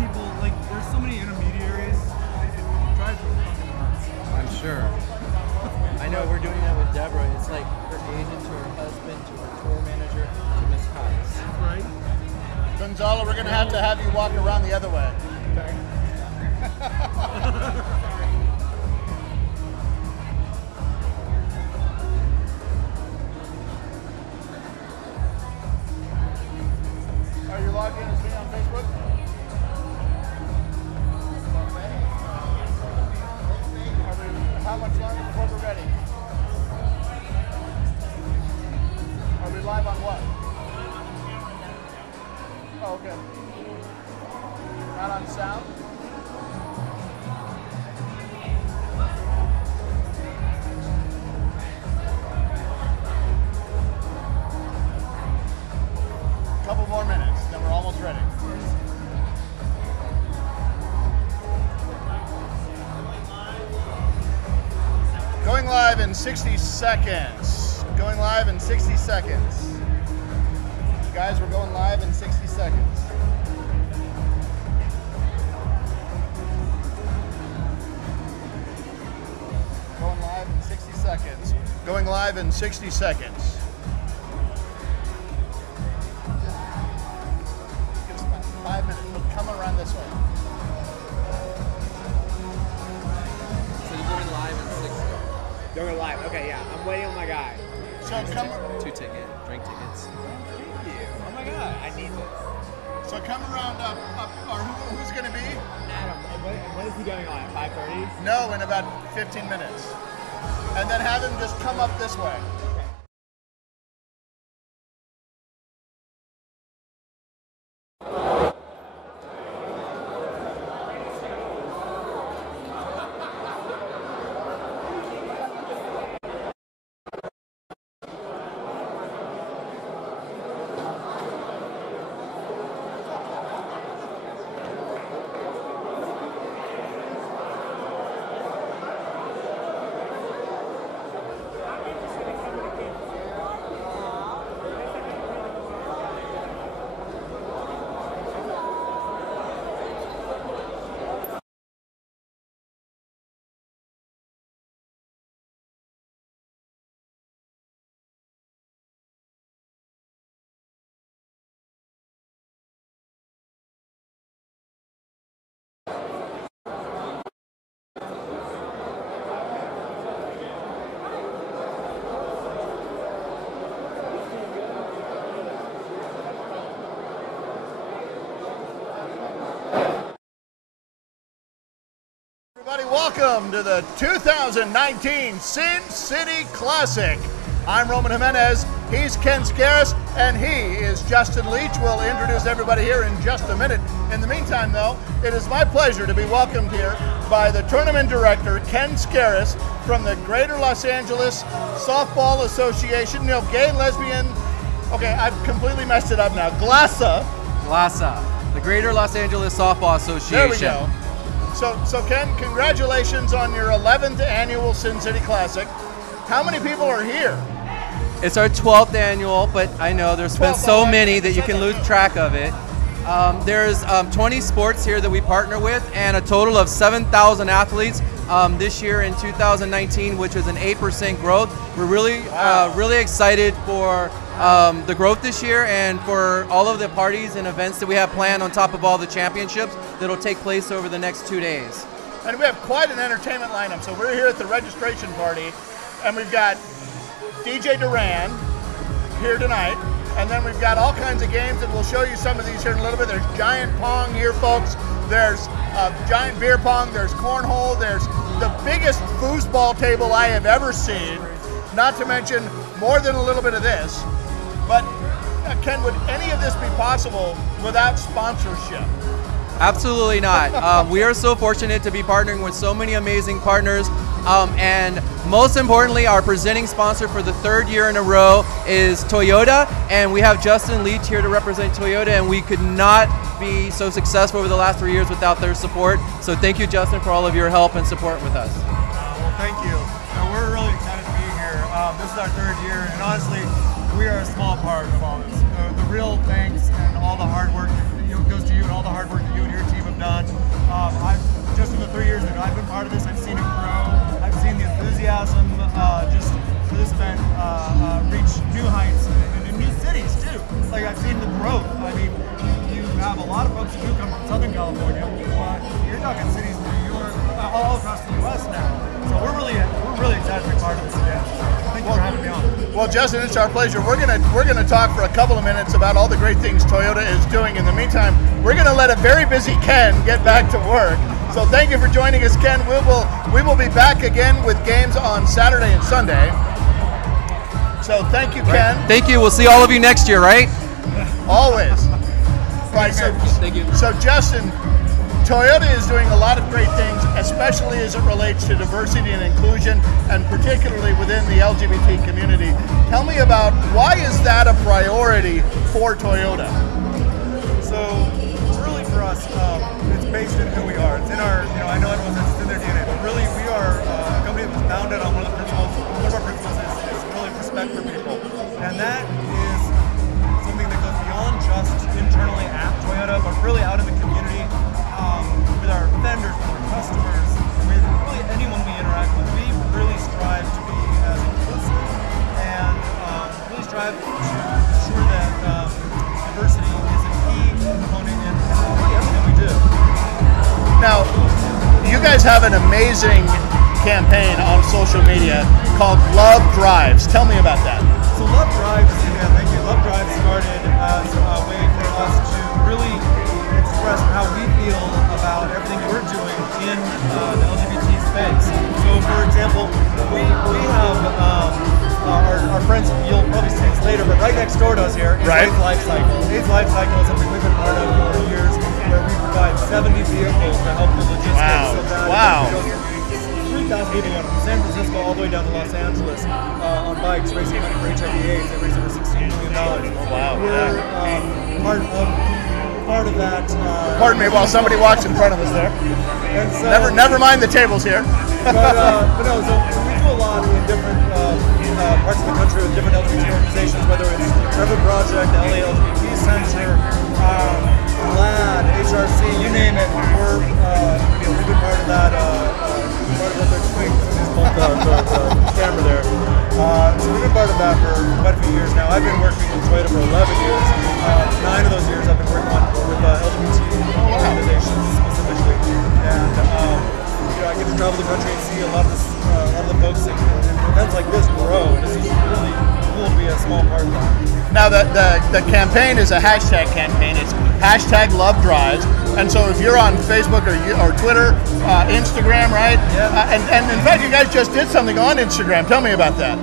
people, like, there's so many intermediaries. It drives me fucking nuts. I'm sure. I know we're doing that with Deborah. It's like her agent to her husband to her tour manager to Miss Cox. Right? Gonzalo, we're going to have you walk around the other way. Okay. Are you logged in as me on Facebook? How much longer before we're ready? Are we live on what? Oh, okay. Not on sound? Couple more minutes, then we're almost ready. Going live in 60 seconds. Going live in 60 seconds. Guys, we're going live in 60 seconds. Going live in 60 seconds. Going live in 60 seconds. Give us about 5 minutes. We'll come around this way. So you're going live in 60. Going live. Okay, yeah. I'm waiting on my guy. So come. 2 drink tickets. Thank you. Oh my god, I need this. So come around up or who's going to be? Adam, when is he going on? At 5:30? No, in about 15 minutes. And then have him just come up this way. Everybody, welcome to the 2019 Sin City Classic. I'm Roman Jimenez, he's Ken Scaris, and he is Justin Leach. We'll introduce everybody here in just a minute. In the meantime, though, it is my pleasure to be welcomed here by the tournament director, Ken Scaris, from the Greater Los Angeles Softball Association. You know, gay and lesbian, okay, I've completely messed it up now. GLASA, the Greater Los Angeles Softball Association. There we go. So Ken, congratulations on your 11th annual Sin City Classic. How many people are here? It's our 12th annual, but I know there's been so many that you can lose track of it. There's 20 sports here that we partner with, and a total of 7,000 athletes this year in 2019, which is an 8% growth. We're really, really excited for the growth this year and for all of the parties and events that we have planned on top of all the championships that'll take place over the next 2 days. And we have quite an entertainment lineup. So we're here at the registration party, and we've got DJ Duran here tonight, and then we've got all kinds of games, and we'll show you some of these here in a little bit. There's giant pong here, folks. There's giant beer pong. There's cornhole. There's the biggest foosball table I have ever seen, not to mention more than a little bit of this. But Ken, would any of this be possible without sponsorship? Absolutely not. We are so fortunate to be partnering with so many amazing partners. And most importantly, our presenting sponsor for the 3rd year in a row is Toyota, and we have Justin Leach here to represent Toyota, and we could not be so successful over the last 3 years without their support. So thank you, Justin, for all of your help and support with us. Well, thank you. We're really excited to be here. This is our 3rd year, and honestly, we are a small part of all this. The real thanks and all the hard work that goes to you, and all the hard work that you and your team have California. You're talking cities in New York, all across the U.S. now. So we're really excited to be part of this event. Thank you for having me on. Well, Justin, it's our pleasure. We're gonna talk for a couple of minutes about all the great things Toyota is doing. In the meantime, we're gonna let a very busy Ken get back to work. So thank you for joining us, Ken. We will be back again with games on Saturday and Sunday. So thank you, Ken. Thank you. We'll see all of you next year, right? Always. Right. So, Thank you. So Justin, Toyota is doing a lot of great things, especially as it relates to diversity and inclusion, and particularly within the LGBT community. Tell me about why is that a priority for Toyota? So really for us, it's based in who we are. It's in our, I know everyone says it's in their DNA, but really we are a company that was founded on one of our principles is really respect for people. And that is something that goes beyond just internally at Toyota, but really out in the community, with our vendors, with our customers, with really anyone we interact with. We really strive to be as inclusive and really strive to ensure that diversity is a key component in really everything we do. Now, you guys have an amazing campaign on social media called Love Drives. Tell me about that. So Love Drives, thank you. Love Drives started as a way for us to really express how we feel about everything we're doing in the LGBT space. So, for example, we have our friends, you'll probably see this later, but right next door to us here is Right. AIDS Life Cycle. AIDS Life Cycle is something we've been part of for years, where we provide 70 vehicles to help the logistics of that. Wow. 3,000 people went from San Francisco all the way down to Los Angeles on bikes, raising money for HIV/AIDS. They raised over $16 million. Wow. We're part of that. Pardon me while somebody walks in front of us there. And so, Never mind the tables here. but no, so we do a lot in different parts of the country with different LGBT organizations, whether it's Trevor Project, the LA LGBT Center, GLAD, HRC, you name it. We've been part of that. Part of what they're doing. The camera there. So we've been part of that for quite a few years now. I've been working with Toyota for 11 years. 9 of those years I've been working with LGBT organizations specifically, and I get to travel the country and see a lot of the folks in events like this grow. This is really cool to be a small part of that. Now, the campaign is a hashtag campaign. It's hashtag Love Drives. And so if you're on Facebook or Twitter, Instagram, right? Yeah. And in fact, you guys just did something on Instagram. Tell me about that.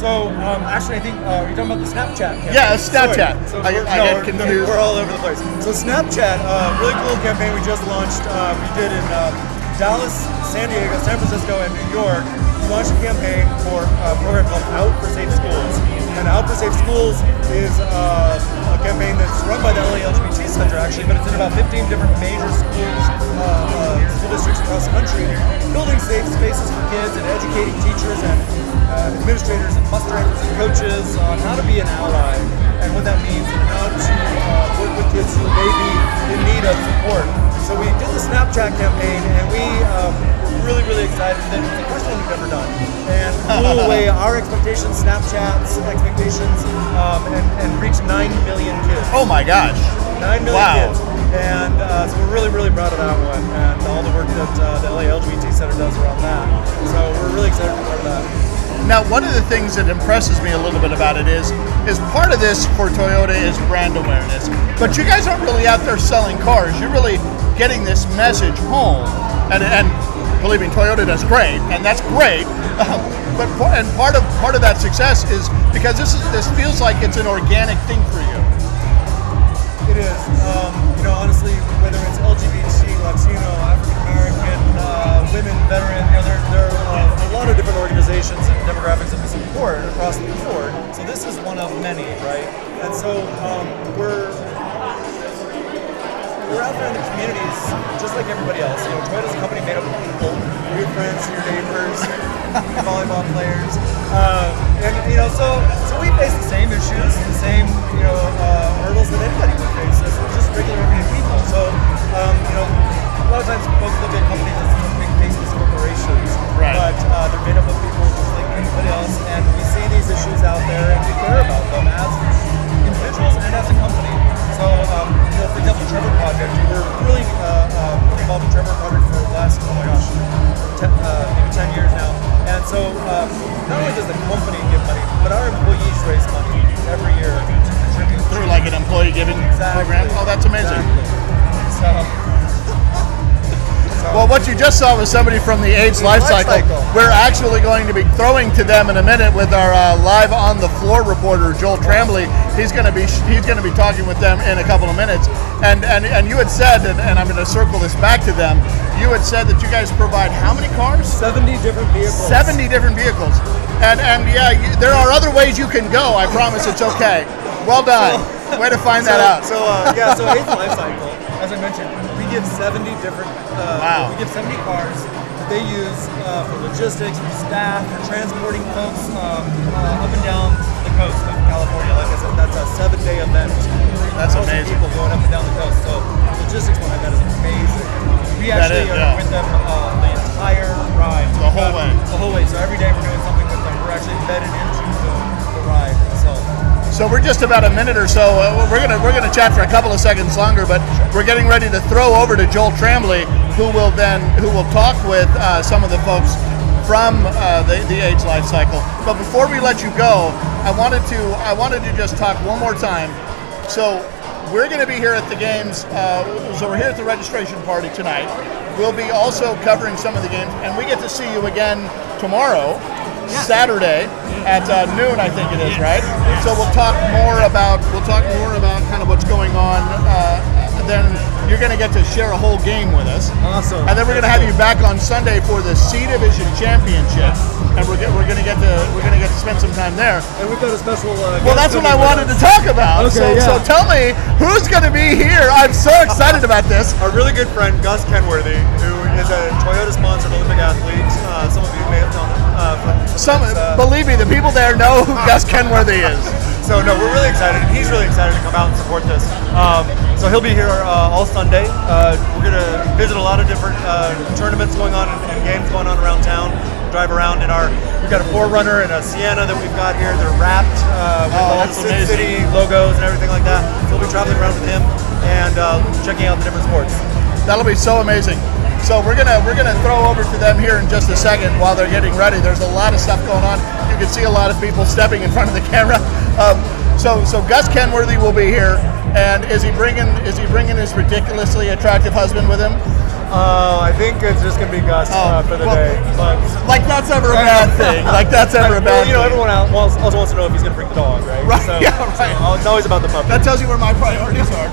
So actually, I think you're talking about the Snapchat campaign. Yeah, Snapchat. Sorry. So I get confused. We're all over the place. So Snapchat, really cool campaign we just launched. We did in Dallas, San Diego, San Francisco, and New York. We launched a campaign for a program called Out for Safe Schools. And Out for Safe Schools is a campaign that's run by the LA LGBT Center, actually, but it's in about 15 different major schools, school districts across the country, building safe spaces for kids and educating teachers and administrators and bus drivers and coaches on how to be an ally and what that means and how to work with kids who may be in need of support. So we did the Snapchat campaign, and we were really, really excited that it's the first one we've ever done. And blew away our expectations, Snapchat's expectations, and reached 9 million kids. Oh my gosh. 9 million Wow. kids. And so we're really, really proud of that one and all the work that the LA LGBT Center does around that. So we're really excited to be part of that. Now, one of the things that impresses me a little bit about it is part of this for Toyota is brand awareness. But you guys aren't really out there selling cars. You're really getting this message home. And believe me, Toyota does great, and that's great. But part of that success is because this feels like it's an organic thing for you. It is. Honestly, whether it's LGBT, Latino, African American, women, veteran, there are a lot of different organizations and demographics that we support across the board. So this is one of many, right? And so we're out there in the communities, just like everybody else. Toyota's a company made up of people, your friends, your neighbors, your volleyball players, so we face the same issues, the same hurdles that anybody would face as just regular everyday people. So a lot of times folks look at companies as big faceless corporations, right. But they're made up of people just like anybody else, and we see these issues out there, and we care about them as individuals and as a company. So, for example, Trevor Project, we're really program. Oh, that's amazing. Exactly. Well, what you just saw was somebody from the AIDS Life Cycle. We're actually going to be throwing to them in a minute with our live on the floor reporter Joel Tremblay. He's going to be talking with them in a couple of minutes. And you had said, and I'm going to circle this back to them. You had said that you guys provide how many cars? 70 different vehicles. 70 different vehicles. And yeah, there are other ways you can go. I promise it's okay. Well done. Way to find that out. So AIDS Life Cycle, as I mentioned, we give 70 different. We give 70 cars that they use for logistics, for staff, for transporting folks up and down the coast of California. Like I said, that's a 7-day event. That's amazing. People going up and down the coast. So the logistics behind that is amazing. We actually are with them the entire ride. The whole way. The whole way. So every day we're doing something with them. We're actually embedded into the ride itself. So we're just about a minute or so. We're gonna chat for a couple of seconds longer, but we're getting ready to throw over to Joel Tremblay, who will talk with some of the folks from the AIDS Life Cycle. But before we let you go, I wanted to just talk one more time. So we're going to be here at the games. So we're here at the registration party tonight. We'll be also covering some of the games, and we get to see you again tomorrow. Saturday at noon, I think it is, right? So we'll talk more about kind of what's going on. Then you're going to get to share a whole game with us. Awesome. And then we're going to have you back on Sunday for the C Division Championship, and we're going to get to spend some time there. And we've got a special. Well, that's what I wanted to talk about. Okay, so tell me who's going to be here. I'm so excited about this. Our really good friend Gus Kenworthy, who is a Toyota sponsored Olympic athlete. Some of you may have known him. Believe me, the people there know who Gus Kenworthy is. So no, we're really excited, and he's really excited to come out and support this. So he'll be here all Sunday. We're going to visit a lot of different tournaments going on and games going on around town. Drive around we've got a 4Runner and a Sienna that we've got here. They're wrapped with all the Sin City logos and everything like that. So we'll be traveling around with him and checking out the different sports. That'll be so amazing. So we're gonna throw over to them here in just a second while they're getting ready. There's a lot of stuff going on. You can see a lot of people stepping in front of the camera. So Gus Kenworthy will be here, and is he bringing his ridiculously attractive husband with him? I think it's just gonna be Gus for the day. But like that's ever a bad thing. Like that's ever a bad thing. Everyone else also wants to know if he's gonna bring the dog, right? Right. So, Yeah, right. So it's always about the puppy. That tells you where my priorities are.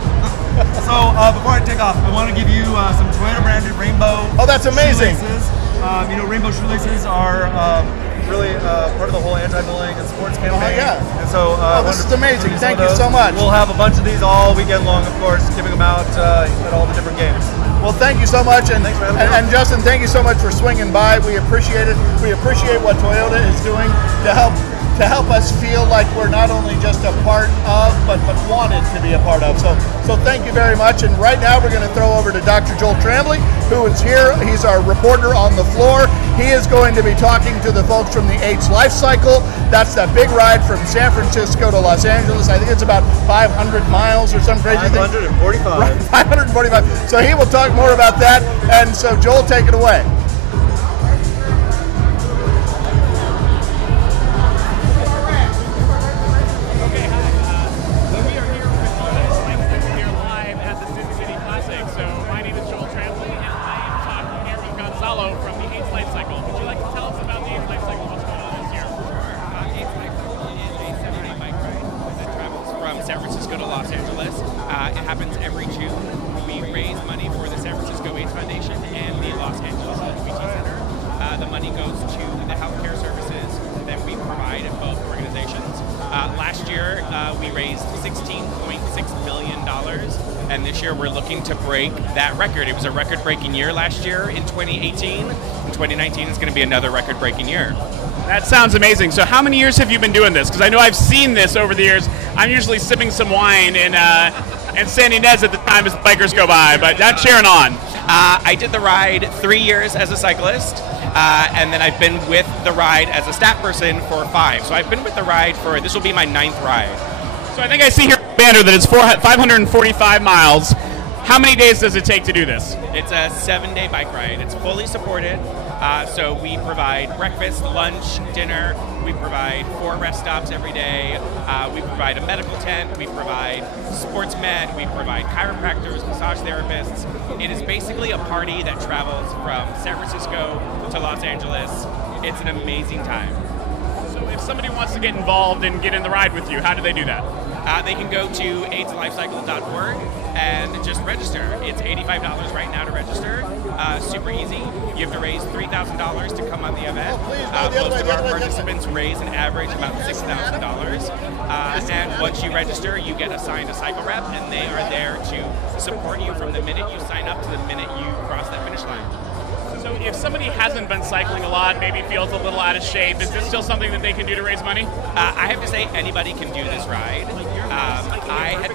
So before I take off, I want to give you some Toyota branded rainbow. Oh, that's amazing. Shoelaces. Rainbow shoelaces are really part of the whole anti-bullying and sports campaign. Yeah. And so this is amazing. Thank you so much. We'll have a bunch of these all weekend long, of course, giving them out at all the different games. Well, thank you so much, and Justin, thank you so much for swinging by. We appreciate it. We appreciate what Toyota is doing to help us feel like we're not only just a part of, but wanted to be a part of. So thank you very much. And right now we're going to throw over to Dr. Joel Tremblay, who is here. He's our reporter on the floor. He is going to be talking to the folks from the AIDS Life Cycle. That's that big ride from San Francisco to Los Angeles. I think it's about 500 miles or some crazy thing. 545. Right, 545. So he will talk more about that. And so Joel, take it away. San Francisco to Los Angeles. It happens every June. We raise money for the San Francisco AIDS Foundation and the Los Angeles LGBT Center. The money goes to the healthcare services that we provide at both organizations. Last year, we raised $16.6 million, and this year we're looking to break that record. It was a record-breaking year last year in 2018. In 2019, it's going to be another record-breaking year. That sounds amazing. So how many years have you been doing this? Because I know I've seen this over the years. I'm usually sipping some wine in Sandy Nez at the time as the bikers go by, but not cheering on. I did the ride 3 years as a cyclist, and then I've been with the ride as a staff person for 5. So I've been with the ride this will be my 9th ride. So I think I see here a banner that is 545 miles. How many days does it take to do this? It's a 7-day bike ride. It's fully supported. So we provide breakfast, lunch, dinner. We provide 4 rest stops every day. We provide a medical tent. We provide sports med. We provide chiropractors, massage therapists. It is basically a party that travels from San Francisco to Los Angeles. It's an amazing time. So if somebody wants to get involved and get in the ride with you, how do they do that? They can go to AIDSLifecycle.org and just register. It's $85 right now to register. Super easy. You have to raise $3,000 to come on the event. Most of our participants raise an average about $6,000. And once you register, you get assigned a cycle rep, and they are there to support you from the minute you sign up to the minute you cross that finish line. So if somebody hasn't been cycling a lot, maybe feels a little out of shape, is this still something that they can do to raise money? I have to say, anybody can do this ride. I had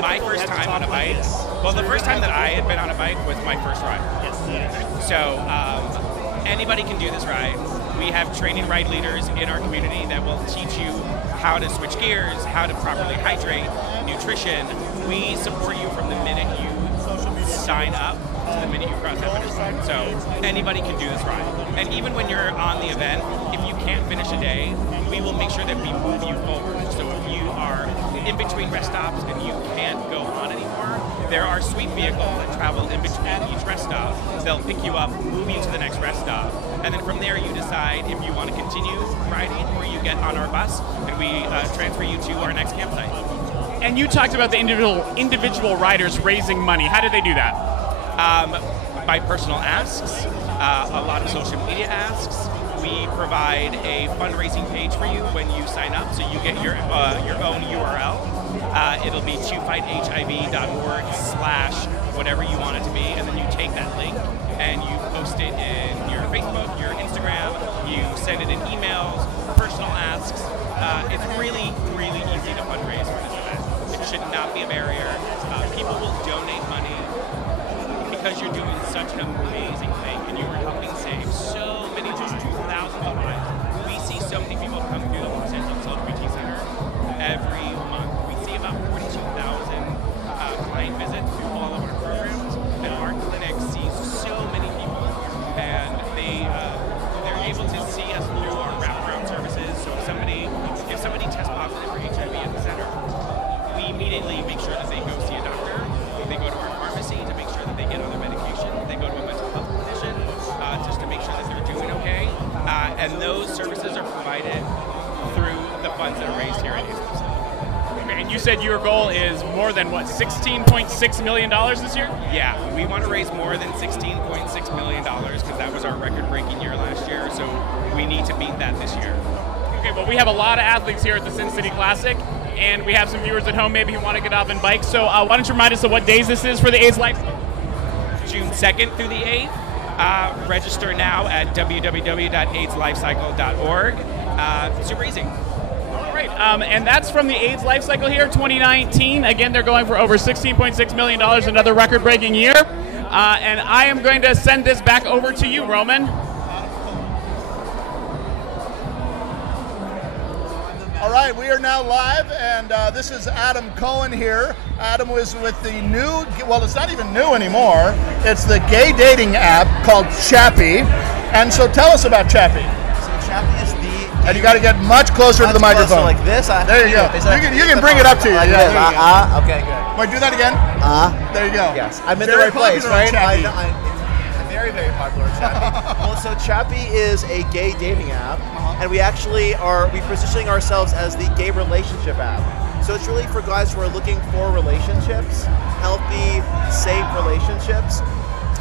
my first time on a bike. Well, the first time that I had been on a bike was my first ride. So anybody can do this ride. We have training ride leaders in our community that will teach you how to switch gears, how to properly hydrate, nutrition. We support you from the minute you sign up to the minute you cross that finish line. So anybody can do this ride. And even when you're on the event, if you can't finish a day, we will make sure that we move you forward. So if you are in between rest stops and you can't go on anymore, there are sweep vehicles that travel in between each rest stop. They'll pick you up, move you to the next rest stop, and then from there you decide if you want to continue riding or you get on our bus and we transfer you to our next campsite. And you talked about the individual riders raising money. How do they do that? By personal asks, a lot of social media asks. We provide a fundraising page for you when you sign up, so you get your own URL. It'll be tofighthiv.org/whatever you want it to be, and then you take that link and you post it in your Facebook, your Instagram, you send it in emails, personal asks. It's really, really easy to fundraise for this event. It should not be a barrier. People will donate money because you're doing such an amazing thing and you are helping save so many lives, thousands of lives. We see so many people come through the Los Angeles LGBT Center every month. We see about 42,000 client visits through all of our programs, and our clinic sees so many people, and they're able to see us through our wraparound services. So if somebody tests positive for HIV at the center, we immediately make sure that they go see a doctor. They go to our pharmacy to make sure that they get other medication. They go to a mental health clinician just to make sure that they're doing okay. And those services are provided through the funds that are raised here at AIDSLifecycle. And you said your goal is more than, what, $16.6 million this year? Yeah, we want to raise more than $16.6 million because that was our record-breaking year last year, so we need to beat that this year. Okay, well, we have a lot of athletes here at the Sin City Classic, and we have some viewers at home maybe who want to get off and bike. So why don't you remind us of what days this is for the AIDS Life? June 2nd through the 8th. Register now at www.AIDSLifecycle.org. Super easy. All right, and that's from the AIDS Life Cycle here, 2019. Again, they're going for over $16.6 million, another record-breaking year. And I am going to send this back over to you, Roman. All right, we are now live, and this is Adam Cohen here. Adam was with the new, well, it's not even new anymore. It's the gay dating app called Chappy. And so tell us about Chappy. So Chappy is the... And you got to get much closer to the microphone. Like this? There you go. You can bring it up to you. Like Yeah, okay, good. Wait, do that again. There you go. Yes, I'm in Very the right place, popular on right? Chappy. I'm very, very popular on Chappy. Well, so Chappy is a gay dating app, and we actually are positioning ourselves as the gay relationship app. So it's really for guys who are looking for relationships, healthy, safe relationships.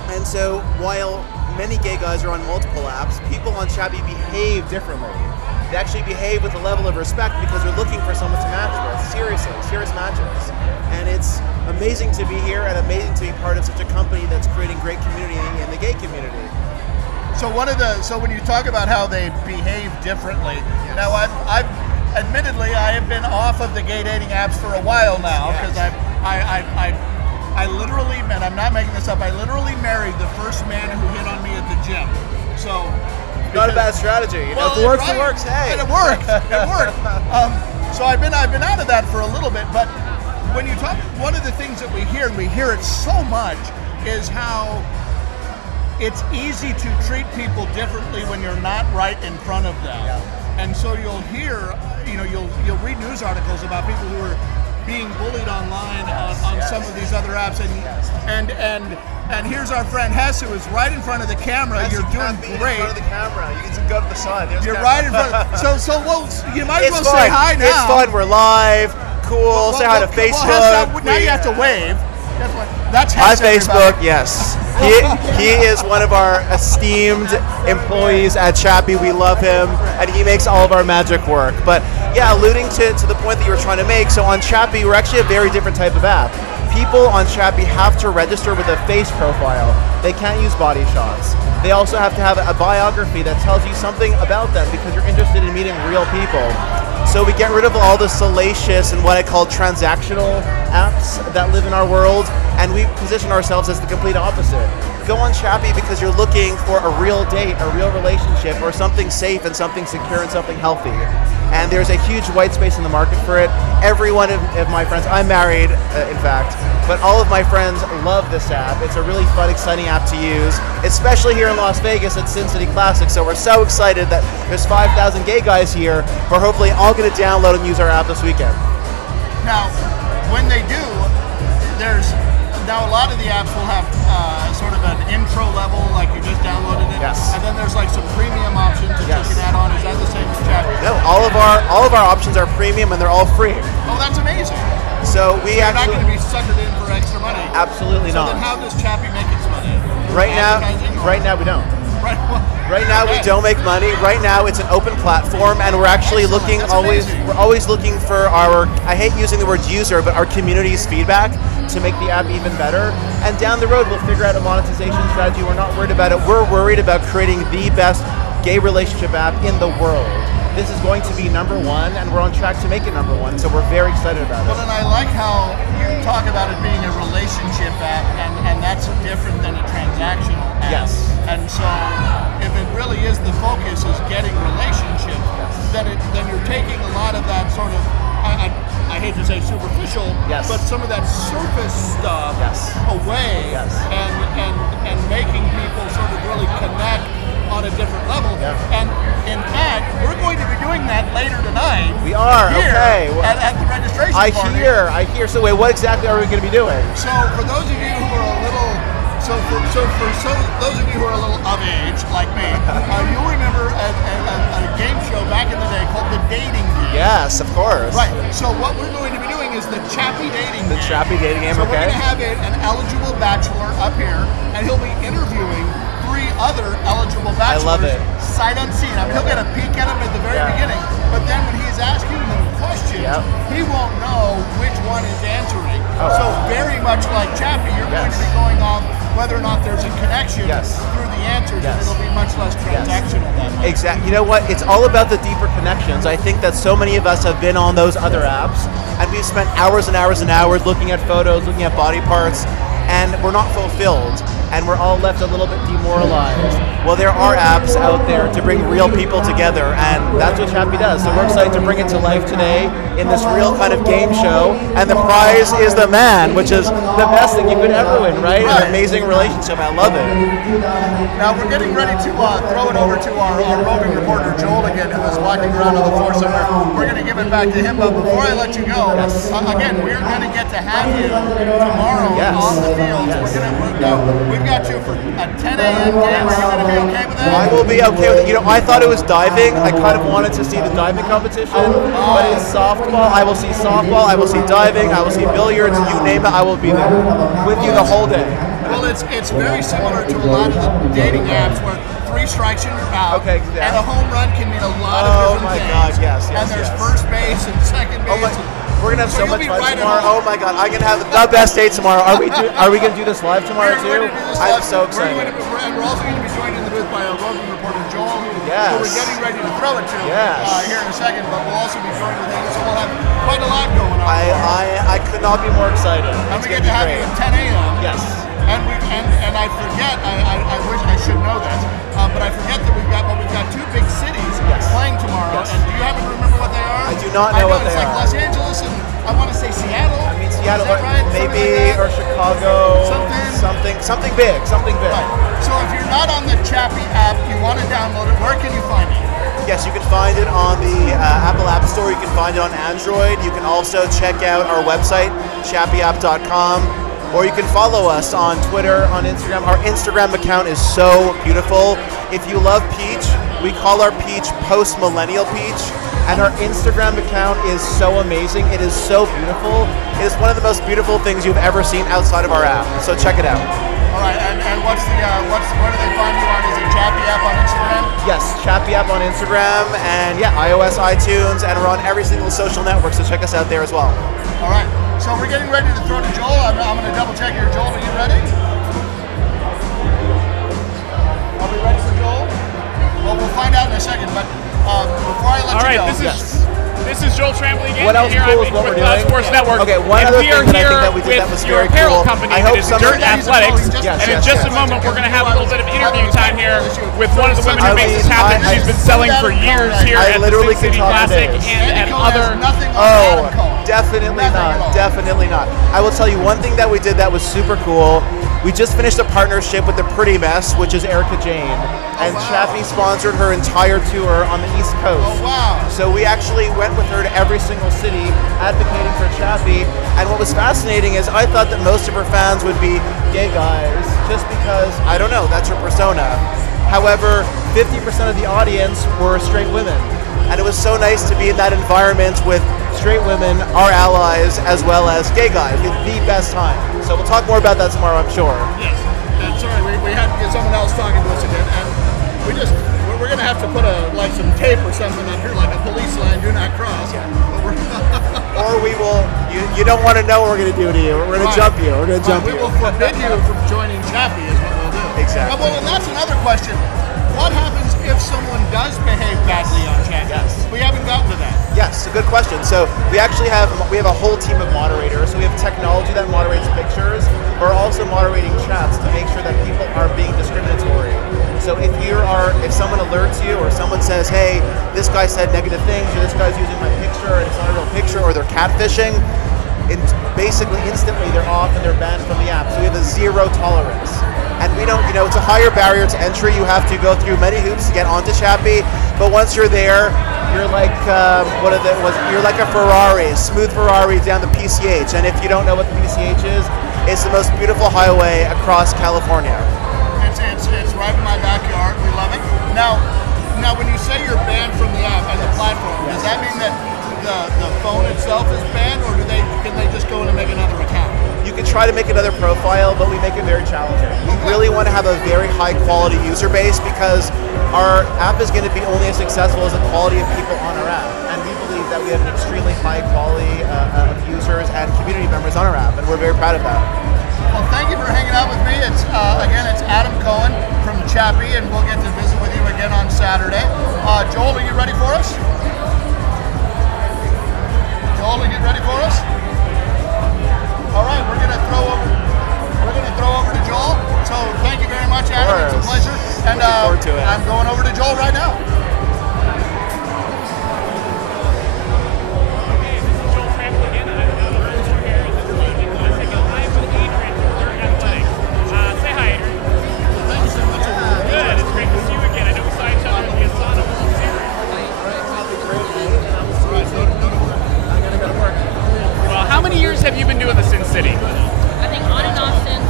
And so while many gay guys are on multiple apps, people on Chappy behave differently. They actually behave with a level of respect because they're looking for someone to match with, seriously, serious matches. And it's amazing to be here and amazing to be part of such a company that's creating great community in the gay community. So when you talk about how they behave differently, now I've admittedly I have been off of the gay dating apps for a while now because I literally, and I'm not making this up, I literally married the first man who hit on me at the gym. So not a bad strategy. You know, if it works, right? It works. Hey, and it worked. It worked. So I've been out of that for a little bit, but when you talk, one of the things that we hear, and we hear it so much, is how it's easy to treat people differently when you're not right in front of them. And so you'll hear, you'll read news articles about people who are being bullied online on some of these other apps, and here's our friend Hess, who is right in front of the camera. Yes, You're doing great. In front of the camera. You can go to the side. There's You're camera. right in front. So well, you might as well It's say fun. hi now. It's fun. We're live. Cool. Say hi to Facebook. Now you have to wave. That's Hi, Hess, Facebook. everybody. Yes. He is one of our esteemed employees at Chappie. We love him, and he makes all of our magic work. But yeah, alluding to the point that you were trying to make, so on Chappie, we're actually a very different type of app. People on Chappie have to register with a face profile. They can't use body shots. They also have to have a biography that tells you something about them because you're interested in meeting real people. So we get rid of all the salacious and what I call transactional apps that live in our world, and we position ourselves as the complete opposite. Go on Chappie because you're looking for a real date, a real relationship, or something safe and something secure and something healthy. And there's a huge white space in the market for it. Every one of my friends, I'm married, in fact, but all of my friends love this app. It's a really fun, exciting app to use, especially here in Las Vegas at Sin City Classic. So we're so excited that there's 5,000 gay guys here who are hopefully all going to download and use our app this weekend. Now, when they do, now a lot of the apps will have sort of an intro level, like you just downloaded it. Yes. And then there's like some premium options that you can add on. Is that the same as Chappie? No, all of our options are premium and they're all free. Oh, that's amazing. So we You're actually not going to be suckered in for extra money. Absolutely so not. Then how does Chappie make its money? Right now we don't. Right now we don't make money. Right now it's an open platform, and we're actually looking we're always looking for our, I hate using the word user, but our community's feedback to make the app even better. And down the road we'll figure out a monetization strategy. We're not worried about it. We're worried about creating the best gay relationship app in the world. This is going to be #1, and we're on track to make it #1, so we're very excited about it. Well, and I like how you talk about it being a relationship app, and that's different than a transactional app. Yes. And so, if it really is the focus is getting relationships, then you're taking a lot of that sort of, I hate to say superficial, but some of that surface stuff away, and making people sort of really connect on a different level. And in fact, we're going to be doing that later tonight. We are, here okay. At the registration I party. hear. So wait, what exactly are we going to be doing? So for those of you who are a little, those of you who are a little of age, like me, you'll remember a game show back in the day called The Dating Game. Yes, of course. Right. So what we're going to be doing is the Chappie Dating Game. The Chappie Dating Game, so okay. we're going to have an eligible bachelor up here, and he'll be interviewing 3 other eligible bachelors. I love it. Sight unseen. I mean, he'll get a peek at them at the very beginning, but then when he's asking them questions, he won't know which one is answering. So very much like Chappie, you're going to be going off whether or not there's a connection through the answers, and it'll be much less transactional that way. Exactly. You know what? It's all about the deeper connections. I think that so many of us have been on those other apps, and we've spent hours and hours and hours looking at photos, looking at body parts, and we're not fulfilled, and we're all left a little bit demoralized. Well, there are apps out there to bring real people together, and that's what Chappie does. So we're excited to bring it to life today in this real kind of game show, and the prize is the man, which is the best thing you could ever win, right? An amazing relationship. I love it. Now we're getting ready to throw it over to our roving reporter Joel again, who is walking around on the floor somewhere. We're going to give it back to him, but before I let you go, again, we're going to get to have you tomorrow on the fields. We've got you for a 10 a.m. game. Are you going to be okay with that? I will be okay with it. You know, I thought it was diving. I kind of wanted to see the diving competition, but it's softball. I will see softball. I will see diving. I will see billiards. You name it, I will be there with you the whole day. Well, it's very similar to a lot of the dating apps where 3 strikes and you're out. Okay, and a home run can mean a lot of different things. God, yes. And there's first base and second base. We're gonna have so much fun tomorrow. Oh my God, I'm gonna have the best day tomorrow. Are we gonna do this live tomorrow too? I'm so excited. We're also going to be joined in the booth by our roving reporter Joel, who we're getting ready to throw it to here in a second. But we'll also be joined with him, so we'll have quite a lot going on. I could not be more excited. And we get to have you at 10 a.m. Yes. And I forget. I wish I should know this, but I forget that we've got 2 big cities playing tomorrow. And do you happen to remember what they are? I do not know what they are. It's like Los Angeles and I want to say Seattle. I mean, Seattle, Is that right? maybe, Something like that? or Chicago, Something? something big. Right. So if you're not on the Chappie app, you want to download it, where can you find it? Yes, you can find it on the Apple App Store. You can find it on Android. You can also check out our website, chappieapp.com. Or you can follow us on Twitter, on Instagram. Our Instagram account is so beautiful. If you love Peach, we call our Peach Post-Millennial Peach. And our Instagram account is so amazing. It is so beautiful. It is one of the most beautiful things you've ever seen outside of our app. So check it out. All right, and where do they find you on? Is it Chappie app on Instagram? Yes, Chappie app on Instagram, and yeah, iOS, iTunes, and we're on every single social network, so check us out there as well. All right, so we're getting ready to throw to Joel. I'm going to double check here. Joel, are you ready? Are we ready for Joel? Well, we'll find out in a second, but before I let you go. This is Joel Trampley again. What else here cool I'm is what with we're doing? Sports Network. Okay, one and other we thing are that I here think that we did with that was your very apparel cool. company, I hope that is somebody- Dirt Athletics, Yes, and in just a moment we're going to have a little bit of interview time here with one of the women who I makes this mean, happen. I- She's been selling for years here I at the literally Sin City can talk Classic today. and other. Nothing on Adam Cole. Definitely Nothing at all. not. Definitely not. I will tell you one thing that we did that was super cool. We just finished a partnership with the Pretty Mess, which is Erica Jane, and wow. Chappie sponsored her entire tour on the East Coast. Oh, wow. So we actually went with her to every single city advocating for Chappie. And what was fascinating is I thought that most of her fans would be gay guys just because, I don't know, that's her persona. However, 50% of the audience were straight women. And it was so nice to be in that environment with straight women, our allies, as well as gay guys. We had the best time. So we'll talk more about that tomorrow, I'm sure. Yes. And sorry, we had to get someone else talking to us again, and we're going to have to put some tape or something up here, like a police line, do not cross. Yeah. But we're Or we will, you don't want to know what we're going to do to you. We're going to jump you. We're going to jump we you. will forbid you from joining Chappie is what we'll do. Exactly. Well, and that's another question. What happens if someone does behave badly on Chappie? Yes. We haven't gotten to that. Yes, a good question. So we actually have a whole team of moderators. So we have technology that moderates pictures. We're also moderating chats to make sure that people aren't being discriminatory. So if someone alerts you or someone says, hey, this guy said negative things, or this guy's using my picture and it's not a real picture, or they're catfishing, basically instantly they're off and they're banned from the app. So we have a zero tolerance. And we don't, it's a higher barrier to entry. You have to go through many hoops to get onto Chappie. But once you're there, you're like, you're like a Ferrari, smooth Ferrari down the PCH. And if you don't know what the PCH is, it's the most beautiful highway across California. It's right in my backyard. We love it. Now, when you say you're banned from the app and the platform, does that mean that the phone itself is banned, or can they just go in and make another account? You can try to make another profile, but we make it very challenging. We really want to have a very high quality user base because our app is going to be only as successful as the quality of people on our app. And we believe that we have an extremely high quality of users and community members on our app, and we're very proud of that. Well, thank you for hanging out with me. It's Adam Cohen from Chappie, and we'll get to visit with you again on Saturday. Joel, are you ready for us? Joel, are you ready for us? All right, we're gonna throw over to Joel. So thank you very much, Adam. It's a pleasure. And Looking forward to it. I'm going over to Joel right now. Okay, this is Joel Trampley again. I'm the producer here at the Sin City Classic, and I'm with Adrian from Dirt Athletics. Say hi, Adrian. Thank you so much. Good. It's great to see you again. I know we saw each other at the Asana World Series. Well, how many years have you been doing the Sin City? I think on and off since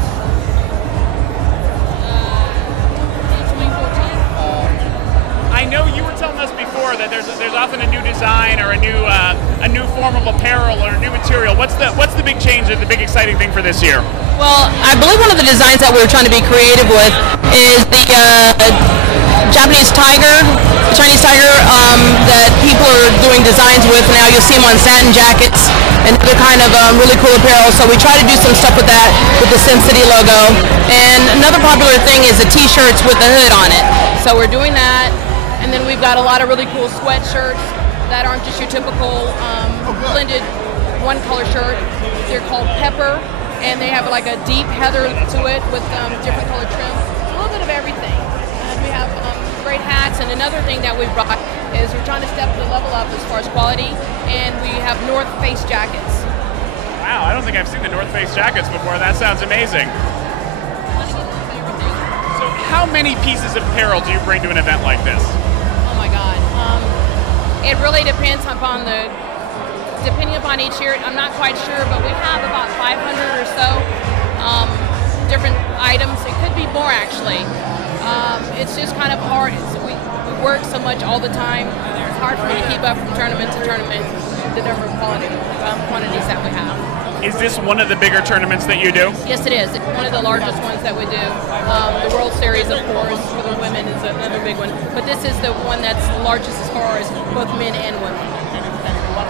2014. I know you were telling us before that there's often a new design or a new form of apparel or a new material. What's the big change or the big exciting thing for this year? Well, I believe one of the designs that we're trying to be creative with is the Japanese tiger, the Chinese tiger that people are doing designs with now. You'll see them on satin jackets and other kind of really cool apparel. So we try to do some stuff with that, with the Sin City logo. And another popular thing is the t-shirts with the hood on it. So we're doing that. And then we've got a lot of really cool sweatshirts that aren't just your typical blended one color shirt. They're called Pepper, and they have like a deep heather to it with different colored trim. A little bit of everything. And we have great hats, and another thing that we've brought is we're trying to step the level up as far as quality, and we have North Face jackets. Wow, I don't think I've seen the North Face jackets before. That sounds amazing. So how many pieces of apparel do you bring to an event like this? Oh my God. It really depends upon depending upon each year. I'm not quite sure, but we have about 500 or so different items. It could be more actually. It's just kind of hard. We work so much all the time. It's hard for me to keep up from tournament to tournament the number of quantities that we have. Is this one of the bigger tournaments that you do? Yes, it is. It's one of the largest ones that we do. The World Series, of course, for the women is another big one. But this is the one that's the largest as far as both men and women.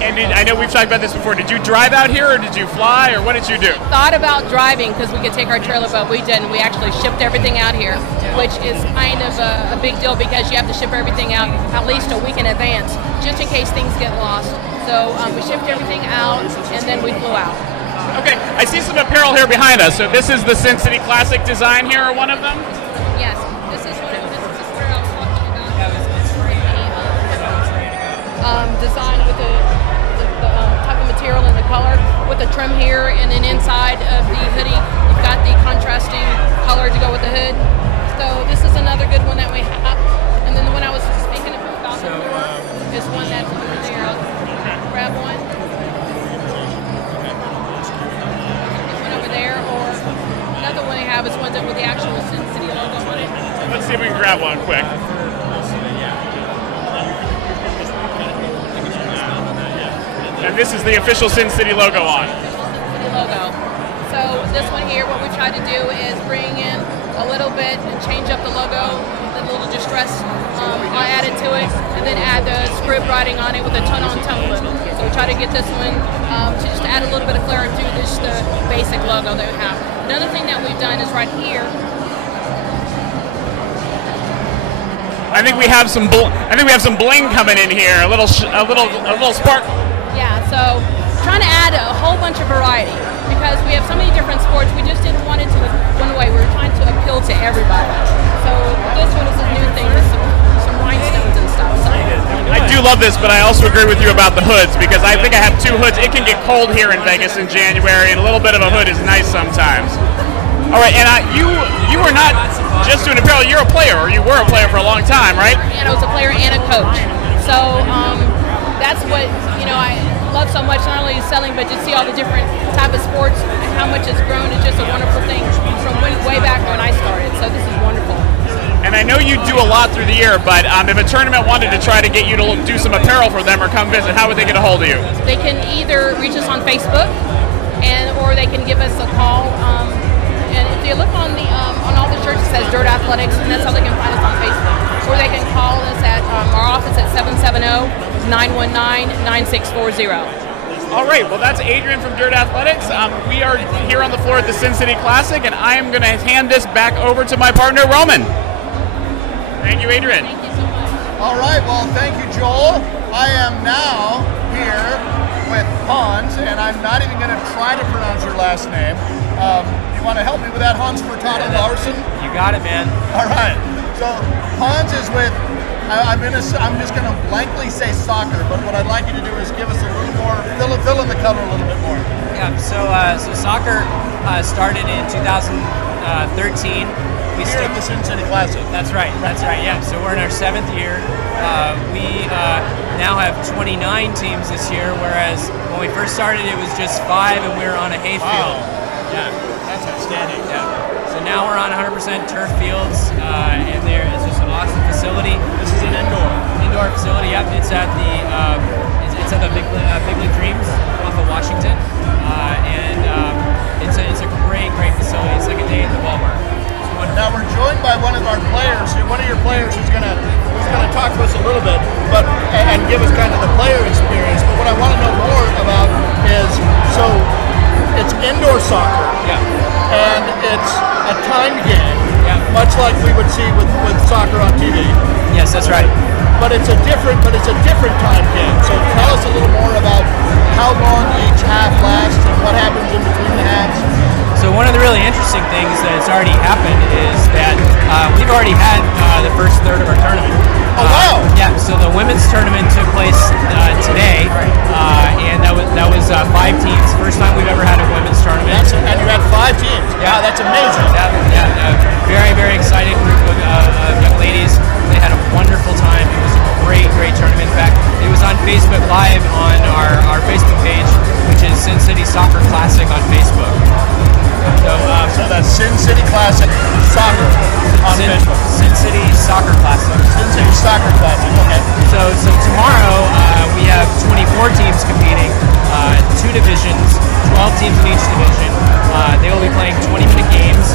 And I know we've talked about this before. Did you drive out here, or did you fly, or what did you do? Thought about driving because we could take our trailer, but we didn't. We actually shipped everything out here, which is kind of a big deal because you have to ship everything out at least a week in advance, just in case things get lost. So we shipped everything out, and then we flew out. Okay, I see some apparel here behind us. So this is the Sin City Classic design here, or one of them? Yes, this is what I was talking about. Design with the type of material and the color, with the trim here, and then inside of the hoodie, you've got the contrasting color to go with the hood. So this is another good one that we have. And then the one I was speaking about before is one that's over there. I'll grab one. One over there, or another one I have is one with the actual Sin City logo on it. Let's see if we can grab one quick. And this is the official Sin City logo on. Sin City logo. So this one here, what we tried to do is bring in a little bit and change up the logo, the little distress added to it, and then add the script writing on it with a ton-on-tone look. So we try to get this one to just add a little bit of flair to just the basic logo that we have. Another thing that we've done is right here. I think we have some bling coming in here. A little spark. Yeah, so trying to add a whole bunch of variety because we have so many different sports. We just didn't want it to look one way. We were trying to appeal to everybody. So this one is a new thing with some rhinestones and stuff. So. I do love this, but I also agree with you about the hoods because I think I have two hoods. It can get cold here in Vegas in January, and a little bit of a hood is nice sometimes. All right, and you were not just doing apparel. You're a player, or you were a player for a long time, right? And I was a player and a coach. So that's what I love so much, not only selling, but to see all the different type of sports and how much it's grown is just a wonderful thing from way back when I started. So this is wonderful. And I know you do a lot through the year, but if a tournament wanted to try to get you to do some apparel for them or come visit, how would they get a hold of you? They can either reach us on Facebook, or they can give us a call. And if you look on all the shirts, it says Dirt Athletics, and that's how they can find us on Facebook. Or they can call us at our office at 770-919-9640. All right, well, that's Adrian from Dirt Athletics. We are here on the floor at the Sin City Classic, and I am going to hand this back over to my partner, Roman. Thank you, Adrian. Thank you so much. All right, well, thank you, Joel. I am now here with Hans, and I'm not even going to try to pronounce your last name. You want to help me with that, Hans Furtado Larson? You got it, man. All right. So Hans is with. I'm just going to blankly say soccer, but what I'd like you to do is give us a little more, fill in the color a little bit more. Yeah. So soccer started in 2013. Here at the Sin City Classic. That's right. Yeah. So we're in our 7th year. We now have 29 teams this year, whereas when we first started, it was just 5, and we were on a hay field. Yeah, that's outstanding. Yeah. So now we're on 100% turf fields, and it's just an awesome facility. This is an indoor facility. Yep. It's at the Big League Dreams off of Washington, and it's a great facility. It's like a day at the ballpark. Now we're joined by one of our players, one of your players who's gonna talk to us a little bit, and give us kind of the player experience. But what I want to know more about is, so it's indoor soccer, and it's a timed game, much like we would see with soccer on TV. Yes, that's right. But it's a different time game. So tell us a little more about how long each half lasts and what happens in between the halves. So one of the really interesting things that's already happened is that we've already had the first third of our tournament. Oh, wow. Yeah, so the women's tournament took place today, and that was 5 teams. First time we've ever had a women's tournament. And you had 5 teams. Yeah. Wow, that's amazing. Very, very excited group of young ladies. They had a wonderful time. It was a great tournament. In fact, it was on Facebook Live on our Facebook page, which is Sin City Soccer Classic on Facebook. So that's Sin City Classic Soccer on Facebook. Sin City Soccer Classic. Sin City Soccer Classic, okay. So tomorrow we have 24 teams competing, 2 divisions, 12 teams in each division. They will be playing 20-minute games,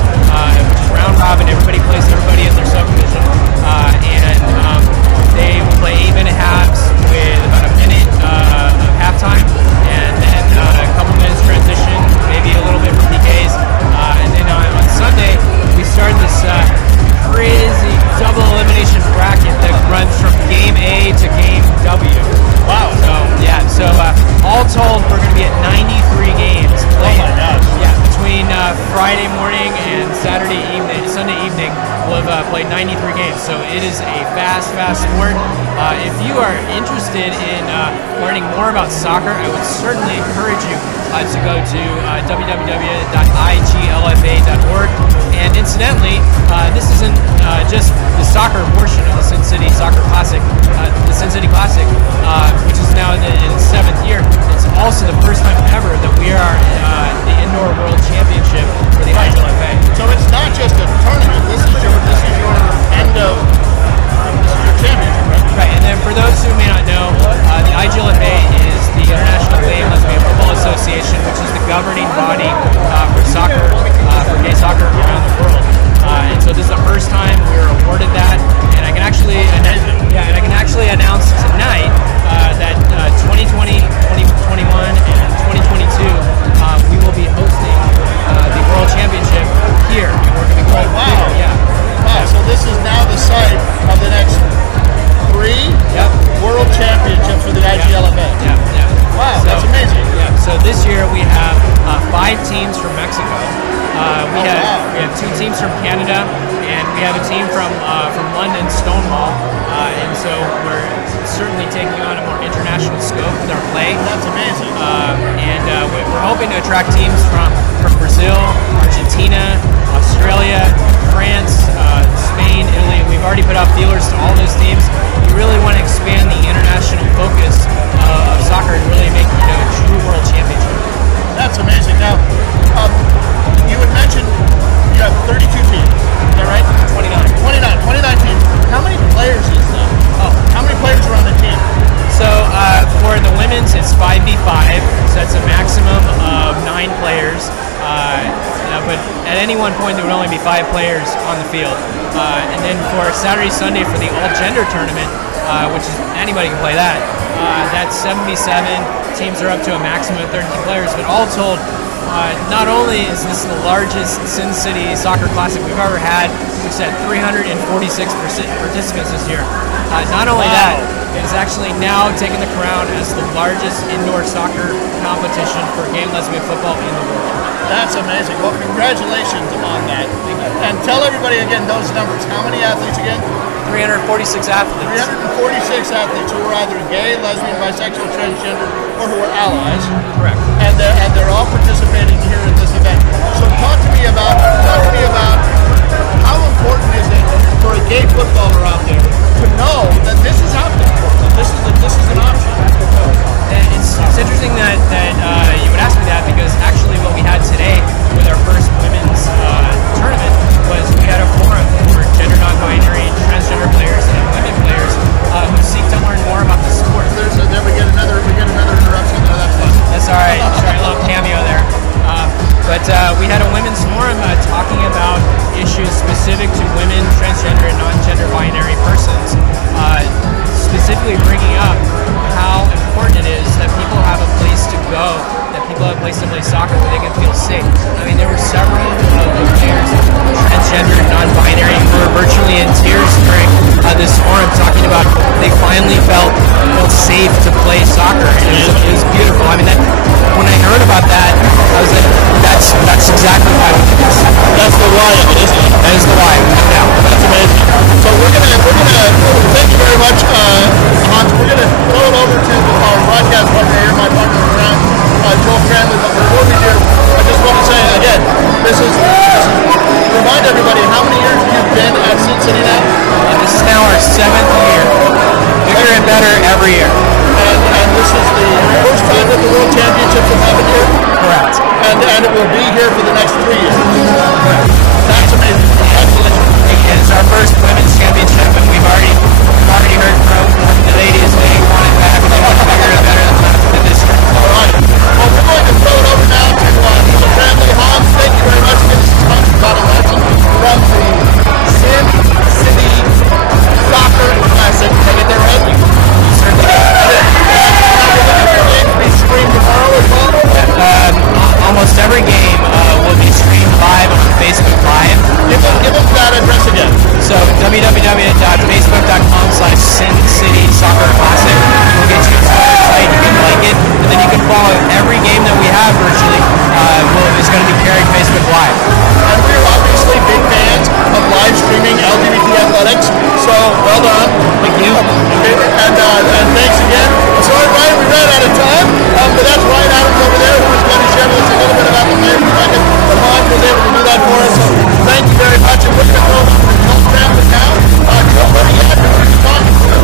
which is round robin. Everybody plays everybody in their subdivision. And they will play 8-minute halves with about a minute of halftime, and then a couple minutes transition, maybe a little bit for PKs. And then on Sunday, we start this crazy double elimination bracket that runs from game A to game W. Wow. So all told, we're going to be at 93 games played. Oh my gosh. Yeah, between Friday morning and Sunday evening, we'll have played 93 games. So it is a fast sport. If you are interested in learning more about soccer, I would certainly encourage you to go to www.iglfa.org. And incidentally, this isn't just the soccer portion of the Sin City Soccer Classic, the Sin City Classic, which is now in its 7th year. It's also the first time ever that we are the Indoor World Championship for the IGLFA. So it's not just a tournament. This is your end of your championship, right? Right, and then for those who may not know, the IGLFA is the International Gay and Lesbian Football Association, which is the governing body for soccer, for gay soccer around the world. And so this is the first time we were awarded that, and I can actually announce tonight that 2020, 2021, and 2022 we will be hosting the World Championship here. We're going to be going wow. Yeah. Wow. So this is now the site of the next 3 World Championships for the IGLFA. Yeah. Wow, that's amazing. Yeah. So this year we have 5 teams from Mexico. We have 2 teams from Canada, and we have a team from London, Stonewall. And so we're certainly taking on a more international scope with our play. That's amazing. And we're hoping to attract teams from Brazil, Argentina, Australia, France, Spain, Italy. We've already put out feelers to all those teams. We really want to expand the international focus of soccer and really make it a true world championship. That's amazing. Now, you had mentioned you have 32 teams. Is that right? 29 teams. How many players is that? How many players are on the team? So for the women's, it's 5v5. So that's a maximum of 9 players. But at any one point, there would only be 5 players on the field. And then for Saturday, Sunday, for the all-gender tournament, which is anybody can play that, that's 7v7. Teams are up to a maximum of 13 players. But all told, not only is this the largest Sin City Soccer Classic we've ever had, we've had 346 participants this year. Not only that, it's actually now taken the crown as the largest indoor soccer competition for gay and lesbian football in the world. That's amazing. Well, congratulations on that. And tell everybody again those numbers. How many athletes again? 346 athletes. 346 athletes who are either gay, lesbian, bisexual, transgender, or who are allies. Correct. And they're all participating here in this event. So talk to me about how important is it for a gay footballer out there to know that this is out there, that this is an option. It's interesting that you would ask me that, because actually what we had today with our first women's tournament was we had a forum for gender non-binary, transgender players, and women players who seek to learn more about the sport. Then we get another interruption there. That's fun. That's all right. Sorry, a little cameo there. But we had a women's forum talking about issues specific to women, transgender, and non-gender binary persons, specifically bringing up how important it is that people have a place to go, that people have a place to play soccer where they can feel safe. I mean, there were several of the players, transgender and non-binary, who were virtually in tears during this forum, talking about they finally felt safe to play soccer, and it was beautiful. I mean, when I heard about that, I was like, that's exactly why we did this. That's the why of it, isn't it? That is the why. Yeah. City now? This is now our 7th year. Bigger and better every year. And this is the first time that the World Championships have happened here? Correct. And it will be here for the next 3 years? Correct. That's amazing. Congratulations. It's our first women's championship, and we've already heard from the ladies they want it back. They want bigger and better than this year. All right. Well, we're going to throw it over now to the family. Hans, thank you very much. This is Hans Badalazzi from the Sin City Soccer Classic. Did I get that right? Certainly. Will be streamed tomorrow as well? Almost every game will be streamed live on Facebook Live. Give us that address again. So www.facebook.com/SinCitySoccerClassic will get you to our website. You can like it, and then you can follow every game that we have virtually. Is going to be carried Facebook Live. And we're obviously big fans of live streaming LGBT athletics. So well done. Thank you. And thanks again. Sorry, Ryan, we ran out of time. But that's Ryan Adams over there who was going to share with us a little bit about the player perspective. But Hans was able to do that for us. So thank you very much. And we're going to go over to the family now. Joe, what do you have to talk to?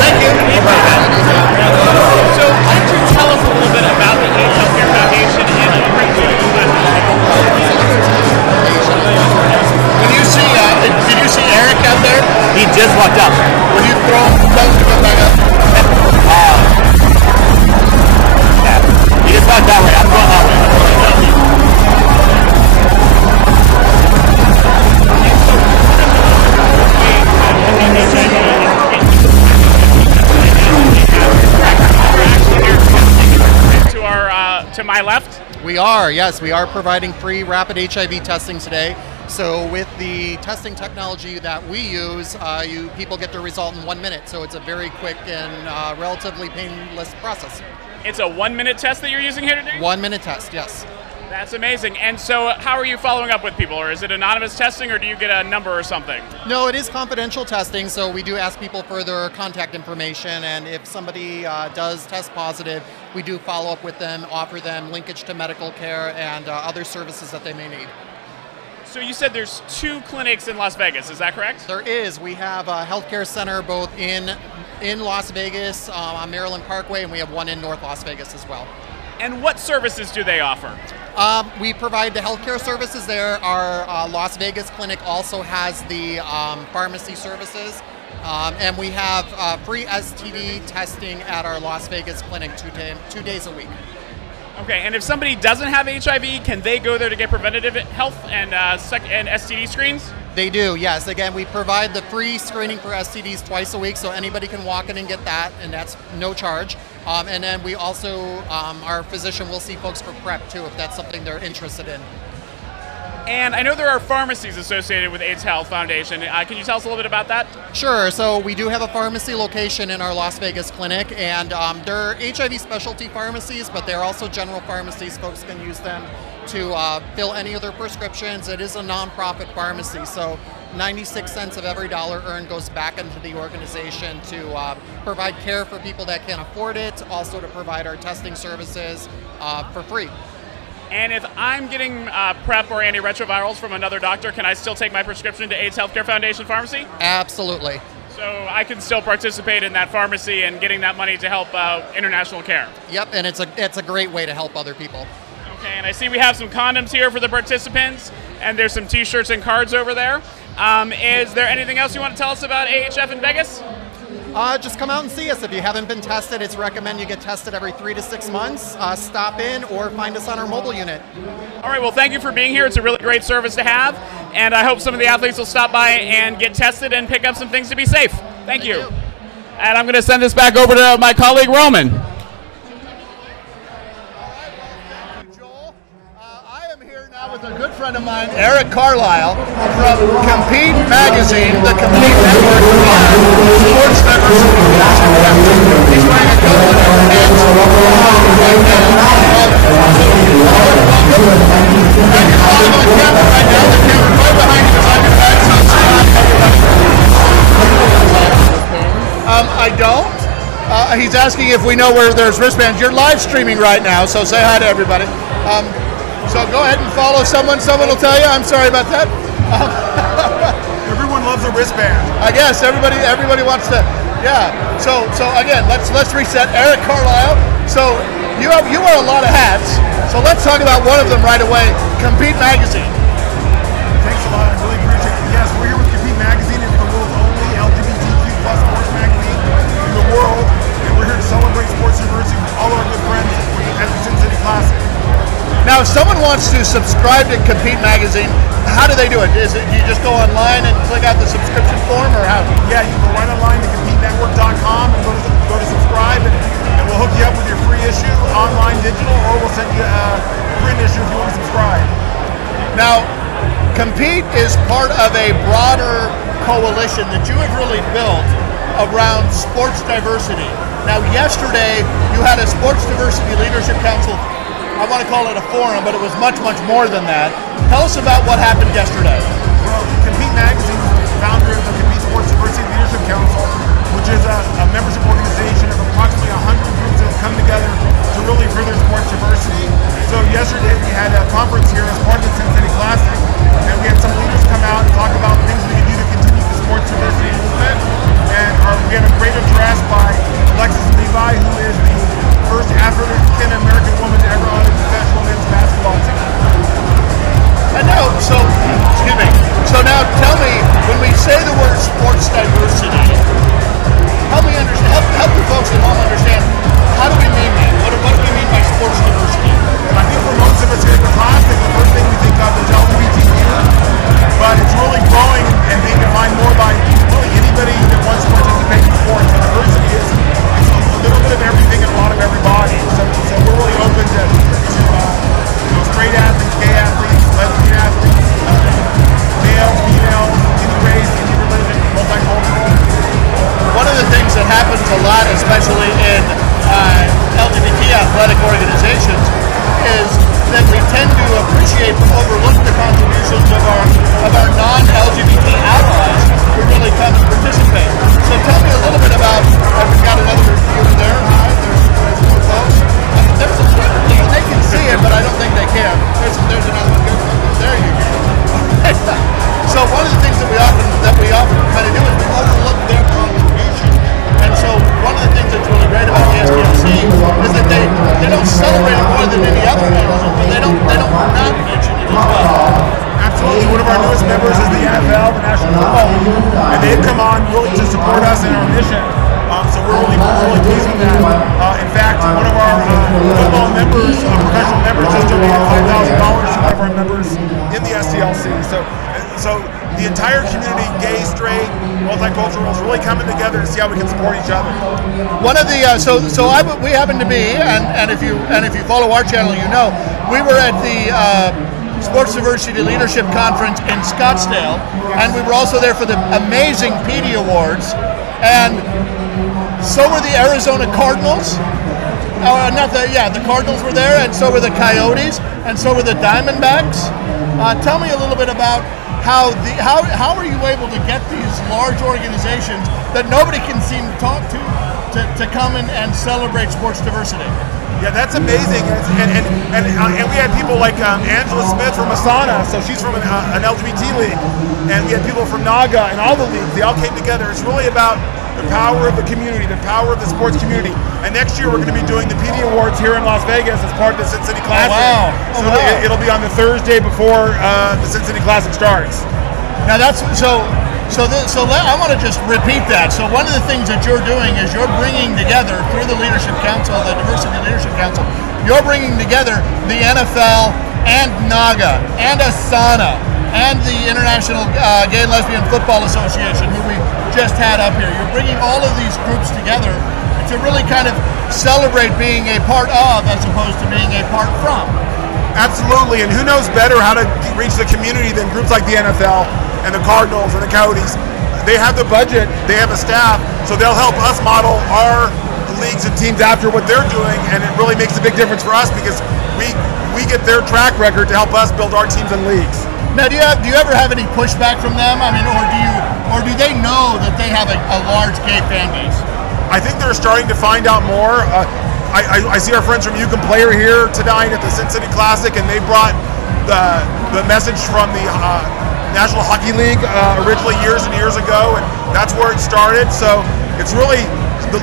Thank you. So why don't you tell us a little bit about the AIDS Healthcare Foundation and what brings you to When you see, did you see Eric out there? He just walked up. When you throw him, tell him to come back up. Yeah. He just walked that way. I'm going that way. To my left? We are, yes. We are providing free rapid HIV testing today. So with the testing technology that we use, people get their result in 1 minute. So it's a very quick and relatively painless process. It's a 1 minute test that you're using here today? 1 minute test, yes. That's amazing. And so how are you following up with people? Or is it anonymous testing, or do you get a number or something? No, it is confidential testing, so we do ask people for their contact information, and if somebody does test positive, we do follow up with them, offer them linkage to medical care and other services that they may need. So you said there's 2 clinics in Las Vegas, is that correct? There is. We have a healthcare center both in Las Vegas on Maryland Parkway, and we have one in North Las Vegas as well. And what services do they offer? We provide the healthcare services there. Our Las Vegas clinic also has the pharmacy services. And we have free STD testing at our Las Vegas clinic 2 days a week. Okay, and if somebody doesn't have HIV, can they go there to get preventative health and STD screens? They do, yes. Again, we provide the free screening for STDs twice a week, so anybody can walk in and get that, and that's no charge. And then we also, our physician will see folks for PrEP too, if that's something they're interested in. And I know there are pharmacies associated with AIDS Health Foundation. Can you tell us a little bit about that? Sure. So we do have a pharmacy location in our Las Vegas clinic, and they're HIV specialty pharmacies, but they're also general pharmacies. Folks can use them to fill any of their prescriptions. It is a nonprofit pharmacy, so 96 cents of every dollar earned goes back into the organization to provide care for people that can't afford it, also to provide our testing services for free. And if I'm getting PrEP or antiretrovirals from another doctor, can I still take my prescription to AIDS Healthcare Foundation Pharmacy? Absolutely. So I can still participate in that pharmacy and getting that money to help international care. Yep, and it's a great way to help other people. Okay, and I see we have some condoms here for the participants, and there's some T-shirts and cards over there. Is there anything else you want to tell us about AHF in Vegas? Just come out and see us. If you haven't been tested, it's recommended you get tested every 3 to 6 months. Stop in or find us on our mobile unit. All right, well, thank you for being here. It's a really great service to have, and I hope some of the athletes will stop by and get tested and pick up some things to be safe. Thank you. And I'm going to send this back over to my colleague, Roman. With a good friend of mine, Eric Carlisle, from Compete Magazine, the Compete Network of sports members. He's wearing a coat and right now. And you're following on camera right now. The camera right behind you is on your back. I don't. He's asking if we know where there's wristbands. You're live streaming right now, so say hi to everybody. So go ahead and follow someone. Someone will tell you. I'm sorry about that. Everyone loves a wristband. I guess everybody wants to. Yeah. So again, let's reset. Eric Carlisle. So you wear a lot of hats. So let's talk about one of them right away. Compete Magazine. Thanks a lot. I really appreciate it. Yes, we're here with Compete Magazine. It's the world's only LGBTQ plus sports magazine in the world, and we're here to celebrate sports diversity with all our good friends at the Sin City Classic. Now, if someone wants to subscribe to Compete Magazine, how do they do it? Do you just go online and click out the subscription form, or how? Yeah, you can go right online to CompeteNetwork.com and go to subscribe, and we'll hook you up with your free issue, online, digital, or we'll send you a print issue if you want to subscribe. Now, Compete is part of a broader coalition that you have really built around sports diversity. Now, yesterday, you had a Sports Diversity Leadership Council. I want to call it a forum, but it was much, much more than that. Tell us about what happened yesterday. Well, Compete Magazine is the founder of the Compete Sports Diversity Leadership Council, which is a membership organization of approximately 100 groups that have come together to really further sports diversity. So yesterday we had a conference here as part of the Sin City Classic, and we had some leaders come out and talk about things we can do to continue the sports diversity movement. And we had a great address by Alexis Levi, who is the first African-American woman to ever own a professional men's basketball team. And now, excuse me. So now tell me, when we say the word sports diversity, help the folks at home understand, how do we mean that? What do we mean by sports diversity? I think for most of us here at the Classic, the first thing we think of is LGBTQ, but it's really growing and being defined more by really anybody that wants to participate in sports. So diversity is a little bit of everything and a lot of everybody. So we're really open to straight athletes, gay athletes, lesbian athletes, male, female, any race, any religion, multicultural. One of the things that happens a lot, especially in LGBT athletic organizations, is that we tend to appreciate but overlook the contributions of our non-LGBT allies who really come and participate. So tell me a little bit about, we've got another viewer there. Hi, there's more folks. There's a picture, they can see it, but I don't think they can. There's another one. There you go. So one of the things that we often kind of do is we overlook their contribution. And so one of the things that's really great about the SDLC is that they don't celebrate it more than any other organization, but they don't not mention it as well. Absolutely. One of our newest members is the NFL, the National Football League, and they've come on really to support us in our mission. So we're really pleased with that. In fact, one of our football members, professional members, just donated $5,000 to one of our members in the SDLC. So the entire community, gay, straight, multicultural, is really coming together to see how we can support each other. One of the we happen to be, and if you follow our channel, you know, we were at the Sports Diversity Leadership Conference in Scottsdale, and we were also there for the amazing PD Awards, and so were the Arizona Cardinals. The Cardinals were there, and so were the Coyotes, and so were the Diamondbacks. Tell me a little bit about how are you able to get these large organizations that nobody can seem to talk to come in and celebrate sports diversity? Yeah, that's amazing, and we had people like Angela Smith from Asana, so she's from an LGBT league, and we had people from NAGA and all the leagues. They all came together. It's really about the power of the community, the power of the sports community. And next year we're going to be doing the PD Awards here in Las Vegas as part of the Sin City Classic. Oh, wow. So it'll be on the Thursday before the Sin City Classic starts. Now that's I want to just repeat that. So one of the things that you're doing is you're bringing together through the Leadership Council, the Diversity Leadership Council, you're bringing together the NFL and NAGA and Asana and the International Gay and Lesbian Football Association, who we just had up here. You're bringing all of these groups together to really kind of celebrate being a part of as opposed to being a part from. Absolutely, and who knows better how to reach the community than groups like the NFL and the Cardinals and the Coyotes. They have the budget, they have a staff, so they'll help us model our leagues and teams after what they're doing, and it really makes a big difference for us because we get their track record to help us build our teams and leagues. Now, do you ever have any pushback from them? I mean, or do they know that they have a large gay fan base? I think they're starting to find out more. I see our friends from Yukon Player here tonight at the Sin City Classic, and they brought the message from the National Hockey League originally years and years ago, and that's where it started. So it's really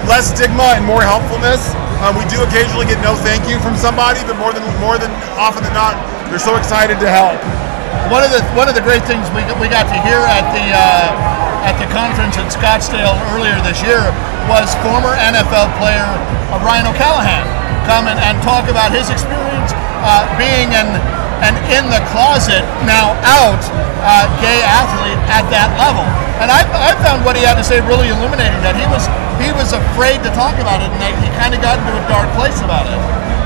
less stigma and more helpfulness. We do occasionally get no thank you from somebody, but more than often than not, they're so excited to help. One of the great things we got to hear at the conference in Scottsdale earlier this year was former NFL player Ryan O'Callahan come and talk about his experience being an in the closet, now out gay athlete at that level. And I found what he had to say really illuminating, that he was afraid to talk about it, and that he kind of got into a dark place about it.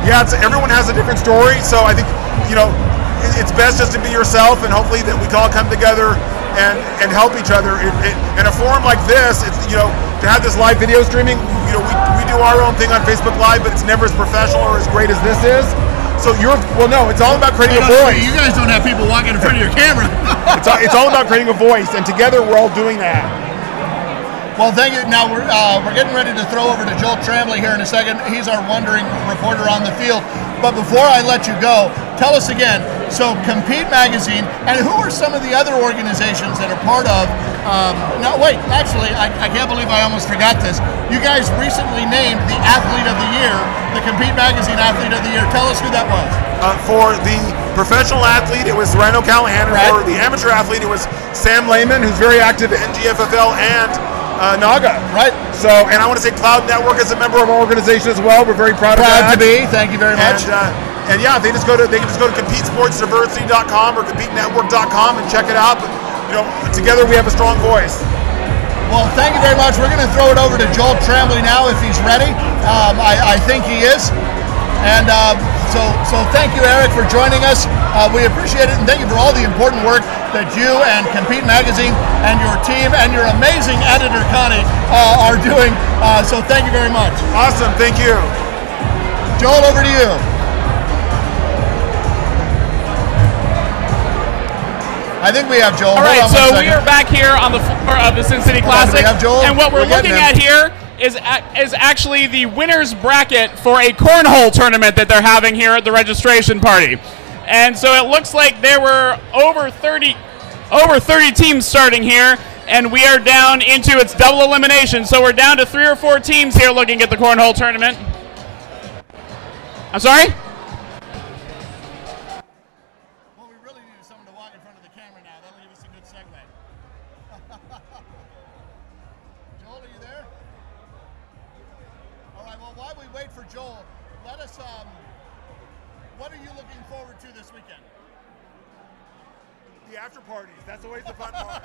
Yeah, everyone has a different story, so I think, it's best just to be yourself, and hopefully that we can all come together and help each other. In a forum like this, it's, to have this live video streaming, we do our own thing on Facebook Live, but it's never as professional or as great as this is. So it's all about creating a voice. You guys don't have people walking in front of your camera. It's all about creating a voice, and together we're all doing that. Well, thank you. Now we're getting ready to throw over to Joel Tremblay here in a second. He's our wandering reporter on the field. But before I let you go, tell us again, so Compete Magazine, and who are some of the other organizations that are part of, no, wait, actually, I can't believe I almost forgot this. You guys recently named the Athlete of the Year, the Compete Magazine Athlete of the Year. Tell us who that was. For the professional athlete, it was Ryan O'Callahan. Right. For the amateur athlete, it was Sam Lehman, who's very active in GFFL and Naga. Right. So, and I want to say Cloud Network is a member of our organization as well. We're very proud of that. Proud to be. Thank you very much. And yeah, they can just go to CompeteSportsDiversity.com or CompeteNetwork.com and check it out. But, together we have a strong voice. Well, thank you very much. We're going to throw it over to Joel Tremblay now if he's ready. I think he is. And so thank you, Eric, for joining us. We appreciate it, and thank you for all the important work that you and Compete Magazine and your team and your amazing editor, Connie, are doing. So thank you very much. Awesome. Thank you. Joel, over to you. I think we have Joel. All right, so we are back here on the floor of the Sin City Classic, and what we're looking at here is actually the winner's bracket for a cornhole tournament that they're having here at the registration party. And so it looks like there were over 30 teams starting here, and we are down into its double elimination. So we're down to 3 or 4 teams here looking at the cornhole tournament. I'm sorry? That's always the fun part.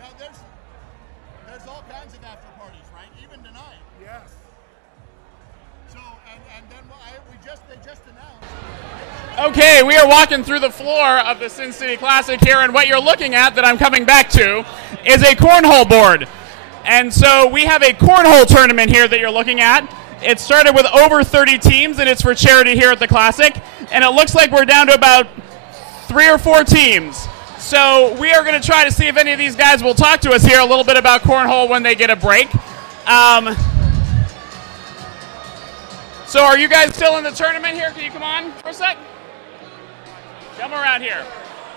Now there's all kinds of after parties, right? Even tonight. Yes. So and then they just announced. Okay, we are walking through the floor of the Sin City Classic here, and what you're looking at that I'm coming back to is a cornhole board. And so we have a cornhole tournament here that you're looking at. It started with over 30 teams, and it's for charity here at the Classic. And it looks like we're down to about 3 or 4 teams. So we are going to try to see if any of these guys will talk to us here a little bit about cornhole when they get a break. So are you guys still in the tournament here? Can you come on for a sec? Come around here.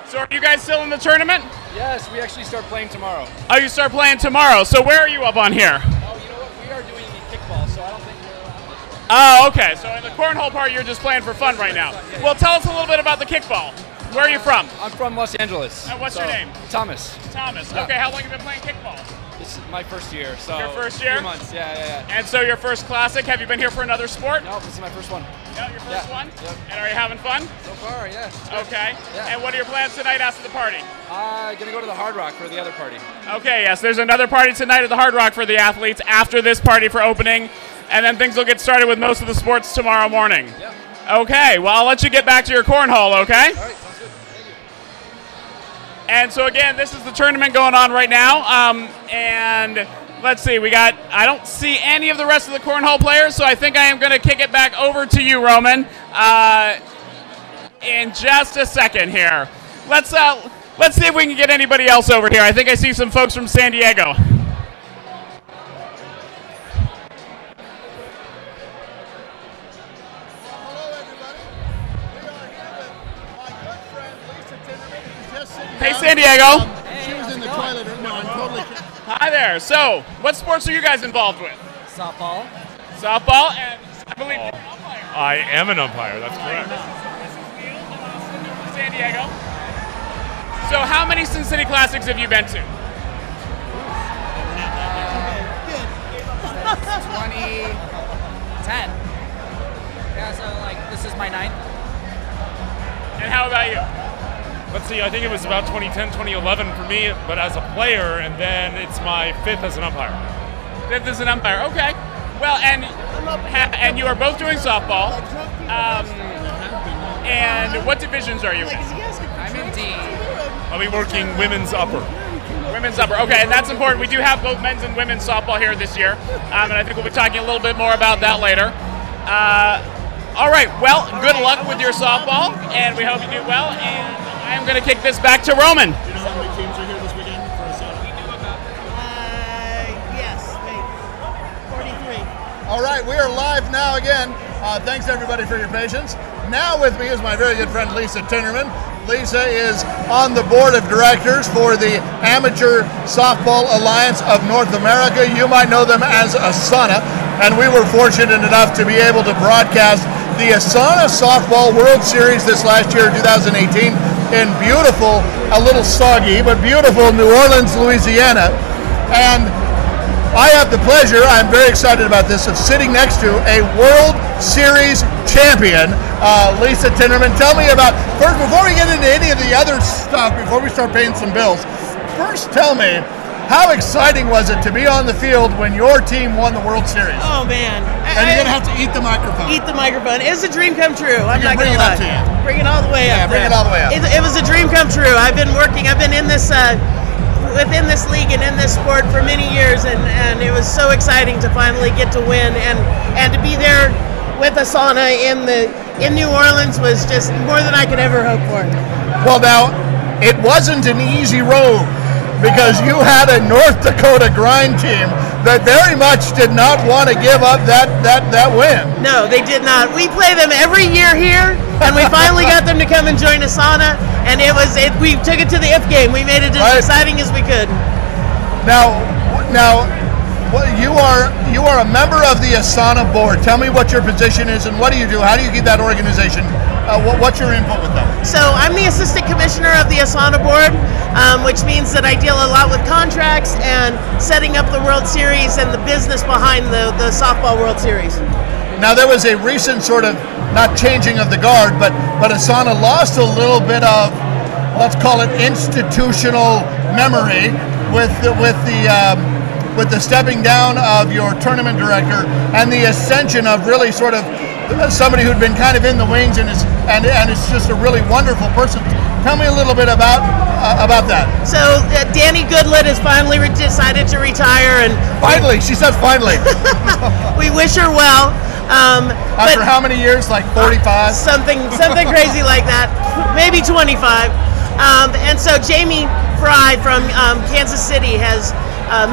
So are you guys still in the tournament? Yes, we actually start playing tomorrow. Oh, you start playing tomorrow. So where are you up on here? Oh, you know what? We are doing the kickball, so I don't think we're around this one. Oh, okay. So in the cornhole part, you're just playing for fun right now. Well, tell us a little bit about the kickball. Where are you from? I'm from Los Angeles. What's your name? Thomas. Thomas. Yeah. Okay, how long have you been playing kickball? This is my first year. So your first year? 3 months, yeah. And so your first Classic, have you been here for another sport? No, this is my first one. No, your first one? Yep. And are you having fun? So far, yeah. Okay. Yeah. And what are your plans tonight after the party? Gonna go to the Hard Rock for the other party. Okay, yes, there's another party tonight at the Hard Rock for the athletes after this party for opening, and then things will get started with most of the sports tomorrow morning. Yep. Okay, well, I'll let you get back to your cornhole, okay? All right. And so again, this is the tournament going on right now. And let's see, I don't see any of the rest of the cornhole players, so I think I am going to kick it back over to you, Roman, in just a second here. Let's see if we can get anybody else over here. I think I see some folks from San Diego. Hey, San Diego. She was in the toilet. No, I'm totally. Hi there. So, what sports are you guys involved with? Softball. Softball, and I believe you're an umpire. I am an umpire, that's correct. San Diego. So, how many Sin City Classics have you been to? 2010. Yeah, so like this is my 9th. And how about you? Let's see, I think it was about 2010, 2011 for me, but as a player, and then it's my 5th as an umpire. 5th as an umpire, okay. Well, and you are both doing softball. And what divisions are you in? I'm in D. I'll be working women's upper. Women's upper, okay, and that's important. We do have both men's and women's softball here this year, and I think we'll be talking a little bit more about that later. All right, well, good luck with your softball, and we hope you do well, and I'm going to kick this back to Roman. Do you know how many teams are here this weekend for Asana? Yes, wait. 43. All right, we are live now again. Thanks everybody for your patience. Now with me is my very good friend Lisa Tinnerman. Lisa is on the board of directors for the Amateur Softball Alliance of North America. You might know them as Asana, and we were fortunate enough to be able to broadcast the Asana Softball World Series this last year, 2018, in beautiful, a little soggy, but beautiful New Orleans, Louisiana. And I have the pleasure, I'm very excited about this, of sitting next to a World Series champion, Lisa Tinnerman. Tell me about, first, before we get into any of the other stuff, before we start paying some bills, first tell me, how exciting was it to be on the field when your team won the World Series? Oh, man. And you're going to have to eat the microphone. Eat the microphone. It's a dream come true. I'm not going to bring it lie. up to you. Bring it all the way up. Yeah, bring it all the way up. It was a dream come true. I've been in this, within this league and in this sport for many years, and it was so exciting to finally get to win and to be there with Asana in New Orleans was just more than I could ever hope for. Well, now, it wasn't an easy road, because you had a North Dakota grind team that very much did not want to give up that win. No, they did not. We play them every year here, and we finally got them to come and join Asana, and we took it to the if game. We made it as exciting as we could. Now, you are a member of the Asana board. Tell me what your position is and what do you do? How do you keep that organization? What's your input with them? So I'm the assistant commissioner of the Asana board, which means that I deal a lot with contracts and setting up the World Series and the business behind the softball World Series. Now there was a recent sort of, not changing of the guard, but Asana lost a little bit of, let's call it institutional memory with the stepping down of your tournament director and the ascension of really sort of somebody who'd been kind of in the wings and is just a really wonderful person. Tell me a little bit about that. So Danny Goodlett has finally decided to retire, and finally, she says finally. We wish her well. After how many years? Like 45? Something crazy like that. Maybe 25. And so Jamie Fry from Kansas City has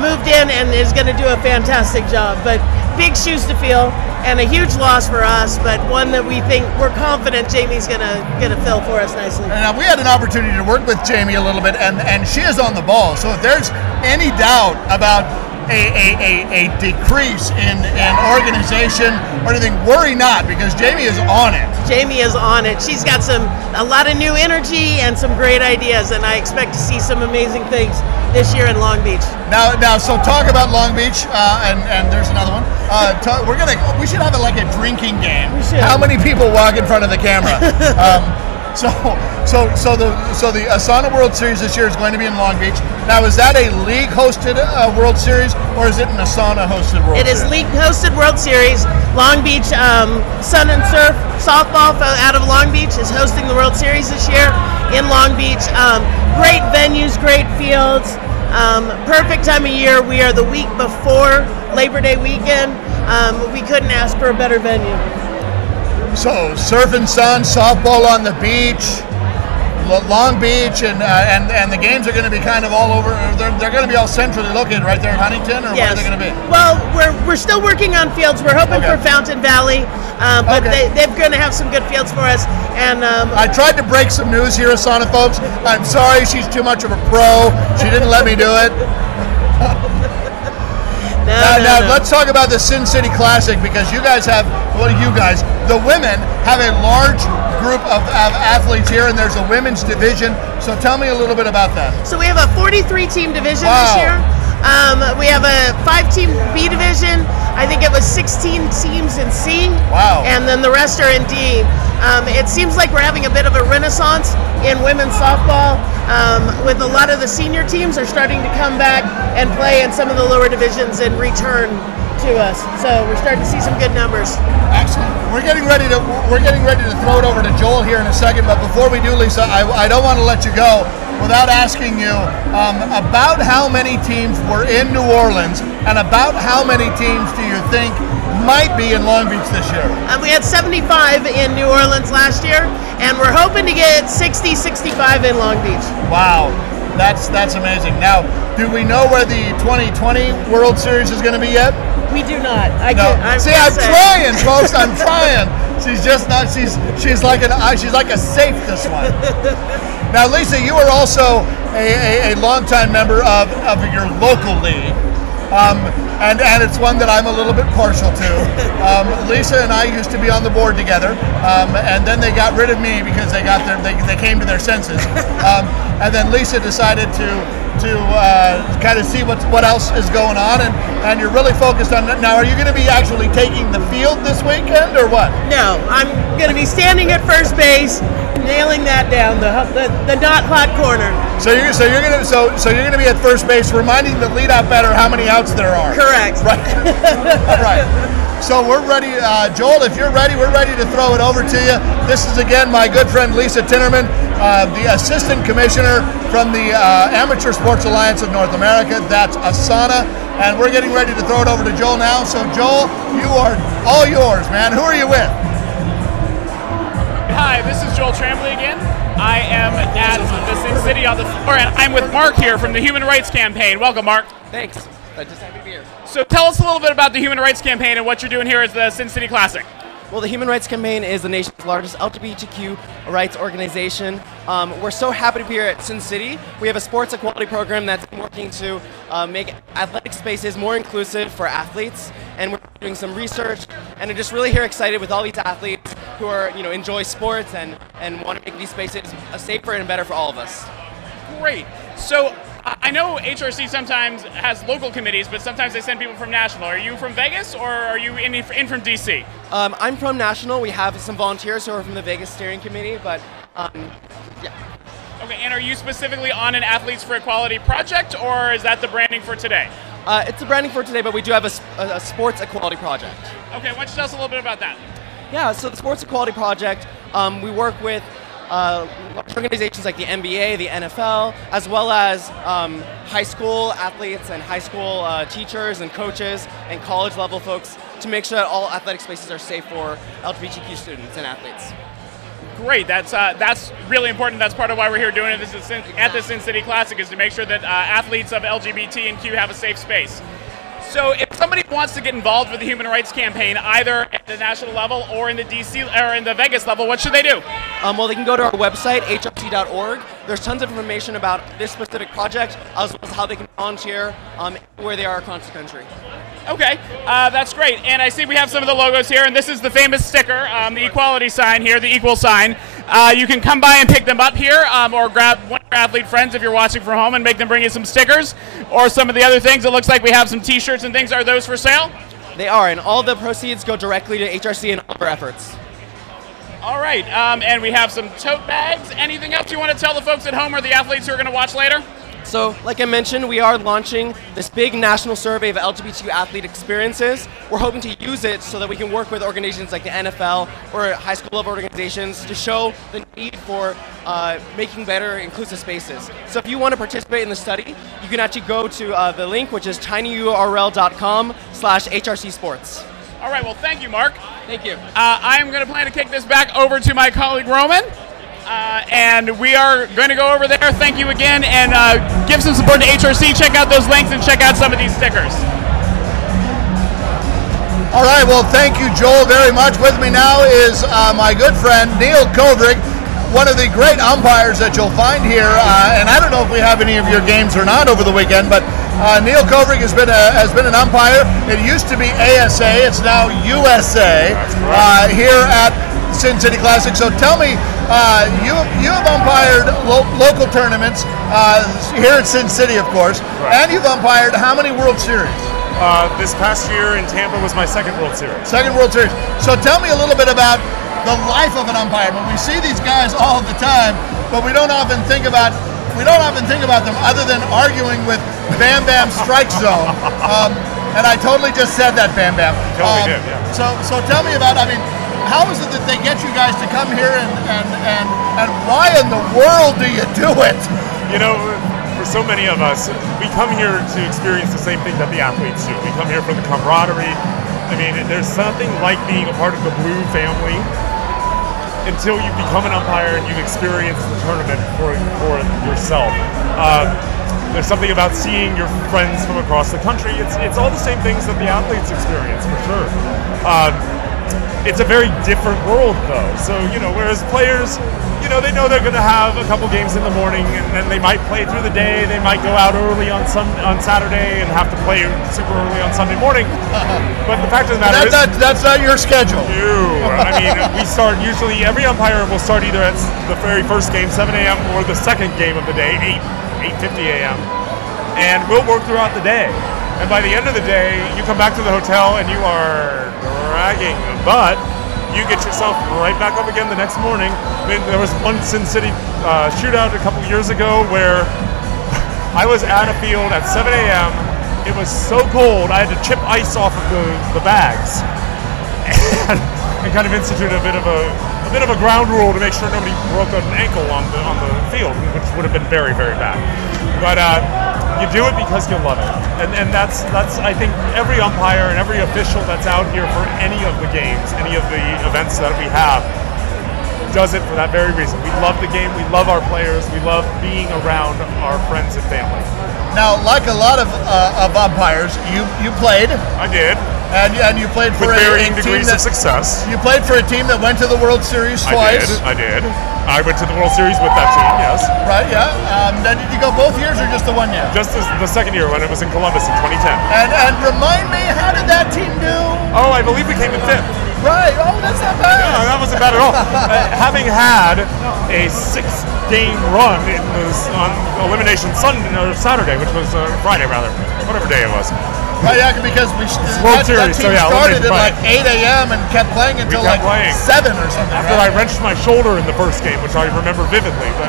moved in and is going to do a fantastic job. But big shoes to fill and a huge loss for us, but one that we're confident Jamie's going to fill for us nicely. And we had an opportunity to work with Jamie a little bit, and she is on the ball. So if there's any doubt about a decrease in organization or anything, worry not, because Jamie is on it. Jamie is on it. She's got a lot of new energy and some great ideas, and I expect to see some amazing things this year in Long Beach. Now, so talk about Long Beach, and there's another one. We should have like a drinking game. We should. How many people walk in front of the camera? So the Asana World Series this year is going to be in Long Beach. Now, is that a league-hosted World Series, or is it an Asana-hosted World Series? It is league-hosted World Series. Long Beach Sun and Surf Softball out of Long Beach is hosting the World Series this year in Long Beach. Great venues, great fields, perfect time of year. We are the week before Labor Day weekend. We couldn't ask for a better venue. So, surf and sun, softball on the beach, Long Beach and the games are going to be kind of all over. They're going to be all centrally located right there in Huntington, or where are they going to be? Well, we're still working on fields. We're hoping for Fountain Valley, but they're going to have some good fields for us. And I tried to break some news here, Asana folks. I'm sorry, she's too much of a pro. She didn't let me do it. Now let's talk about the Sin City Classic, because you guys have, the women have a large group of athletes here, and there's a women's division. So tell me a little bit about that. So we have a 43-team division this year. We have a 5-team B division. I think it was 16 teams in C. Wow. And then the rest are in D. It seems like we're having a bit of a renaissance in women's softball. With a lot of the senior teams are starting to come back and play in some of the lower divisions and return to us. So we're starting to see some good numbers. Excellent. We're getting ready to throw it over to Joel here in a second. But before we do, Lisa, I don't want to let you go without asking you about how many teams were in New Orleans, and about how many teams do you think might be in Long Beach this year? We had 75 in New Orleans last year, and we're hoping to get 60, 65 in Long Beach. Wow, that's amazing. Now, do we know where the 2020 World Series is going to be yet? We do not. I'm trying, folks. I'm trying. She's just not. She's like a safe this one. Now, Lisa, you are also a longtime member of your local league. And it's one that I'm a little bit partial to. Lisa and I used to be on the board together, and then they got rid of me because they came to their senses. And then Lisa decided to kind of see what else is going on, and you're really focused on that. Now, are you going to be actually taking the field this weekend, or what? No, I'm going to be standing at first base, nailing that down, the not hot corner. So you're gonna be at first base, reminding the leadoff batter how many outs there are. Correct. Right. All right. So we're ready, Joel. If you're ready, we're ready to throw it over to you. This is again my good friend Lisa Tinnerman, the assistant commissioner from the Amateur Sports Alliance of North America. That's ASANA, and we're getting ready to throw it over to Joel now. So Joel, you are all yours, man. Who are you with? Hi, this is Joel Tremblay again. I am at the Sin City on the floor, and I'm with Mark here from the Human Rights Campaign. Welcome, Mark. Thanks. Just happy to be here. So tell us a little bit about the Human Rights Campaign and what you're doing here at the Sin City Classic. Well, the Human Rights Campaign is the nation's largest LGBTQ rights organization. We're so happy to be here at Sin City. We have a sports equality program that's working to make athletic spaces more inclusive for athletes, and we're doing some research, and we're just really here excited with all these athletes who are, enjoy sports and want to make these spaces safer and better for all of us. Great. So I know HRC sometimes has local committees, but sometimes they send people from national. Are you from Vegas, or are you in from DC? I'm from national. We have some volunteers who are from the Vegas steering committee, but yeah. Okay, and are you specifically on an Athletes for Equality project, or is that the branding for today? It's the branding for today, but we do have a sports equality project. Okay, why don't you tell us a little bit about that? Yeah, so the sports equality project, we work with organizations like the NBA, the NFL, as well as high school athletes and high school teachers and coaches and college level folks to make sure that all athletic spaces are safe for LGBTQ students and athletes. Great, that's really important. That's part of why we're here doing it. This is at the Sin City Classic, is to make sure that athletes of LGBT and Q have a safe space. So if somebody wants to get involved with the Human Rights Campaign, either at the national level or in the DC or in the Vegas level, what should they do? Well, they can go to our website, hrc.org. There's tons of information about this specific project, as well as how they can volunteer where they are across the country. Okay, that's great. And I see we have some of the logos here, and this is the famous sticker, the equality sign here, the equal sign. You can come by and pick them up here, or grab one of your athlete friends if you're watching from home and make them bring you some stickers, or some of the other things. It looks like we have some t-shirts and things. Are those for sale? They are, and all the proceeds go directly to HRC and all of our efforts. All right, and we have some tote bags. Anything else you want to tell the folks at home or the athletes who are going to watch later? So, like I mentioned, we are launching this big national survey of LGBTQ athlete experiences. We're hoping to use it so that we can work with organizations like the NFL or high school level organizations to show the need for making better inclusive spaces. So if you want to participate in the study, you can actually go to the link, which is tinyurl.com/HRC Sports. All right, well, thank you, Mark. Thank you. I'm going to plan to kick this back over to my colleague, Roman. And we are going to go over there. Thank you again, and give some support to HRC. Check out those links and check out some of these stickers. All right, well, thank you, Joel, very much. With me now is my good friend, Neil Kovrig, one of the great umpires that you'll find here. And I don't know if we have any of your games or not over the weekend, but Neil Kovrig has been an umpire. It used to be ASA. It's now USA here at Sin City Classic. So tell me, you have umpired local tournaments here at Sin City, of course, and you've umpired how many World Series? This past year in Tampa was my second World Series. Second World Series. So tell me a little bit about the life of an umpire. When we see these guys all the time, but we don't often think about them other than arguing with Bam Bam Strike Zone. And I totally just said that, Bam Bam. Totally did, yeah. So tell me about, how is it that they get you guys to come here and why in the world do you do it? You know, for so many of us, we come here to experience the same thing that the athletes do. We come here for the camaraderie. I mean, there's something like being a part of the Blue family until you become an umpire and you experience the tournament for yourself. There's something about seeing your friends from across the country. It's all the same things that the athletes experience, for sure. It's a very different world, though. So, whereas players, they know they're going to have a couple games in the morning, and then they might play through the day. They might go out early on Saturday and have to play super early on Sunday morning. But the fact of the matter is, that's not your schedule. No, I mean, we start usually. Every umpire will start either at the very first game, 7 a.m., or the second game of the day, 8:50 a.m. And we'll work throughout the day. And by the end of the day, you come back to the hotel and you are dragging, but you get yourself right back up again the next morning. I mean, there was one Sin City shootout a couple years ago where I was at a field at 7 a.m. It was so cold, I had to chip ice off of the bags and kind of institute a bit of a ground rule to make sure nobody broke an ankle on the field, which would have been very, very bad. But you do it because you love it, and that's I think every umpire and every official that's out here for any of the games, any of the events that we have, does it for that very reason. We love the game, we love our players, we love being around our friends and family. Now, like a lot of umpires, you played. I did. And you played for with varying degrees of success. You played for a team that went to the World Series twice. I did. I went to the World Series with that team, yes. Right, yeah. Now, did you go both years or just the 1 year? Just the second year when it was in Columbus in 2010. And remind me, how did that team do? Oh, I believe we came in 5th. Right. Oh, that's not bad. No, that wasn't bad at all. Having had a 6-game run on Elimination Sunday or Saturday, which was Friday rather, whatever day it was. Right, yeah, because that team started at like 8 a.m. and kept playing until like 7 or something. After I wrenched my shoulder in the first game, which I remember vividly. But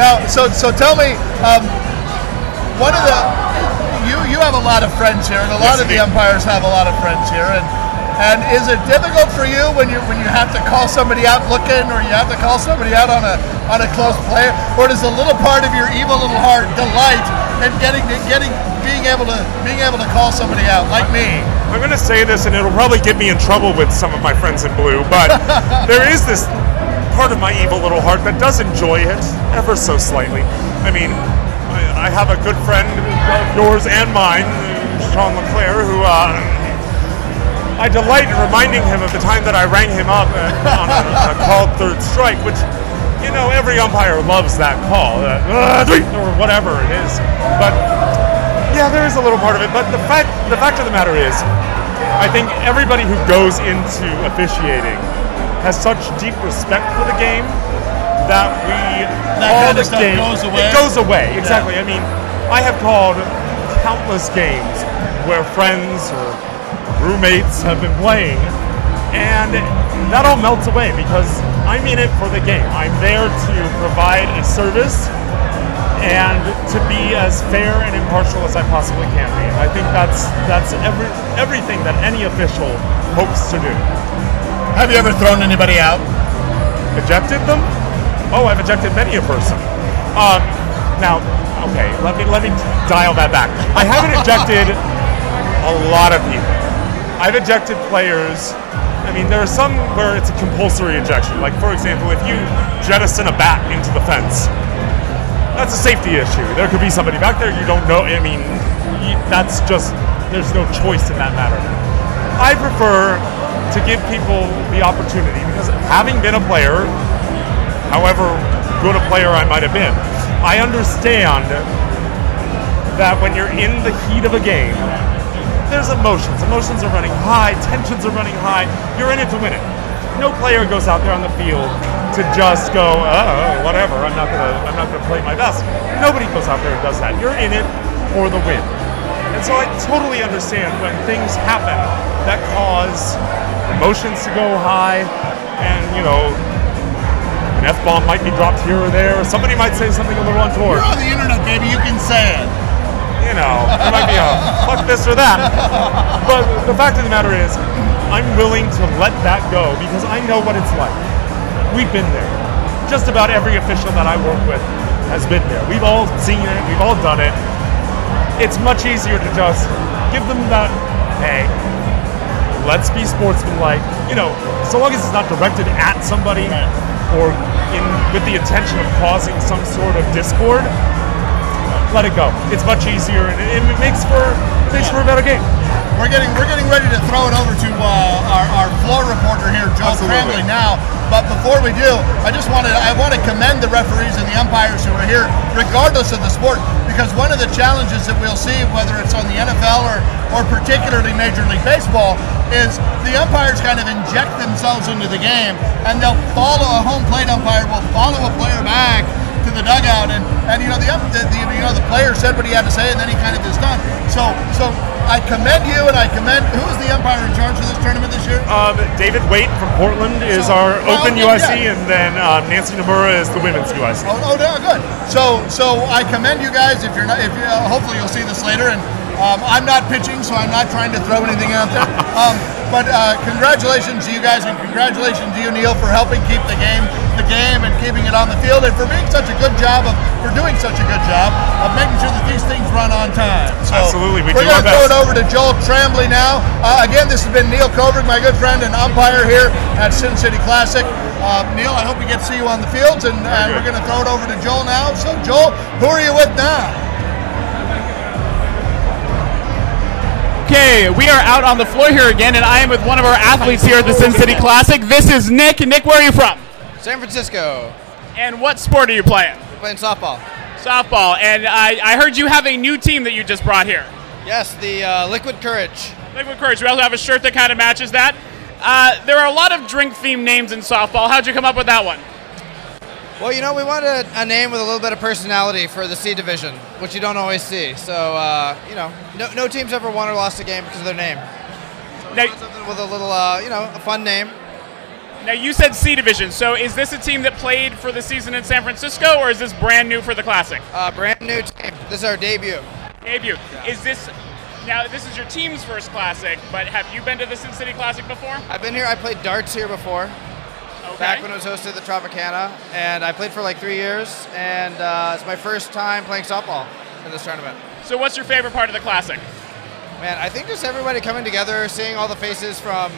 now, so tell me, one of the you have a lot of friends here, and a lot of the umpires have a lot of friends here, and is it difficult for you when you have to call somebody out looking, or you have to call somebody out on a close play, or does a little part of your evil little heart delight in being able to call somebody out like me? I'm going to say this, and it'll probably get me in trouble with some of my friends in blue, but there is this part of my evil little heart that does enjoy it ever so slightly. I mean, I have a good friend of yours and mine, Sean LeClaire, who I delight in reminding him of the time that I rang him up on a called third strike, which, every umpire loves that call, or whatever it is. But yeah, there is a little part of it. But the fact of the matter is, I think everybody who goes into officiating has such deep respect for the game that it goes away. Exactly. Yeah. I mean, I have called countless games where friends or roommates have been playing, and that all melts away because I'm in it for the game. I'm there to provide a service and to be as fair and impartial as I possibly can be. And I think that's everything that any official hopes to do. Have you ever thrown anybody out? Ejected them? Oh, I've ejected many a person. Now, okay, let me dial that back. I haven't ejected a lot of people. I've ejected players, I mean, there are some where it's a compulsory ejection. Like, for example, if you jettison a bat into the fence, that's a safety issue. There could be somebody back there you don't know. I mean, that's just, there's no choice in that matter. I prefer to give people the opportunity, because having been a player, however good a player I might have been, I understand that when you're in the heat of a game, there's emotions. Emotions are running high, tensions are running high. You're in it to win it. No player goes out there on the field to just go, oh, whatever, I'm not gonna play my best. Nobody goes out there and does that. You're in it for the win. And so I totally understand when things happen that cause emotions to go high, and an F-bomb might be dropped here or there, or somebody might say something a little untoward. You're on the internet, baby, you can say it. There might be a fuck this or that. But the fact of the matter is, I'm willing to let that go because I know what it's like. We've been there. Just about every official that I work with has been there. We've all seen it. We've all done it. It's much easier to just give them that, hey, let's be sportsmanlike. So long as it's not directed at somebody or with the intention of causing some sort of discord, let it go. It's much easier, and it makes for a better game. We're getting ready to throw it over to our floor reporter here, Joel Tremblay, now. But before we do, I want to commend the referees and the umpires who are here, regardless of the sport, because one of the challenges that we'll see, whether it's on the NFL or particularly Major League Baseball, is the umpires kind of inject themselves into the game, and they'll follow a home plate umpire will follow a player back to the dugout, and the player said what he had to say, and then he kind of is done. So I commend you, and I commend, who is the umpire in charge of this tournament this year? David Waite from Portland is our Open UIC, and then Nancy Nomura is the Women's UIC. Oh, no, good. So I commend you guys. If hopefully you'll see this later, and I'm not pitching, so I'm not trying to throw anything out there. But congratulations to you guys, and congratulations to you, Neil, for helping keep the game and keeping it on the field, and for doing such a good job of making sure that these things run on time. So absolutely, we're going to throw it over to Joel Tremblay now. Again, this has been Neil Kovrig, my good friend and umpire here at Sin City Classic. Neil, I hope we get to see you on the fields, and we're going to throw it over to Joel now. So, Joel, who are you with now? Okay, we are out on the floor here again, and I am with one of our athletes here at the Sin City Classic. This is Nick. Nick, where are you from? San Francisco. And what sport are you playing? We're playing softball. Softball. And I heard you have a new team that you just brought here. Yes, the Liquid Courage. Liquid Courage. We also have a shirt that kind of matches that. There are a lot of drink-themed names in softball. How'd you come up with that one? Well, we wanted a name with a little bit of personality for the C division, which you don't always see. So, no team's ever won or lost a game because of their name. So we want something with a little, a fun name. Now, you said C division. So is this a team that played for the season in San Francisco, or is this brand new for the Classic? Brand new team. This is our debut. Debut. Now, this is your team's first Classic, but have you been to the Sin City Classic before? I've been here. I played darts here before. Okay. Back when it was hosted at the Tropicana, and I played for like 3 years, and it's my first time playing softball in this tournament. So what's your favorite part of the Classic? Man, I think just everybody coming together, seeing all the faces from,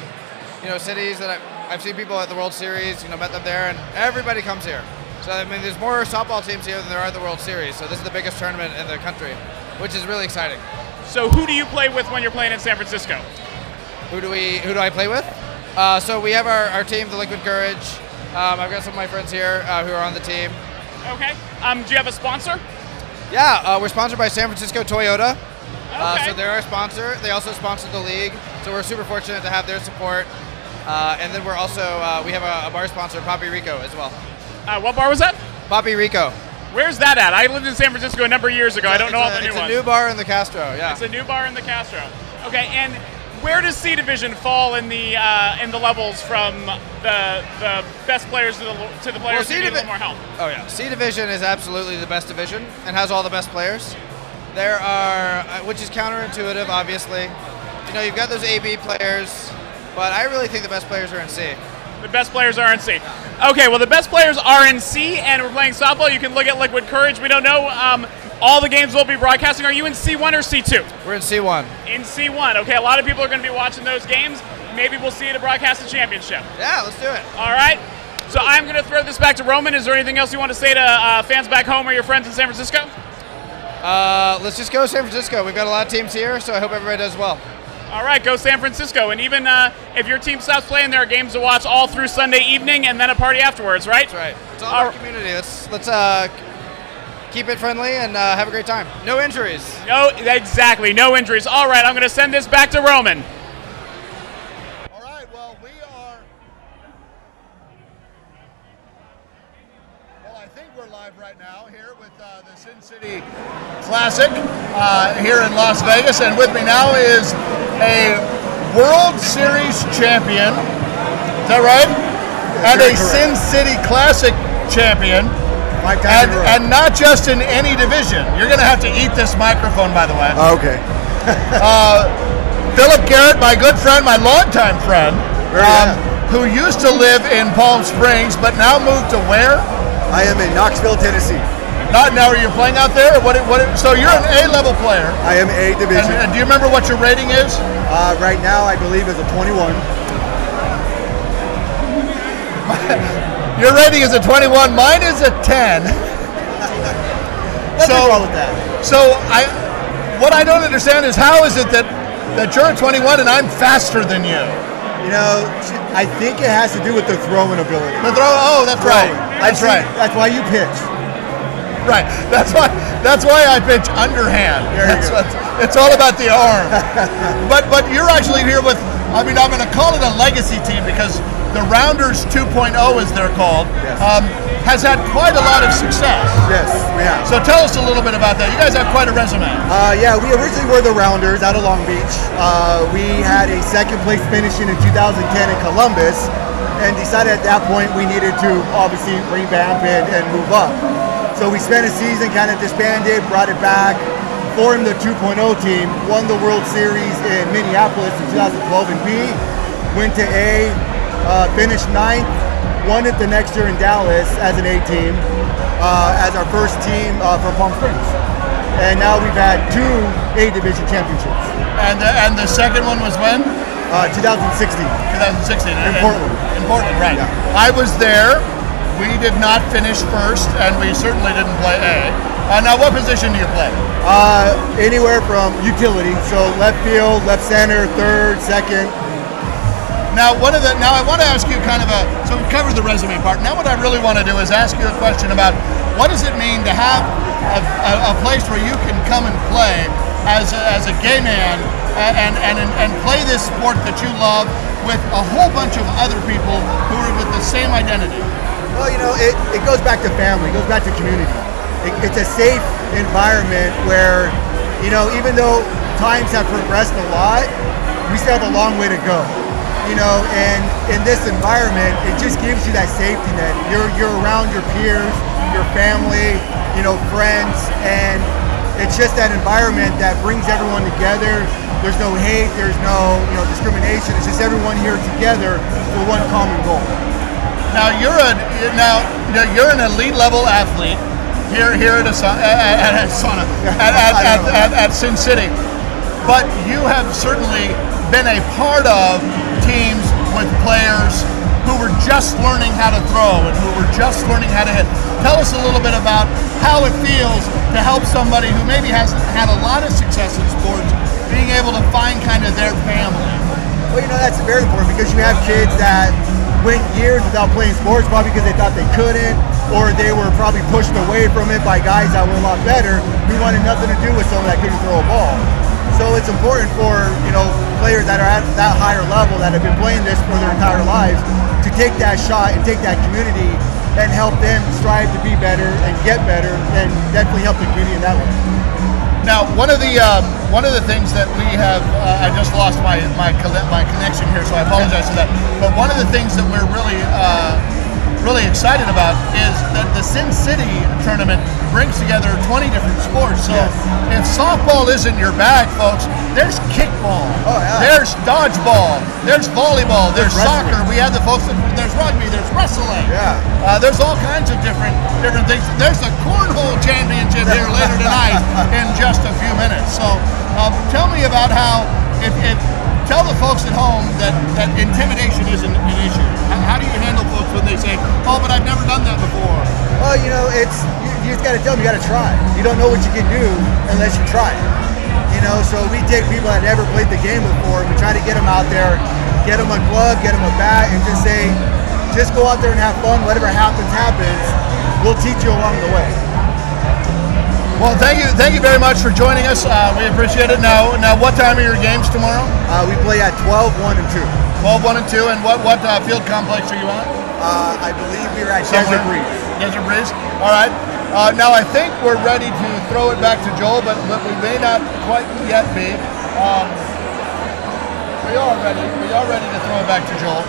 cities that I've seen people at the World Series, met them there, and everybody comes here. So, there's more softball teams here than there are at the World Series, so this is the biggest tournament in the country, which is really exciting. So who do you play with when you're playing in San Francisco? Who do I play with? So we have our team, the Liquid Courage. I've got some of my friends here who are on the team. Okay. Do you have a sponsor? Yeah, we're sponsored by San Francisco Toyota. Okay. So they're our sponsor. They also sponsor the league, so we're super fortunate to have their support. And then we're also, we have a bar sponsor, Papi Rico, as well. What bar was that? Papi Rico. Where's that at? I lived in San Francisco a number of years ago. I don't know all the new ones. It's a new bar in the Castro, yeah. It's a new bar in the Castro. Okay, and where does C Division fall in the levels from the best players to the players who need a little more help? Oh yeah, C Division is absolutely the best division and has all the best players. There are, which is counterintuitive, obviously. You've got those AB players, but I really think the best players are in C. The best players are in C. Okay, well the best players are in C, and we're playing softball. You can look at Liquid Courage. We don't know. All the games will be broadcasting. Are you in C1 or C2? We're in C1. In C1. Okay, a lot of people are going to be watching those games. maybe we'll see you to broadcast the championship. Yeah, let's do it. All right. So I'm going to throw this back to Roman. Is there anything else you want to say to fans back home or your friends in San Francisco? Let's just go San Francisco. We've got a lot of teams here, so I hope everybody does well. All right, go San Francisco. And even if your team stops playing, there are games to watch all through Sunday evening and then a party afterwards, right? That's right. It's all our community. Let's keep it friendly and have a great time. No injuries. No, exactly. No injuries. All right, I'm going to send this back to Roman. City Classic here in Las Vegas, and with me now is a World Series champion, is that right? And a Sin City Classic champion, and not just in any division. You're going to have to eat this microphone, by the way. Okay. Philip Garrett, my good friend, my longtime friend, who used to live in Palm Springs, but now moved to where? I am in Knoxville, Tennessee. Not now. Are you playing out there? So you're an A-level player. I am A division. And do you remember what your rating is? Right now, I believe is a 21. Your rating is a 21. Mine is a 10. Nothing wrong with that. So what I don't understand is how is it that you're a 21 and I'm faster than you? You know, I think it has to do with the throwing ability. The throw. Oh, that's right. That's right. That's why you pitch. Right. That's why I pitch underhand. It's all about the arm. but you're actually here with, I mean, I'm going to call it a legacy team because the Rounders 2.0, as they're called, has had quite a lot of success. Yes, we have. So tell us a little bit about that. You guys have quite a resume. Yeah, we originally were the Rounders out of Long Beach. We had a second place finishing in 2010 in Columbus and decided at that point we needed to obviously revamp and move up. So we spent a season, kind of disbanded, brought it back, formed the 2.0 team, won the World Series in Minneapolis in 2012 in B, went to A, finished 9th, won it the next year in Dallas as an A team, as our first team from Palm Springs. And now we've had 2 A division championships. And the second one was when? 2016. 2016. In Portland. In Portland, right. Yeah. I was there. We did not finish first, and we certainly didn't play A. Now, what position do you play? Anywhere from utility, so left field, left center, third, second. Now, I want to ask you kind of so we've covered the resume part. Now what I really want to do is ask you a question about what does it mean to have a place where you can come and play as a gay man and play this sport that you love with a whole bunch of other people who are with the same identity? Well, you know, it goes back to family, it goes back to community. It's a safe environment where, you know, even though times have progressed a lot, we still have a long way to go. You know, and in this environment, it just gives you that safety net. You're around your peers, your family, you know, friends, and it's just that environment that brings everyone together. There's no hate, there's no, you know, discrimination. It's just everyone here together for one common goal. Now you're an elite level athlete here at Sin City, but you have certainly been a part of teams with players who were just learning how to throw and who were just learning how to hit. Tell us a little bit about how it feels to help somebody who maybe hasn't had a lot of success in sports being able to find kind of their family. Well, you know, that's very important because you have kids that went years without playing sports probably because they thought they couldn't, or they were probably pushed away from it by guys that were a lot better who wanted nothing to do with someone that couldn't throw a ball. So it's important for, you know, players that are at that higher level that have been playing this for their entire lives to take that shot and take that community and help them strive to be better and get better and definitely help the community in that way. Now, one of the things that we have, I just lost my connection here, so I apologize for that. But one of the things that we're really excited about is that the Sin City tournament brings together 20 different sports. So if softball isn't your bag, folks, there's kickball, there's dodgeball, there's volleyball, there's soccer. We have the folks there's rugby, there's wrestling. There's all kinds of different things. There's a cornhole championship here later tonight in just a few minutes. So tell me about how if tell the folks at home that intimidation isn't an issue. How do you handle folks when they say, "Oh, but I've never done that before"? Well, you know, you just got to tell them you got to try. You don't know what you can do unless you try it. You know, so we take people that never played the game before, and we try to get them out there, get them a glove, get them a bat, and just say, just go out there and have fun. Whatever happens, happens. We'll teach you along the way. Well, thank you very much for joining us. We appreciate it. Now, what time are your games tomorrow? We play at 12, 1, and 2. 12, 1, and 2, and what field complex are you on? I believe we're at Desert Breeze. Desert Breeze. All right. Now I think we're ready to throw it back to Joel, but we may not quite yet be. We are ready. We are ready to throw it back to Joel.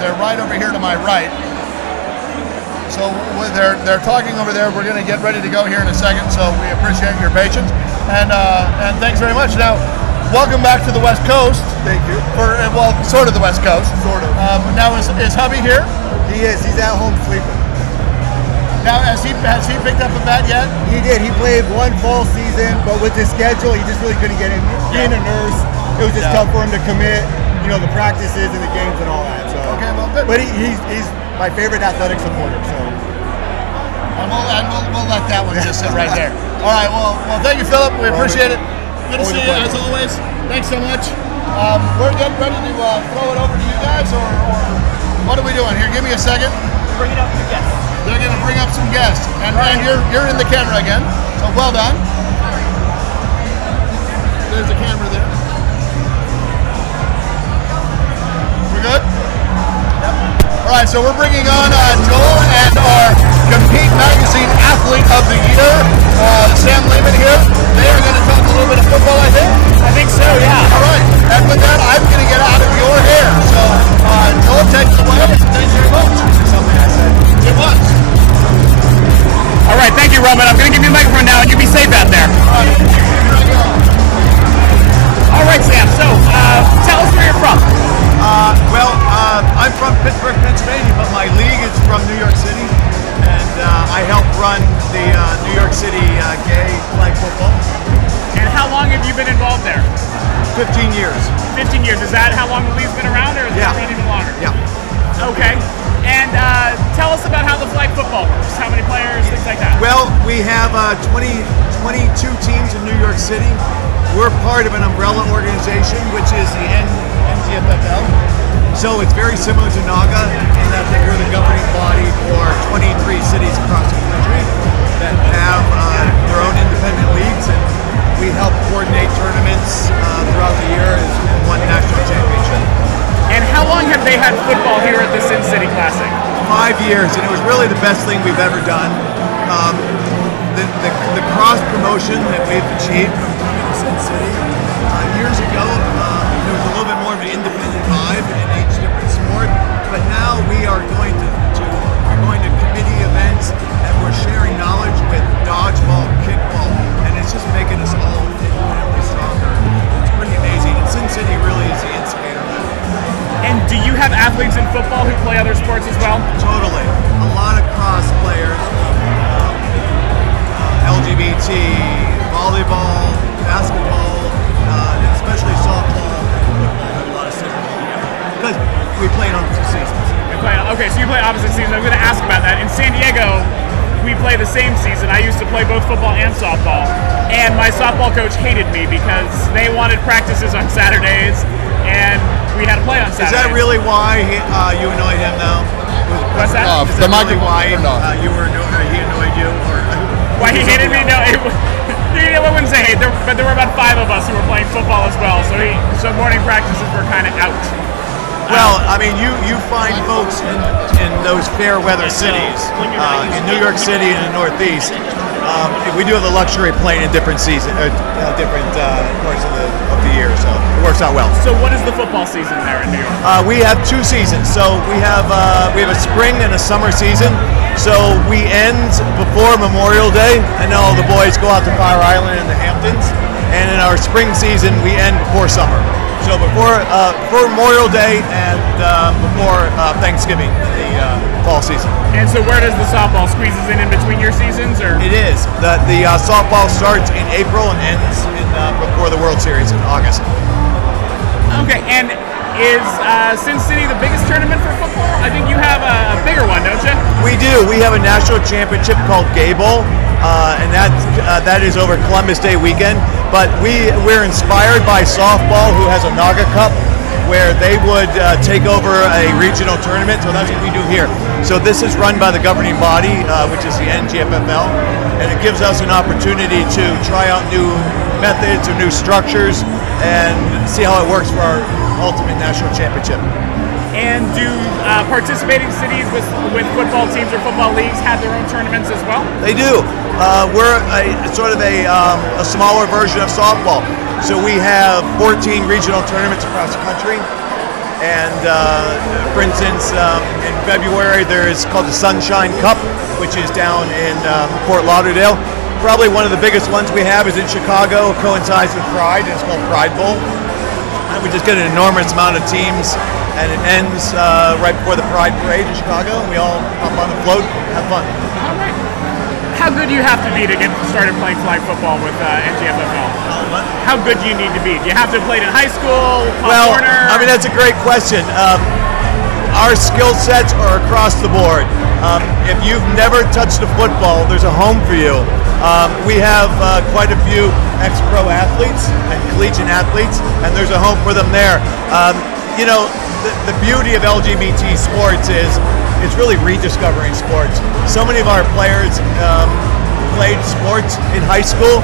They're right over here to my right. So they're talking over there. We're going to get ready to go here in a second. So we appreciate your patience and thanks very much. Now, welcome back to the West Coast. Thank you. Well, sort of the West Coast. Sort of. Now is hubby here? He is. He's at home sleeping. Now, has he picked up a bat yet? He did. He played one fall season, but with his schedule, he just really couldn't get in. Being a nurse, it was just tough for him to commit. You know, the practices and the games and all that. So. Okay, well, good. But he's my favorite athletic supporter. So. And we'll let that one just sit right there. All right. Well, thank you, Philip. We appreciate it. Good to see you as always. Thanks so much. We're getting ready to throw it over to you guys, or what are we doing here? Give me a second. Bring it up to the guests. They're going to bring up some guests, and you're in the camera again. So well done. There's a camera there. We're good. All right, so we're bringing on Joel and our Compete Magazine Athlete of the Year, Sam Lehman here. They are going to talk a little bit of football, I think. I think so, yeah. All right, and with that, I'm going to get out of your hair. So, Joel, take it away. Thanks very much. Something I said. It was. All right, thank you, Roman. I'm going to give you the microphone now, and you be safe out there. All right, Sam. So, tell us where you're from. I'm from Pittsburgh, Pennsylvania, but my league is from New York City, and I help run the New York City gay flag football. And how long have you been involved there? 15 years. 15 years. Is that how long the league's been around, or is it around even longer? Yeah. Okay. And tell us about how the flag football works. How many players, things like that. Well, we have 22 teams in New York City. We're part of an umbrella organization, which is the NTFFL. So it's very similar to NAGA in that we're the governing body for 23 cities across the country that have their own independent leagues, and we help coordinate tournaments throughout the year and one national championship. And how long have they had football here at the Sin City Classic? 5 years, and it was really the best thing we've ever done. The cross promotion that we've achieved from coming to Sin City years ago, there was a little bit more of an independent vibe in each different sport, but now we are going to committee events, and we're sharing knowledge with dodgeball, kickball, and it's just making us all independently stronger. It's pretty amazing, and Sin City really is the instigator of that. And do you have athletes in football who play other sports as well? Totally. A lot of cross players, LGBT, volleyball, basketball, and especially softball and football have a lot of synergy because we play in opposite seasons. Okay, so you play opposite seasons. I'm going to ask about that. In San Diego, we play the same season. I used to play both football and softball, and my softball coach hated me because they wanted practices on Saturdays, and we had to play on Saturdays. Is that really why you annoyed him now? What's that? Is that really why he annoyed you? Why he hated me? No, I wouldn't say hate, but there were about 5 of us who were playing football as well, so morning practices were kind of out. Well, I mean, you find folks in those fair weather cities, in New York City and the Northeast. We do have the luxury of playing in different seasons, different parts of the year, so it works out well. So, what is the football season there in New York? We have 2 seasons. So we have a spring and a summer season. So we end before Memorial Day, and then all the boys go out to Fire Island and the Hamptons. And in our spring season, we end before summer. So before Memorial Day and before Thanksgiving, the fall season. And so where does the softball squeezes in between your seasons, or? It is. The softball starts in April and ends before the World Series in August. Okay, and is Sin City the biggest tournament for football? I think you have a bigger one, don't you? We do. We have a national championship called Gay Bowl, and that is over Columbus Day weekend. But we're inspired by softball, who has a Naga Cup, where they would take over a regional tournament. So that's what we do here. So this is run by the governing body, which is the NGFFL, and it gives us an opportunity to try out new methods or new structures and see how it works for our ultimate national championship. And do participating cities with football teams or football leagues have their own tournaments as well? They do. We're sort of a smaller version of softball. So we have 14 regional tournaments across the country. And for instance, in February, there's called the Sunshine Cup, which is down in Fort Lauderdale. Probably one of the biggest ones we have is in Chicago. It coincides with Pride, and it's called Pride Bowl. And we just get an enormous amount of teams, and it ends right before the Pride Parade in Chicago. And we all hop on the float, have fun. All right. How good do you have to be to get started playing flag football with NGFFL? How good do you need to be? Do you have to have played in high school, Pop Warner? I mean, that's a great question. Our skill sets are across the board. If you've never touched a football, there's a home for you. We have quite a few ex-pro athletes and collegiate athletes, and there's a home for them there. You know, the beauty of LGBT sports is it's really rediscovering sports. So many of our players played sports in high school,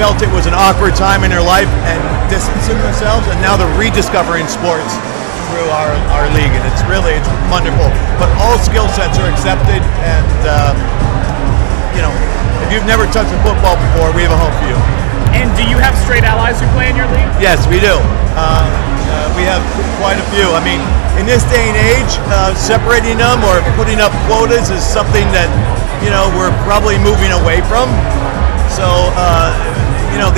felt it was an awkward time in their life and distancing themselves, and now they're rediscovering sports through our league, and it's wonderful. But all skill sets are accepted, and you know, if you've never touched a football before, we have a home for you. And do you have straight allies who play in your league? Yes, we do. We have quite a few. I mean, in this day and age, separating them or putting up quotas is something that, you know, we're probably moving away from. So, you know,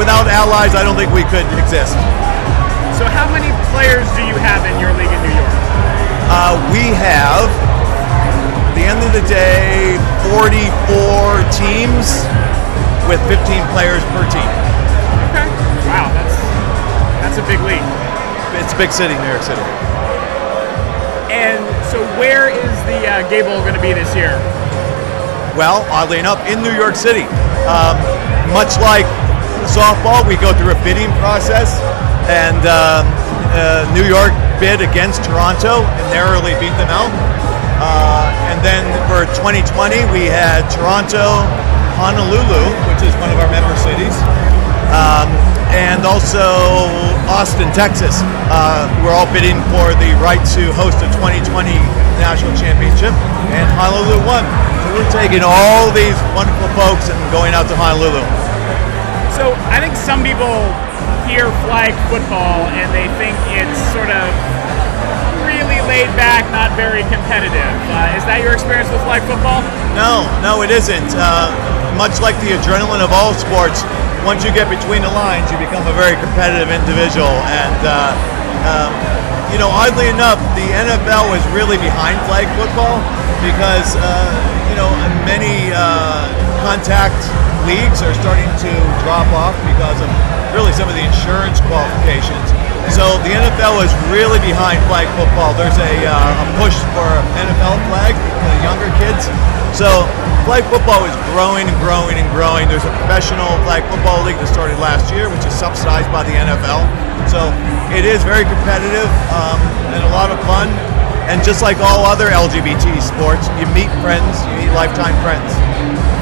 without allies, I don't think we could exist. So how many players do you have in your league in New York? We have, at the end of the day, 44 teams with 15 players per team. Okay. Wow, that's a big league. It's a big city, New York City. And so where is the Gay Bowl going to be this year? Well, oddly enough, in New York City. Much like softball, we go through a bidding process, and New York bid against Toronto and narrowly beat them out. And then for 2020, we had Toronto, Honolulu, which is one of our member cities, and also Austin, Texas. We're all bidding for the right to host a 2020 National Championship, and Honolulu won. So we're taking all these wonderful folks and going out to Honolulu. So I think some people hear flag football and they think it's sort of really laid back, not very competitive. Is that your experience with flag football? No, it isn't. Much like the adrenaline of all sports, once you get between the lines, you become a very competitive individual. And, you know, oddly enough, the NFL is really behind flag football because, you know, many contact leagues are starting to drop off because of really some of the insurance qualifications. So the NFL is really behind flag football. There's a push for NFL flag for the younger kids. So flag football is growing and growing and growing. There's a professional flag football league that started last year, which is subsidized by the NFL. So it is very competitive and a lot of fun. And just like all other LGBT sports, you meet friends, you meet lifetime friends.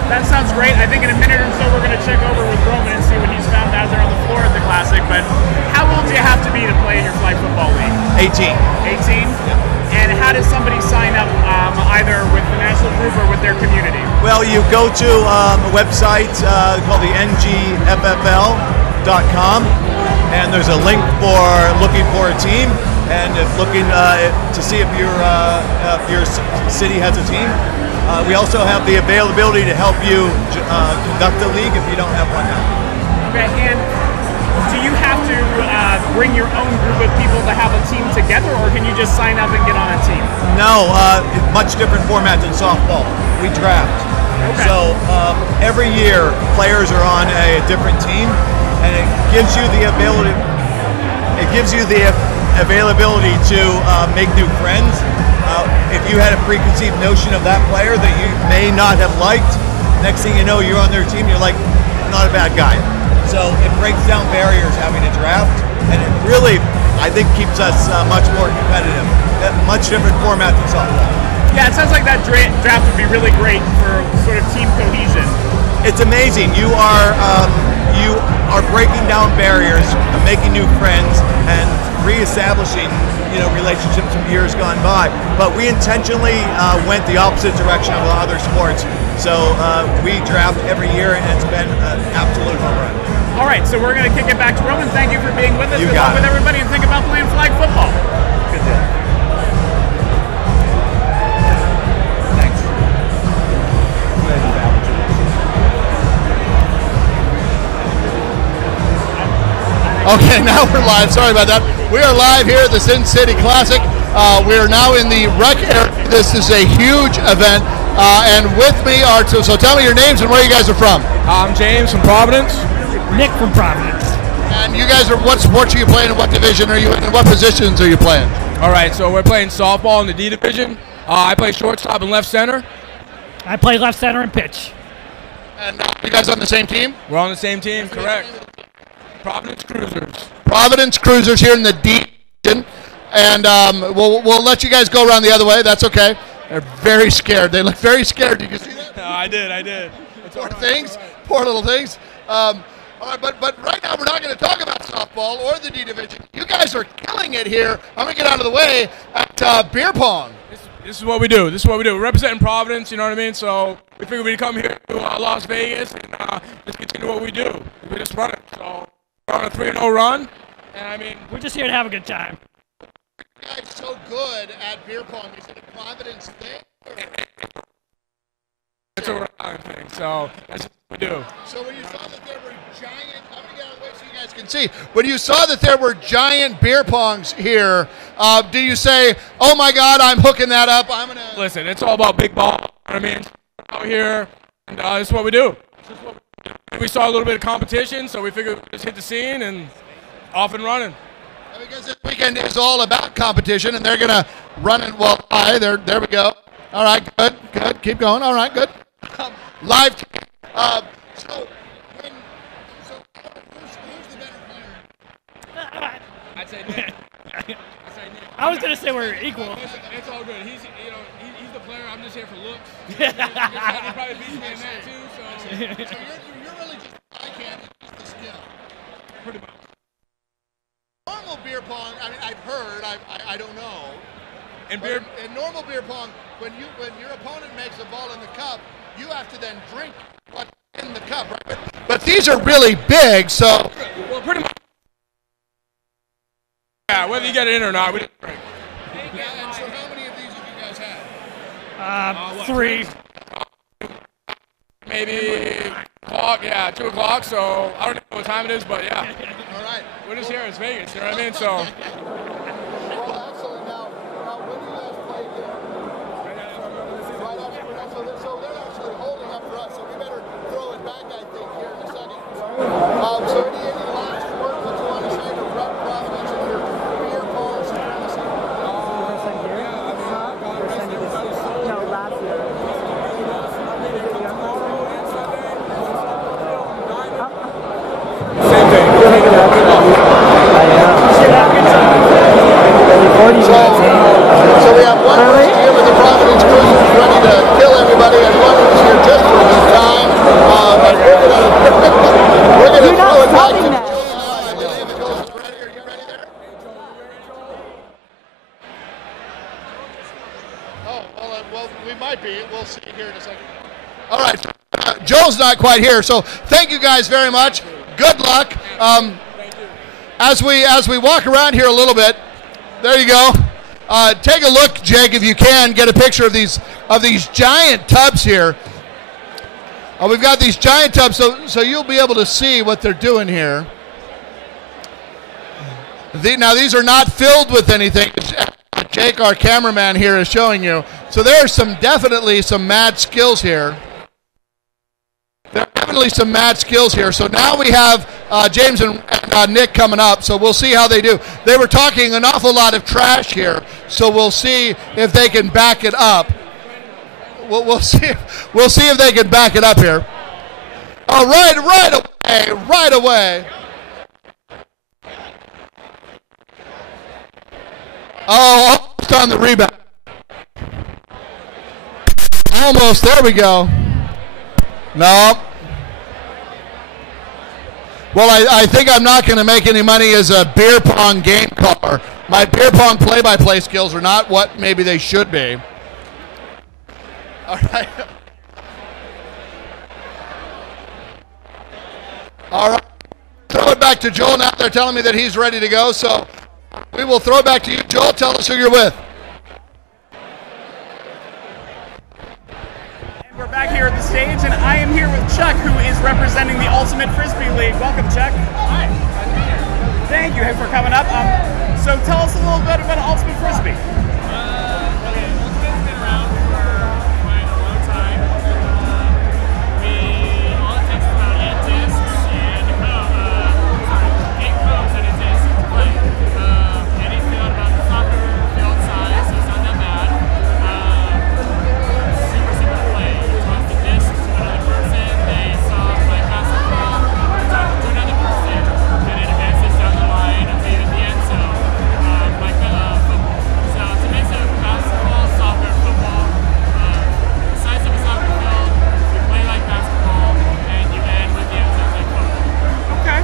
That sounds great. I think in a minute or so we're going to check over with Roman and see what he's found out there on the floor at the Classic. But how old do you have to be to play in your flag football league? 18. 18? Yeah. And how does somebody sign up either with the national group or with their community? Well, you go to a website called the ngffl.com, and there's a link for looking for a team and if looking to see if your city has a team. We also have the availability to help you conduct a league if you don't have one now. Okay, and do you have to bring your own group of people to have a team together, or can you just sign up and get on a team? No, much different format than softball. We draft. Okay. So every year, players are on a different team, and it gives you the ability. It gives you the availability to make new friends. If you had a preconceived notion of that player that you may not have liked, next thing you know, you're on their team, you're like, not a bad guy. So it breaks down barriers having a draft, and it really, I think, keeps us much more competitive. A much different format than softball. Yeah, it sounds like that draft would be really great for sort of team cohesion. It's amazing. You are breaking down barriers, making new friends, and reestablishing relationships from years gone by. But we intentionally went the opposite direction of other sports. So we draft every year, and it's been an absolute home run. All right, so we're going to kick it back to Roman. Thank you for being with us. You Good got luck it. with everybody, and think about playing flag football. Good deal. Thanks. Okay, now we're live. Sorry about that. We are live here at the Sin City Classic. We are now in the rec area. This is a huge event. And with me are two. So tell me your names and where you guys are from. I'm James from Providence. Nick from Providence. And you guys are, what sports are you playing? What division are you in? And what positions are you playing? All right, so we're playing softball in the D division. I play shortstop and left center. I play left center and pitch. And you guys on the same team? We're on the same team, correct. Providence Cruisers. Providence Cruisers here in the D division. And we'll let you guys go around the other way. That's okay. They're very scared. They look very scared. Did you see that? I did. Poor things. Poor little things. All right, but right now we're not going to talk about softball or the D division. You guys are killing it here. I'm going to get out of the way at beer pong. This is what we do. We're representing Providence, you know what I mean? So we figured we'd come here to Las Vegas and just continue what we do. We just run it. So we're on a 3-0 run. And I mean, we're just here to have a good time. You guys so good at beer pong. Is it a Providence thing? It's a round thing. So that's what we do. So when you saw that there were giant, I'm going to get out of the way so you guys can see. When you saw that there were giant beer pongs here, did you say, oh my God, I'm hooking that up? I'm going to. Listen, it's all about big ball. You know what I mean? Out here, and this is what we do. We saw a little bit of competition, so we figured we'd just hit the scene and off and running. Because this weekend is all about competition, and they're going to run it well high. There we go. All right, good. Keep going. All right, good. Live. Who's the better player? I'd say Nick. I was going to say we're equal. It's all good. He's the player. I'm just here for looks. He probably beats me in that too. So you're really just the skill. Pretty much. Normal beer pong, I mean, I've heard, I don't know. In normal beer pong, when your opponent makes a ball in the cup, you have to then drink what's in the cup, right? But these are really big, so. Well, pretty much. Yeah, whether you get it in or not, we didn't drink. Yeah, and so how many of these have you guys had? 3. Maybe 2 o'clock, so I don't know what time it is, but yeah. All right. We're just here, it's Vegas, you know what I mean? So. Well, excellent. Now, when do you guys play here? Right after, so they're actually holding up for us, so we better throw it back, I think, here in a second. So any last words that you want to say to rep Providence and your beer pong supremacy? So we have one who's here with the Providence Cruisers ready to kill everybody, and one who's here just for a good time. And we're gonna throw it back to Julie now. I believe it goes to Brady. Are you ready there? Oh, well, we might be. We'll see here in a second. All right. Joe's not quite here, so thank you guys very much. Good luck. As we walk around here a little bit, there you go. Take a look, Jake, if you can, get a picture of these giant tubs here. We've got these giant tubs, so you'll be able to see what they're doing here. Now, these are not filled with anything. Jake, our cameraman here, is showing you. So there's definitely some mad skills here. there are definitely some mad skills here. So now we have James and Nick coming up, so we'll see how they do. They were talking an awful lot of trash here, so we'll see if they can back it up. We'll see if they can back it up here. All right, right away. Oh, almost on the rebound. Almost, there we go. No. Well, I think I'm not going to make any money as a beer pong game caller. My beer pong play-by-play skills are not what maybe they should be. All right. All right. Throw it back to Joel now. They're telling me that he's ready to go, so we will throw it back to you. Joel, tell us who you're with. And we're back here at the stage, and I am here with Chuck, who is representing the Ultimate Frisbee League. Welcome, Chuck. Hi. Thank you for coming up. So tell us a little bit about Ultimate Frisbee. Ultimate's been around for quite a long time. All it takes is about 8 discs and 8 cones and a disc to play. Any field about the soccer field size, so it's not that bad. Super simple to play. You toss the disc to another person, they saw play basketball, toss it to another person, and it advances down the line until you're at the end zone. Like football. So it's a mix of basketball, soccer, football. The size of a soccer field, you play like basketball, and you end with the end zone like football. Okay.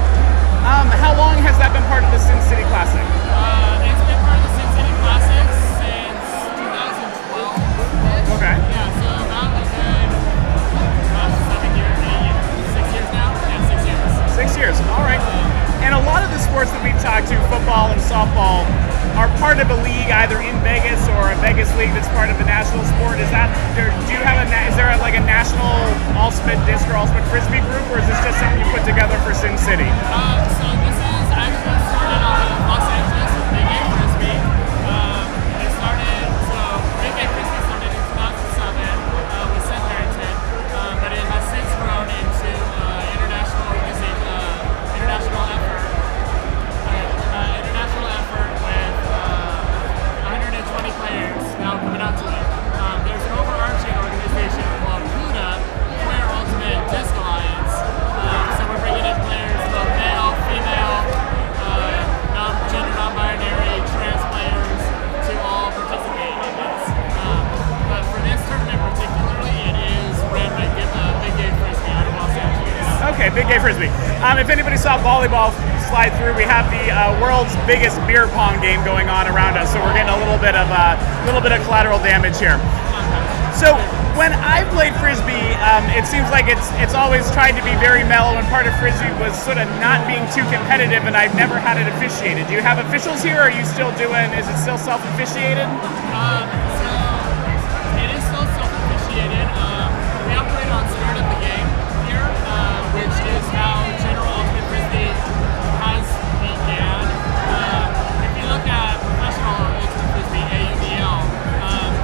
How long has that been part of the Sin City Classic? It's been part of the Sin City Classic since 2012. Okay. Yeah, so about a good 7 years, 6 years now? Yeah, 6 years. 6 years, all right. And a lot of the sports that we've talked to, football and softball, are part of a league either in Vegas or a Vegas league that's part of a national sport. Is that, do you have is there like a national Ultimate Disc or Ultimate Frisbee group, or is this just something you put together for Sin City? So this is actually started out of Los Angeles with Big Game Frisbee. It started, so Big Game Frisbee started in 2007 with St. Harrington, but it has since grown into international effort with 120 players now coming out to it. There's an overarching organization called CUDA, Queer Ultimate Disc Alliance. So we're bringing in players both male, female, gender non-binary, trans players to all participate in this. But for this tournament particularly, it is ran by Big Game Frisbee out of Los Angeles. Okay, Big Game Frisbee. If anybody saw volleyball slide through, we have the world's biggest beer pong game going on around us, so we're getting a little bit of collateral damage here. So when I played Frisbee, it seems like it's always tried to be very mellow, and part of Frisbee was sort of not being too competitive, and I've never had it officiated. Do you have officials here, or are you still is it still self-officiated? So it is still self-officiated. We operate on Spirit of the Game here, which is how General Ultimate Frisbee has began. If you look at professional Ultimate Frisbee, AUDL,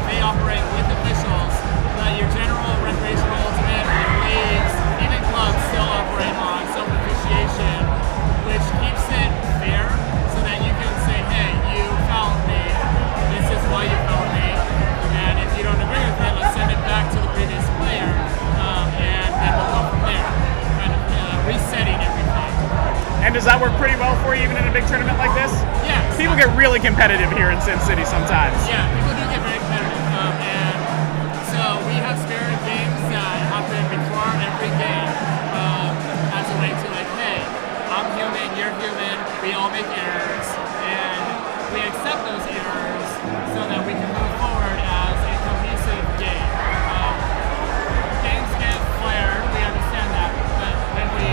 they operate with officials, but your general recreational ultimate, your leagues, even clubs still operate on self-officiation, which keeps it fair so that you can say, hey, you fouled me, this is why you fouled me, and if you don't agree with it, let's send it back to the previous player, and then we'll go from there, kind of resetting everything. And does that work pretty well for you even in a big tournament like this? Yeah. People get really competitive here in Sin City sometimes. Yeah, people do get very competitive. And so we have spirited games that happen before every game as a way to like, hey, I'm human, you're human, we all make errors, and we accept those errors so that we can move forward as a cohesive game. Games get flared, we understand that, but when we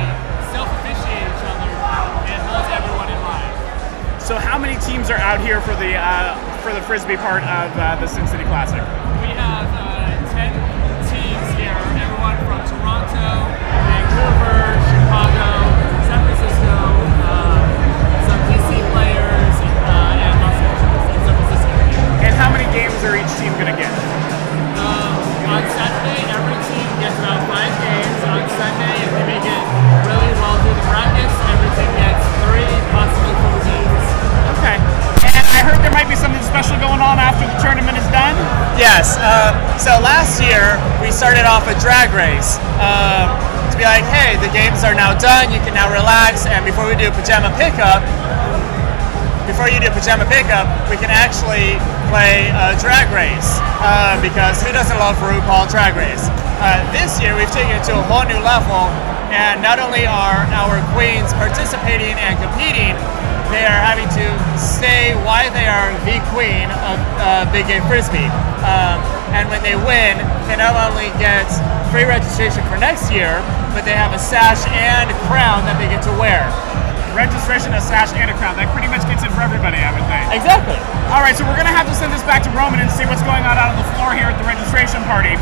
self-officiate each other, it holds everyone in line. So how many teams are out here for the Frisbee part of the Sin City Classic? We have 10 teams here, everyone from Toronto, Vancouver, Chicago, San Francisco, some DC players, and Los Angeles, and San Francisco. And how many games are each team going to get? On Saturday, every team gets about 5 games. On Sunday, special going on after the tournament is done? Yes. So last year we started off a drag race to be like, hey, the games are now done. You can now relax. And before we do pajama pickup, we can actually play a drag race because who doesn't love RuPaul Drag Race? This year we've taken it to a whole new level, and not only are our queens participating and competing, they are having to say why they are the queen of Big Game Frisbee. And when they win, they not only get free registration for next year, but they have a sash and crown that they get to wear. Registration, a sash, and a crown. That pretty much gets it for everybody, I would think. Exactly. All right, so we're going to have to send this back to Roman and see what's going on out on the floor here at the registration party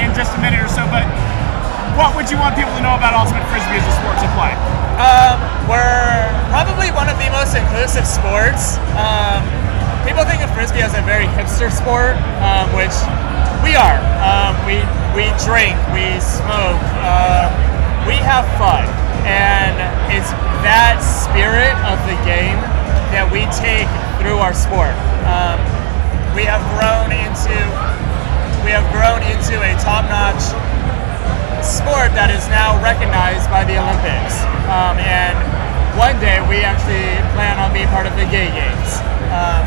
in just a minute or so. But what would you want people to know about Ultimate Frisbee as a sport to play? We're probably one of the most inclusive sports. People think of Frisbee as a very hipster sport, which we are. We drink, we smoke, we have fun. And it's that spirit of the game that we take through our sport. We have grown into a top-notch sport that is now recognized by the Olympics. And one day we actually plan on being part of the Gay Games.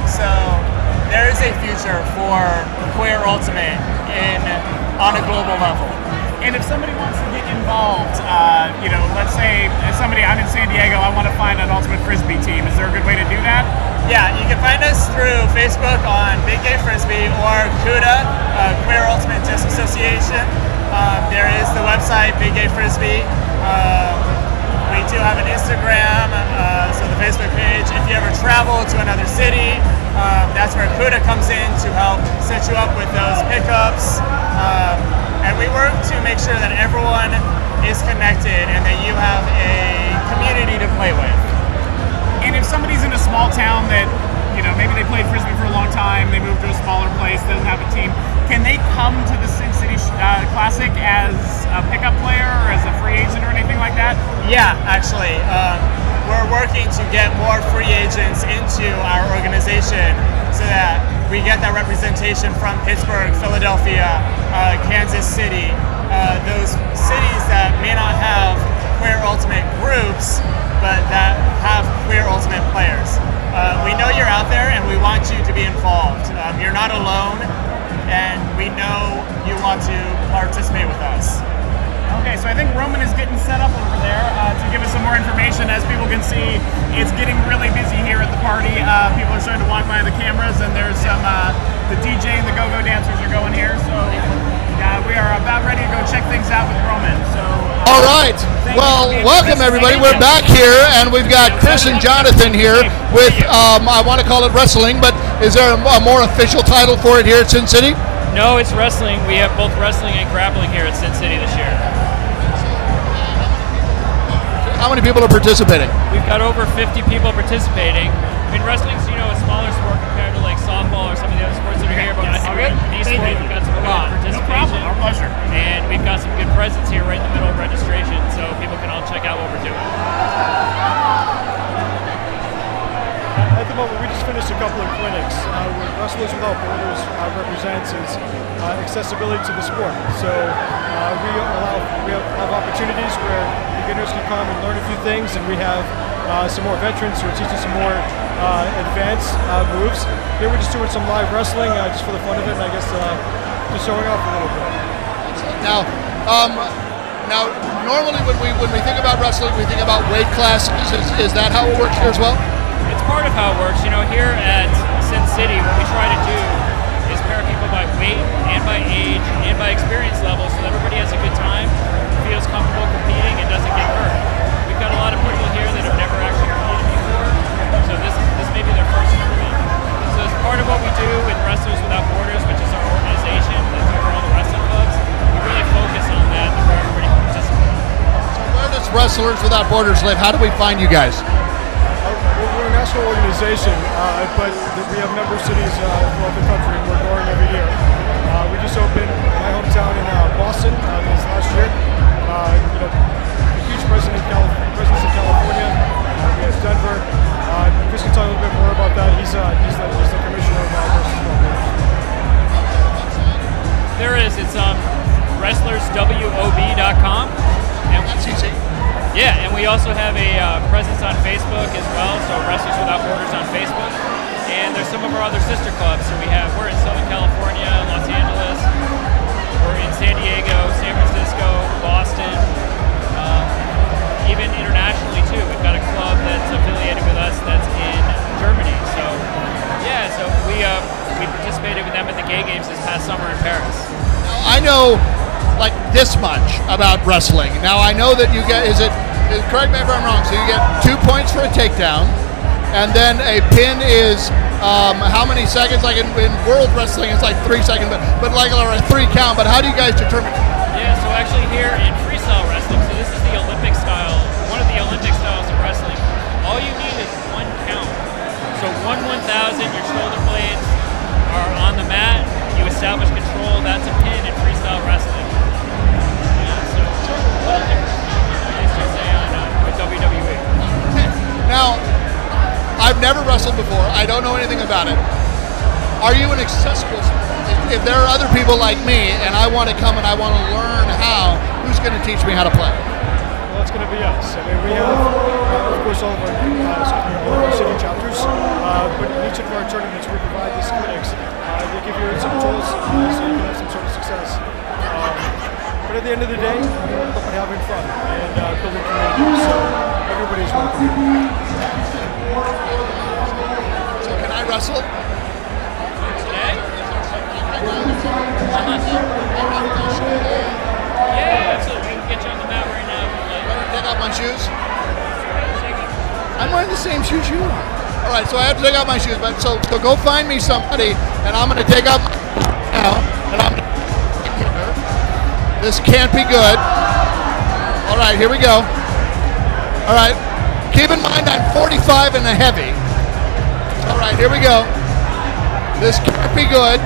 So there is a future for Queer Ultimate on a global level. And if somebody wants to get involved, let's say I'm in San Diego, I want to find an Ultimate Frisbee team. Is there a good way to do that? Yeah, you can find us through Facebook on Big Gay Frisbee or CUDA, Queer Ultimate Disc Association. There is the website, Big Gay Frisbee. We do have an Instagram, so the Facebook page. If you ever travel to another city, that's where CUDA comes in to help set you up with those pickups. And we work to make sure that everyone is connected and that you have a community to play with. And if somebody's in a small town that, maybe they played Frisbee for a long time, they moved to a smaller place, doesn't have a team, can they come to the Sin City Classic as a pickup player or as a free agent or anything like that? Yeah, actually. We're working to get more free agents into our organization so that we get that representation from Pittsburgh, Philadelphia, Kansas City, those cities that may not have Queer Ultimate groups, but that have Queer Ultimate players. We know you're out there and we want you to be involved. You're not alone, and we know you want to participate with us. Okay, so I think Roman is getting set up over there to give us some more information. As people can see, it's getting really busy here at the party. People are starting to walk by the cameras, and there's some, the DJ and the go-go dancers are going here. So we are about ready to go check things out with Roman. So. All right. Well, welcome everybody. We're back here, and we've got Chris and Jonathan here with, I want to call it wrestling, but is there a more official title for it here at Sin City? No, it's wrestling. We have both wrestling and grappling here at Sin City this year. How many people are participating? We've got over 50 people participating. I mean, wrestling's, a smaller sport compared to like softball or some of the other sports that are here, but in these sports we've got some good participation. No problem, our pleasure. And we've got some good presence here right in the middle of registration, so people can all check out what we're doing. At the moment, we just finished a couple of clinics. What Wrestlers Without Borders represents is accessibility to the sport. So we have opportunities where beginners can come and learn a few things, and we have some more veterans who are teaching some more advanced moves. Here we're just doing some live wrestling just for the fun of it, and I guess just showing off a little bit. Now, normally when we think about wrestling, we think about weight classes. Is that how it works here as well? It's part of how it works. Here at Sin City, what we try to do is pair people by weight and by age and by experience level so that everybody has a good time, feels comfortable competing, and doesn't get hurt. We've got a lot of people here that have never actually competed before, so this may be their first tournament. So as part of what we do with Wrestlers Without Borders, which is our organization that's over all the wrestling clubs, we really focus on that and where everybody can participate. So where does Wrestlers Without Borders live? How do we find you guys? We're a national organization, but we have member cities throughout the country, and we're growing every year. We just opened my hometown in Boston this last year. A huge presence in California. We have Denver. Chris can talk a little bit more about that. He's the commissioner of wrestlerswob.com. And that's easy. Yeah, and we also have a presence on Facebook as well, so Wrestlers Without Borders on Facebook. And there's some of our other sister clubs. So we're in Southern California, Los Angeles, we're in San Diego, San Francisco, Boston, even internationally too. We've got a club that's affiliated with us that's in Germany. So yeah, so we participated with them at the Gay Games this past summer in Paris. I know like this much about wrestling. Now I know that you get, correct me if I'm wrong, so you get 2 points for a takedown, and then a pin is how many seconds? Like in World Wrestling it's like 3 seconds, but like a 3 count, but how do you guys determine? Yeah, so actually here in freestyle wrestling, so this is the Olympic style, one of the Olympic styles of wrestling, all you need is 1 count. So 1/1000, your shoulder blades are on the mat, you establish control, that's a pin in freestyle wrestling. With WWE. Now, I've never wrestled before. I don't know anything about it. Are you an accessible? If there are other people like me and I want to come and I want to learn how, who's going to teach me how to play? Well, it's going to be us. I mean, we have, of course, all of our city chapters, but in each of our tournaments we provide these clinics. They give you some tools so you can have some sort of success. But at the end of the day, we're about having fun and building community, so everybody's welcome. So can I wrestle? Today? Yeah, absolutely. We can get you on the mat right now. Take off my shoes? I'm wearing the same shoes you are. All right, so I have to take off my shoes, but so go find me somebody, and I'm going to take off my now, and I'm This can't be good. All right, here we go. All right, keep in mind I'm 45 and a heavy. All right, here we go. This can't be good.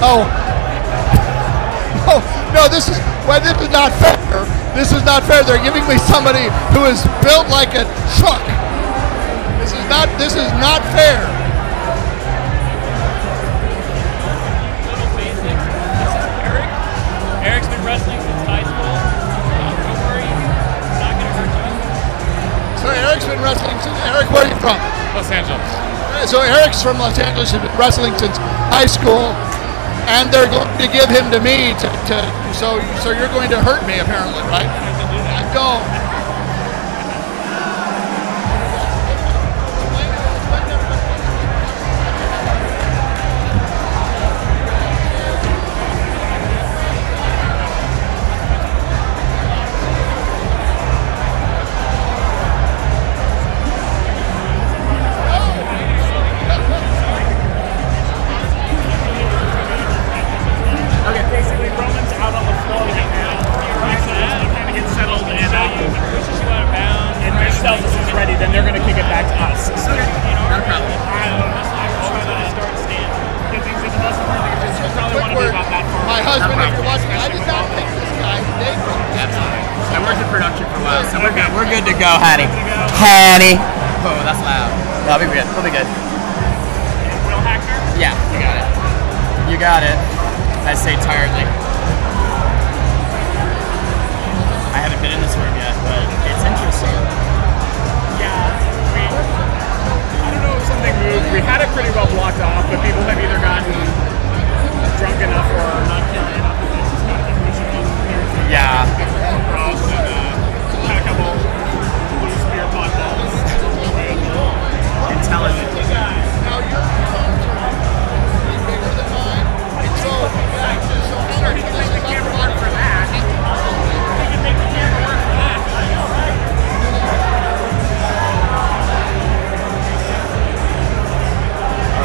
Oh. No, this is not fair. This is not fair. They're giving me somebody who is built like a truck. This is not fair. Eric's been wrestling since high school. Don't worry, it's not going to hurt you. So Eric's been wrestling since. Eric, where are you from? Los Angeles. So Eric's from Los Angeles, has been wrestling since high school, and they're going to give him to me so you're going to hurt me apparently, right? Go. Hattie. Oh, that's loud. That'll be good. We'll be good. Will Hackner? Yeah, you got it. You got it. I say tiredly. I haven't been in this room yet, but it's interesting. Yeah. I don't know if something moved. We had it pretty well blocked off, but people have either gotten drunk enough or not caring enough. Yeah. Had a couple loose beer pot balls. Intelligent. Now your arms are bigger than mine. So we can make the camera work for that. We can make the camera work for that.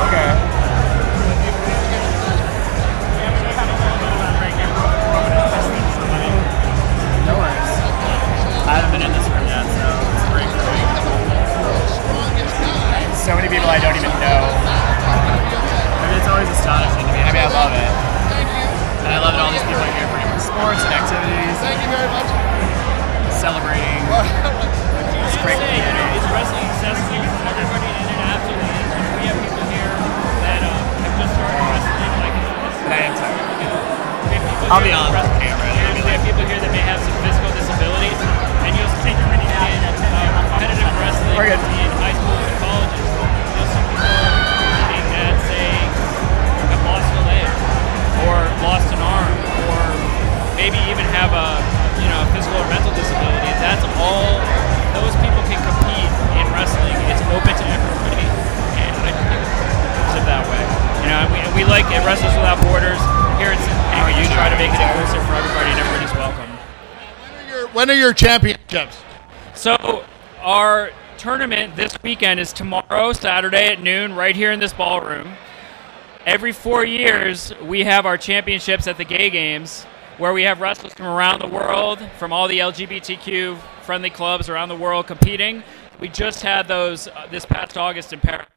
Okay. No worries. I haven't been in this room yet, so it's pretty cool. So many people I don't even know. I mean, it's always astonishing to me. I mean, I love it. And I love that all these people are here for different sports and activities. Thank you very much. Celebrating. It's great community. It's wrestling accessible for everybody, and it absolutely is. We have people here that have just started wrestling, like I'll be on camera. We have people here that may have some physical disabilities, and you'll see competitive wrestling in high schools and colleges. You'll see people competing that say have lost a leg, or lost an arm, or maybe even have a physical or mental disability. That's all. Those people can compete in wrestling. It's open to everybody, and I think it's that way. And we like at Wrestlers Without Borders here at Cincinnati. We try to make it inclusive for everybody, and everybody's welcome. When are your championships? So our tournament this weekend is tomorrow, Saturday at noon, right here in this ballroom. Every 4 years, we have our championships at the Gay Games, where we have wrestlers from around the world, from all the LGBTQ friendly clubs around the world competing. We just had those this past August in Paris.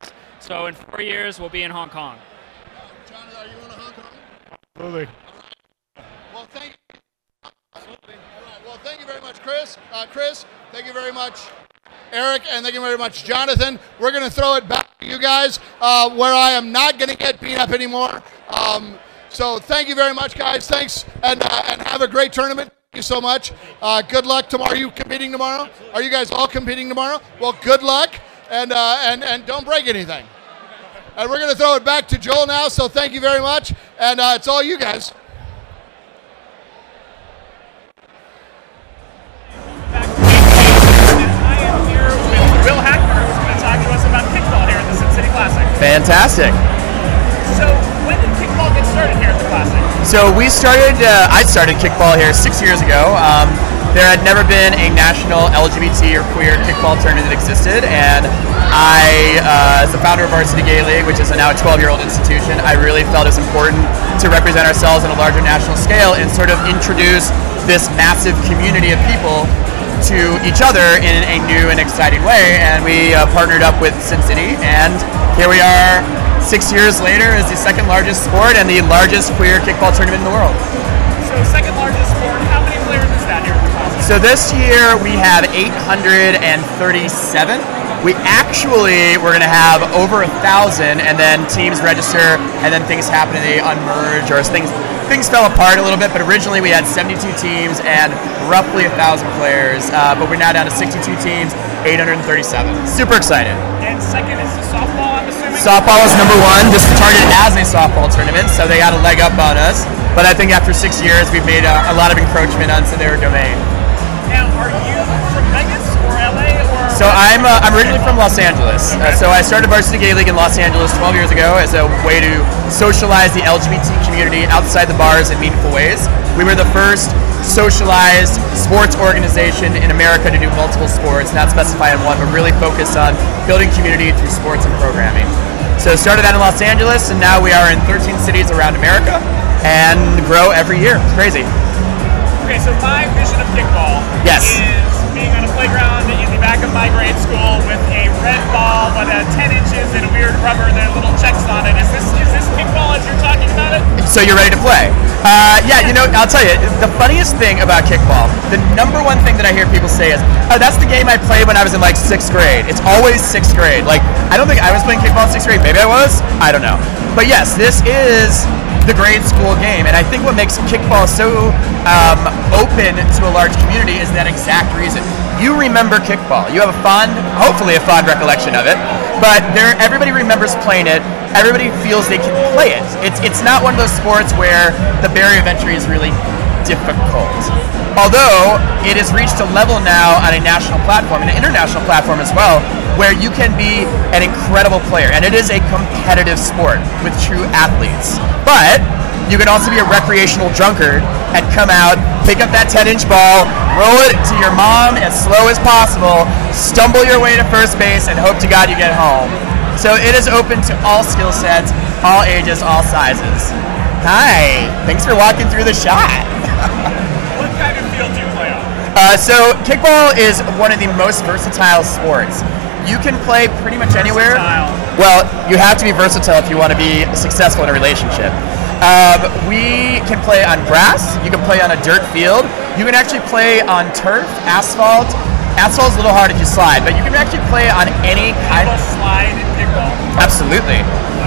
So in 4 years, we'll be in Hong Kong. Jonathan, are you in Hong Kong? Absolutely. Well, thank you very much, Chris. Chris, thank you very much, Eric, and thank you very much, Jonathan. We're going to throw it back to you guys, where I am not going to get beat up anymore. So thank you very much, guys. Thanks, and have a great tournament. Thank you so much. Good luck tomorrow. Are you competing tomorrow? Are you guys all competing tomorrow? Well, good luck, and don't break anything. And we're going to throw it back to Joel now, so thank you very much, and it's all you guys. Will Hackner, who's going to talk to us about kickball here at the Sin City Classic. Fantastic. So, when did kickball get started here at the Classic? So I started kickball here 6 years ago. There had never been a national LGBT or queer kickball tournament that existed, and I, as the founder of Varsity Gay League, which is now a 12-year-old institution, I really felt it was important to represent ourselves on a larger national scale and sort of introduce this massive community of people to each other in a new and exciting way, and we partnered up with Sin City, and here we are 6 years later as the second largest sport and the largest queer kickball tournament in the world. So second largest sport, how many players is that here at the Classic? So this year we have 837. We're going to have over 1,000, and then teams register, and then things happen and they unmerge, or things fell apart a little bit, but originally we had 72 teams and roughly 1,000 players, but we're now down to 62 teams, 837. Super excited. And second is the softball, I'm assuming? Softball is number one. This is targeted as a softball tournament, so they got a leg up on us, but I think after 6 years we've made a lot of encroachment onto their domain. Now, are you from Vegas or LA or? So I'm originally from Los Angeles. So I started Varsity Gay League in Los Angeles 12 years ago as a way to socialize the LGBT community outside the bars in meaningful ways. We were the first socialized sports organization in America to do multiple sports, not specify in one, but really focus on building community through sports and programming. So started that in Los Angeles, and now we are in 13 cities around America and grow every year. It's crazy. Okay, so my vision of kickball is being on a playground in the back of my grade school with a red ball, but 10 inches and a weird rubber and there are little checks on it. Is this kickball as you're talking about it? So you're ready to play? Yeah, I'll tell you, the funniest thing about kickball, the number one thing that I hear people say is, oh, that's the game I played when I was in like 6th grade. It's always 6th grade. Like, I don't think I was playing kickball in 6th grade. Maybe I was. I don't know. But yes, this is the grade school game, and I think what makes kickball so open to a large community is that exact reason. You remember kickball. You have hopefully a fond recollection of it, but everybody remembers playing it. Everybody feels they can play it. It's not one of those sports where the barrier of entry is really difficult. Although it has reached a level now on a national platform, and an international platform as well, where you can be an incredible player. And it is a competitive sport with true athletes. But you can also be a recreational drunkard and come out, pick up that 10-inch ball, roll it to your mom as slow as possible, stumble your way to first base, and hope to God you get home. So it is open to all skill sets, all ages, all sizes. Hi, thanks for walking through the shot. What kind of field do you play on? So kickball is one of the most versatile sports. You can play pretty much anywhere. Well, you have to be versatile if you want to be successful in a relationship. We can play on grass. You can play on a dirt field. You can actually play on turf, asphalt, Asphalt is a little hard if you slide, but you can actually play on any kind. People slide in kickball? Absolutely.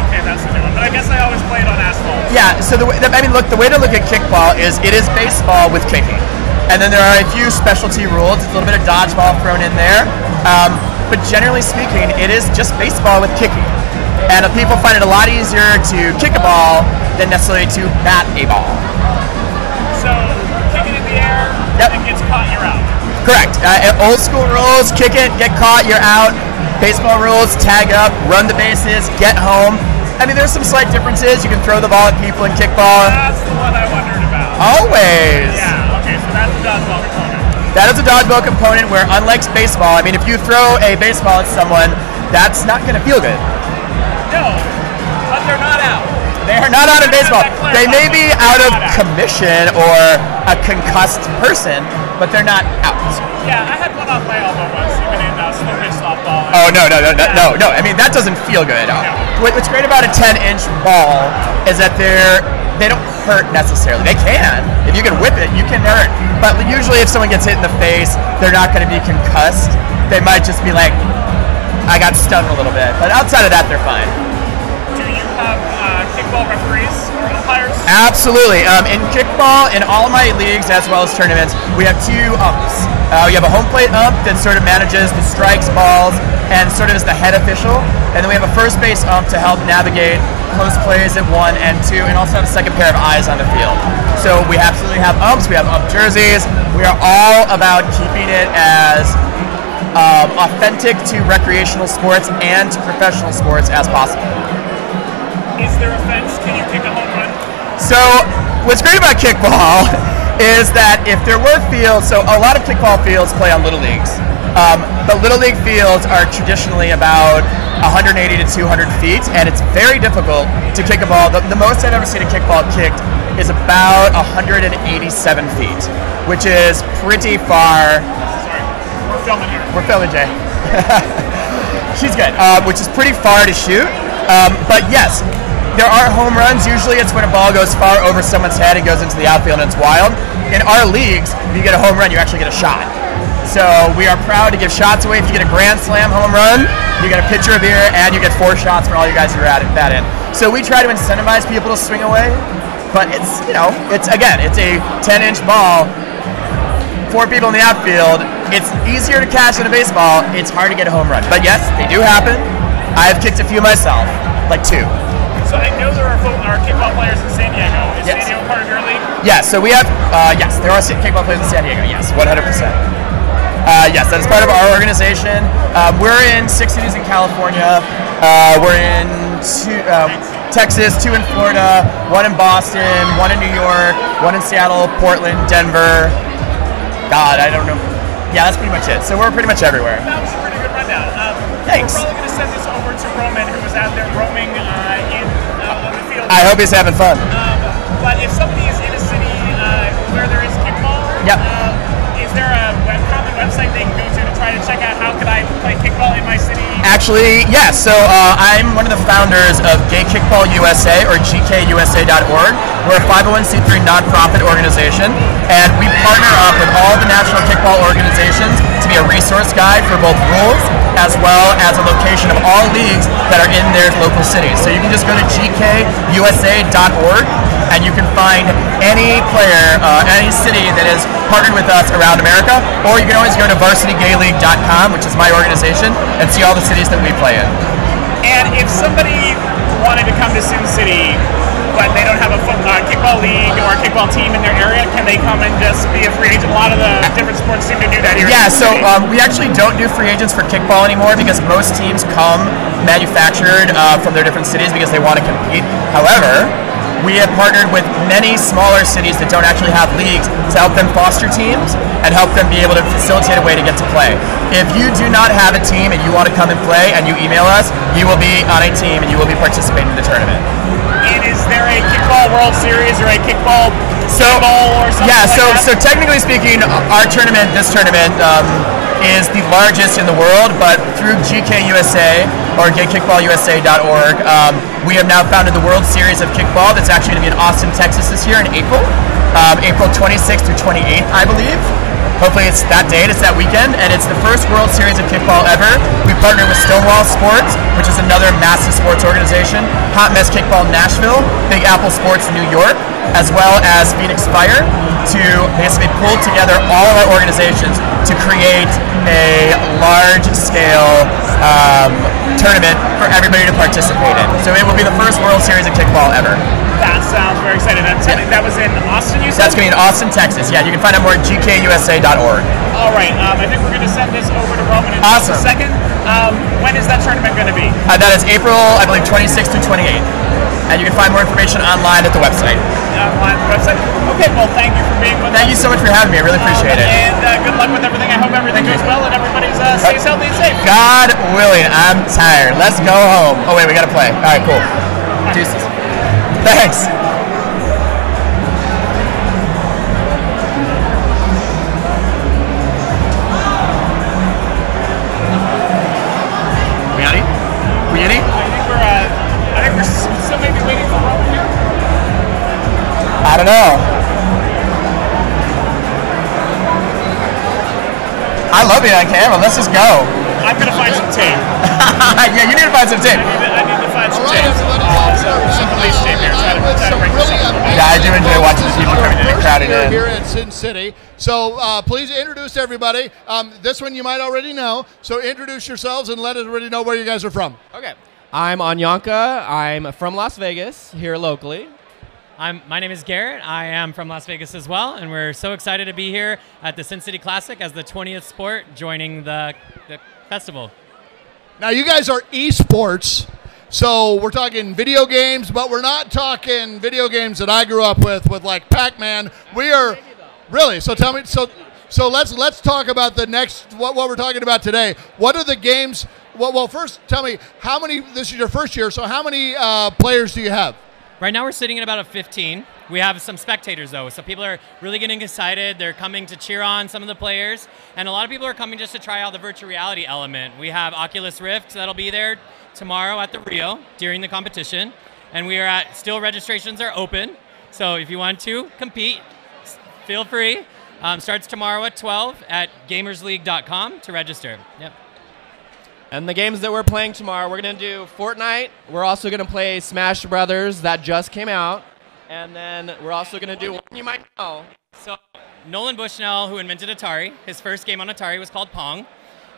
Okay, that's the new one. But I guess I always played on asphalt. Yeah, so the way to look at kickball is it is baseball with kicking. And then there are a few specialty rules. It's a little bit of dodgeball thrown in there. But generally speaking, it is just baseball with kicking. And people find it a lot easier to kick a ball than necessarily to bat a ball. So, kick it in the air, and gets caught, you're out. Correct. Old school rules, kick it, get caught, you're out. Baseball rules, tag up, run the bases, get home. I mean, there's some slight differences. You can throw the ball at people in kickball. That's the one I wondered about. Always. Yeah, okay, so that's the dodgeball component. That is a dodgeball component where, unlike baseball, I mean, if you throw a baseball at someone, that's not going to feel good. No, but they're not out. They are not out in baseball. They may be out of commission or a concussed person, but they're not out. Yeah, I had one off my elbow once, even in slow pitch softball. Oh, no. I mean, that doesn't feel good. What's great about a 10-inch ball is that they don't hurt necessarily. They can. If you can whip it, you can hurt. But usually if someone gets hit in the face, they're not going to be concussed. They might just be like, I got stung a little bit. But outside of that, they're fine. Do you have kickball referees or umpires? Absolutely. In kickball, in all of my leagues as well as tournaments, we have two umps. We have a home plate ump that sort of manages the strikes, balls, and sort of is the head official. And then we have a first base ump to help navigate close plays at 1 and 2, and also have a second pair of eyes on the field. So we absolutely have umps, we have ump jerseys. We are all about keeping it as authentic to recreational sports and to professional sports as possible. Is there a fence? Can you kick a home run? So what's great about kickball is that if there were fields, so a lot of kickball fields play on little leagues. But little league fields are traditionally about 180 to 200 feet, and it's very difficult to kick a ball. The most I've ever seen a kickball kicked is about 187 feet, which is pretty far. Sorry, we're filming here. We're filming, Jay. She's good. Which is pretty far to shoot. But yes, there are home runs. Usually it's when a ball goes far over someone's head and goes into the outfield and it's wild. In our leagues, if you get a home run, you actually get a shot. So we are proud to give shots away. If you get a grand slam home run, you get a pitcher of beer and you get 4 shots for all you guys who are at that in. So we try to incentivize people to swing away, but it's, it's a 10-inch ball, 4 people in the outfield. It's easier to catch than a baseball. It's hard to get a home run. But yes, they do happen. I've kicked a few myself, like 2. So I know there are kickball players in San Diego. Is San Diego part of your league? Yes, so we have, there are kickball players in San Diego, yes, 100%. Yes, that is part of our organization. We're in 6 cities in California. We're in Texas, 2 in Florida, 1 in Boston, 1 in New York, 1 in Seattle, Portland, Denver. God, I don't know. Yeah, that's pretty much it. So we're pretty much everywhere. That was a pretty good rundown. Thanks. We're probably going to send this over to Roman, who was out there roaming on the field. I hope he's having fun. But if somebody is in a city where there is kickball, is there a common website they can go to try to check out how could I play kickball in my city? Actually, yes. So I'm one of the founders of Gay Kickball USA, or GKUSA.org. We're a 501c3 nonprofit organization, and we partner up with all the national kickball organizations to be a resource guide for both rules as well as a location of all leagues that are in their local cities. So you can just go to GKUSA.org, and you can find any player, any city that is partnered with us around America, or you can always go to VarsityGayLeague.com, which is my organization, and see all the cities that we play in. And if somebody wanted to come to Sin City, but they don't have a kickball league or a kickball team in their area, can they come and just be a free agent? A lot of the different sports seem to do that here. Yeah, so we actually don't do free agents for kickball anymore because most teams come manufactured from their different cities because they want to compete. However, we have partnered with many smaller cities that don't actually have leagues to help them foster teams and help them be able to facilitate a way to get to play. If you do not have a team and you want to come and play and you email us, you will be on a team and you will be participating in the tournament. And is there a kickball World Series or a kickball ball or something like that? So technically speaking, this tournament is the largest in the world, but through GKUSA or GayKickballUSA.org, we have now founded the World Series of Kickball that's actually going to be in Austin, Texas this year in April. April 26th through 28th, I believe. hopefully it's that day, it's that weekend, and it's the first World Series of Kickball ever. We partnered with Stonewall Sports, which is another massive sports organization, Hot Mess Kickball Nashville, Big Apple Sports New York, as well as Phoenix Fire, to basically pull together all of our organizations to create a large-scale tournament for everybody to participate in. So it will be the first World Series of Kickball ever. That sounds very exciting. That was in Austin, you said? That's going to be in Austin, Texas. Yeah, you can find out more at gkusa.org. All right. I think we're going to send this over to Roman in just a second. When is that tournament going to be? That is April, I believe, 26th through 28th. And you can find more information online at the website. Online at the website. Okay, well, thank you for being with us. Thank you so much for having me. I really appreciate it. And good luck with everything. I hope everything goes well and everybody stays healthy and safe. God willing, I'm tired. Let's go home. Oh, wait, we got to play. All right, cool. Deuces. Thanks. We ready? We ready? I think we're still maybe waiting for Roman here. I don't know. I love being on camera. Let's just go. I'm going to find some tape. Yeah, you need to find some tape. I need to find some tape. Some police tape here. Try to break this up. Yeah, I do enjoy watching the people coming in and crowding in. Here at Sin City. So please introduce everybody. This one you might already know. So introduce yourselves and let everybody know where you guys are from. Okay. I'm Anyanka. I'm from Las Vegas, here locally. My name is Garrett. I am from Las Vegas as well, and we're so excited to be here at the Sin City Classic as the 20th sport joining the festival. Now, you guys are esports, so we're talking video games, but we're not talking video games that I grew up with like Pac-Man. We are really. So tell me. So let's talk about the next what we're talking about today. What are the games? Well, first tell me how many. This is your first year, so how many players do you have? Right now we're sitting at about 15. We have some spectators though, so people are really getting excited. They're coming to cheer on some of the players, and a lot of people are coming just to try out the virtual reality element. We have Oculus Rift that'll be there tomorrow at the Rio during the competition, and we are still registrations are open. So if you want to compete, feel free. Starts tomorrow at 12 at gamersleague.com to register. Yep. And the games that we're playing tomorrow, we're going to do Fortnite. We're also going to play Smash Brothers that just came out. And then we're also going to do one you might know. So Nolan Bushnell, who invented Atari, his first game on Atari was called Pong.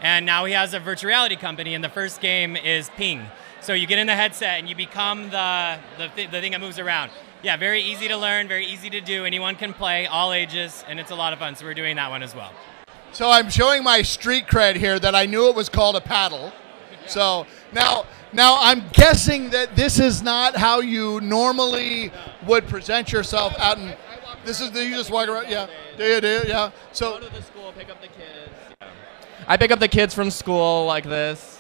And now he has a virtual reality company, and the first game is Ping. So you get in the headset and you become the thing that moves around. Yeah, very easy to learn, very easy to do. Anyone can play, all ages, and it's a lot of fun. So we're doing that one as well. So I'm showing my street cred here that I knew it was called a paddle. So now I'm guessing that this is not how you normally would present yourself out in. This is you just walk around. Yeah, do you? Yeah. So go to the school, pick up the kids. Yeah. I pick up the kids from school like this.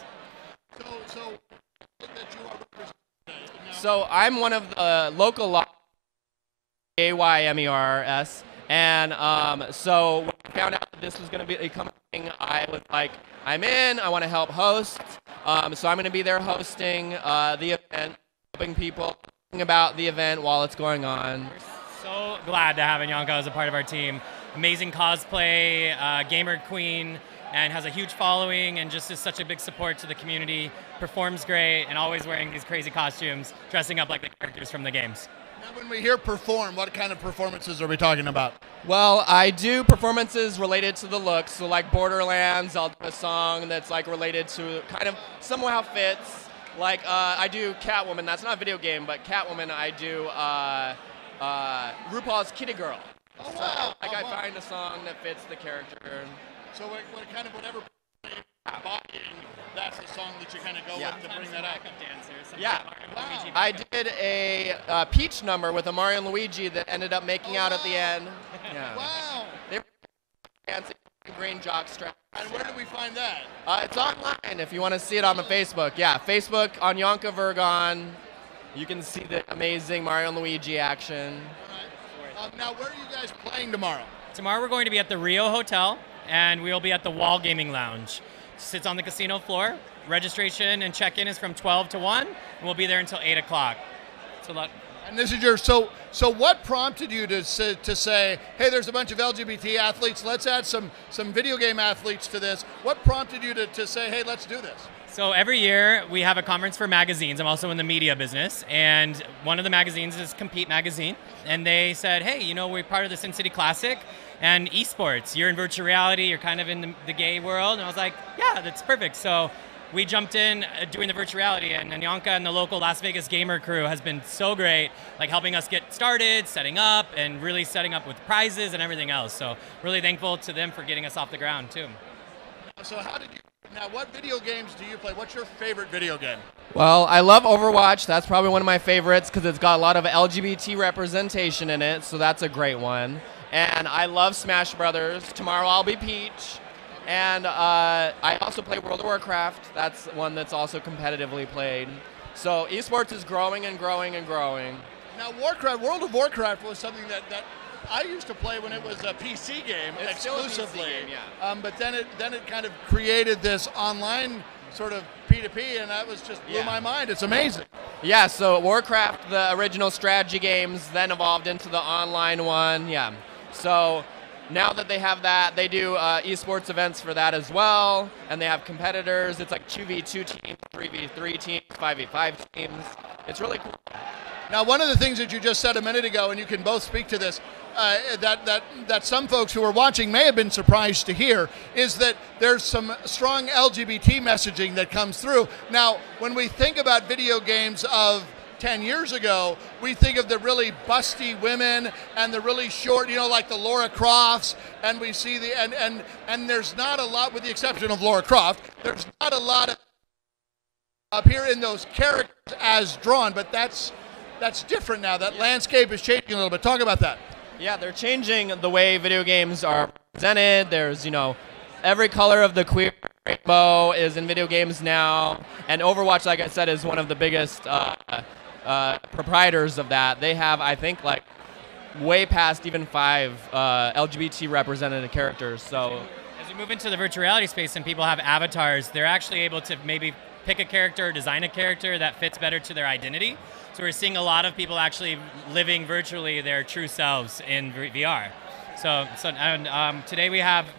So I'm one of the local AYMERS. And so when I found out that this was going to be coming, I was like, I'm in. I want to help host. So I'm going to be there hosting the event, helping people about the event while it's going on. We're so glad to have Anyanka as a part of our team. Amazing cosplay, gamer queen, and has a huge following and just is such a big support to the community. Performs great and always wearing these crazy costumes, dressing up like the characters from the games. Now, when we hear perform, what kind of performances are we talking about? Well, I do performances related to the looks. So like Borderlands, I'll do a song that's like related to kind of somehow fits. Like I do Catwoman. That's not a video game, but Catwoman, I do RuPaul's Kitty Girl. Oh, wow. So, like I find a song that fits the character. So what kind of whatever embodying, that's the song that you kind of go with to bring that up. Yeah, I did a Peach number with a Mario and Luigi that ended up making out at the end. Yeah. Wow. They were dancing green jock strap. And where do we find that? It's online if you want to see it on the Facebook. Yeah, Facebook on Anyanka Vergon. You can see the amazing Mario and Luigi action. All right. Now, where are you guys playing tomorrow? Tomorrow we're going to be at the Rio Hotel, and we'll be at the Wall Gaming Lounge. Sits on the casino floor. Registration and check-in is from 12 to 1, and we'll be there until 8 o'clock. It's a lot. And this is your so what prompted you to say, hey, there's a bunch of LGBT athletes, let's add some video game athletes to this. What prompted you to say, hey, let's do this? So every year we have a conference for magazines. I'm also in the media business, and one of the magazines is Compete Magazine, and they said, hey, you know, we're part of the Sin City Classic and esports. You're in virtual reality, you're kind of in the gay world, and I was like, yeah, that's perfect. So we jumped in doing the virtual reality, and Anyanka and the local Las Vegas gamer crew has been so great, like helping us get started, setting up, and really setting up with prizes and everything else. So really thankful to them for getting us off the ground too. So now what video games do you play? What's your favorite video game? Well, I love Overwatch. That's probably one of my favorites because it's got a lot of LGBT representation in it, so that's a great one. And I love Smash Brothers. Tomorrow I'll be Peach. And I also play World of Warcraft. That's one that's also competitively played. So esports is growing and growing and growing. Now World of Warcraft was something that I used to play when it was a PC game exclusively. But then it kind of created this online sort of P2P, and that was just blew my mind. It's amazing. Yeah, so Warcraft, the original strategy games, then evolved into the online one. Yeah. So now that they have that, they do esports events for that as well, and they have competitors. It's like 2v2 teams, 3v3 teams, 5v5 teams. It's really cool. Now, one of the things that you just said a minute ago, and you can both speak to this, that some folks who are watching may have been surprised to hear, is that there's some strong LGBT messaging that comes through. Now, when we think about video games of 10 years ago, we think of the really busty women and the really short, you know, like the Lara Crofts, and we see and there's not a lot, with the exception of Lara Croft, there's not a lot of up here in those characters as drawn, but that's different now. That landscape is changing a little bit. Talk about that. Yeah, they're changing the way video games are presented. There's, you know, every color of the queer rainbow is in video games now, and Overwatch, like I said, is one of the biggest proprietors of that. They have, I think, like way past even 5 LGBT represented characters. So as we move into the virtual reality space and people have avatars, they're actually able to maybe pick a character or design a character that fits better to their identity. So we're seeing a lot of people actually living virtually their true selves in VR. So today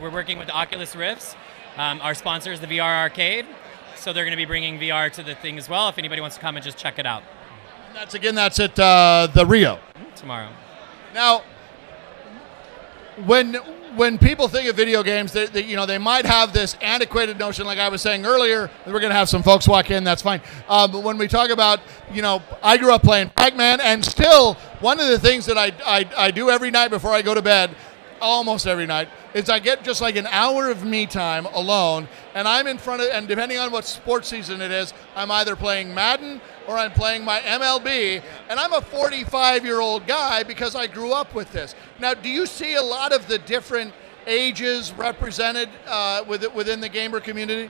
we're working with Oculus Rifts. Our sponsor is the VR Arcade. So they're going to be bringing VR to the thing as well if anybody wants to come and just check it out. And that's at the Rio. Tomorrow. Now, when people think of video games, they might have this antiquated notion, like I was saying earlier. We're going to have some folks walk in, that's fine. But when we talk about, I grew up playing Pac-Man, and still one of the things that I do every night before I go to bed, almost every night, is I get just like an hour of me time alone, and I'm in front of, and depending on what sports season it is, I'm either playing Madden or I'm playing my MLB, and I'm a 45-year-old guy because I grew up with this. Now, do you see a lot of the different ages represented within the gamer community?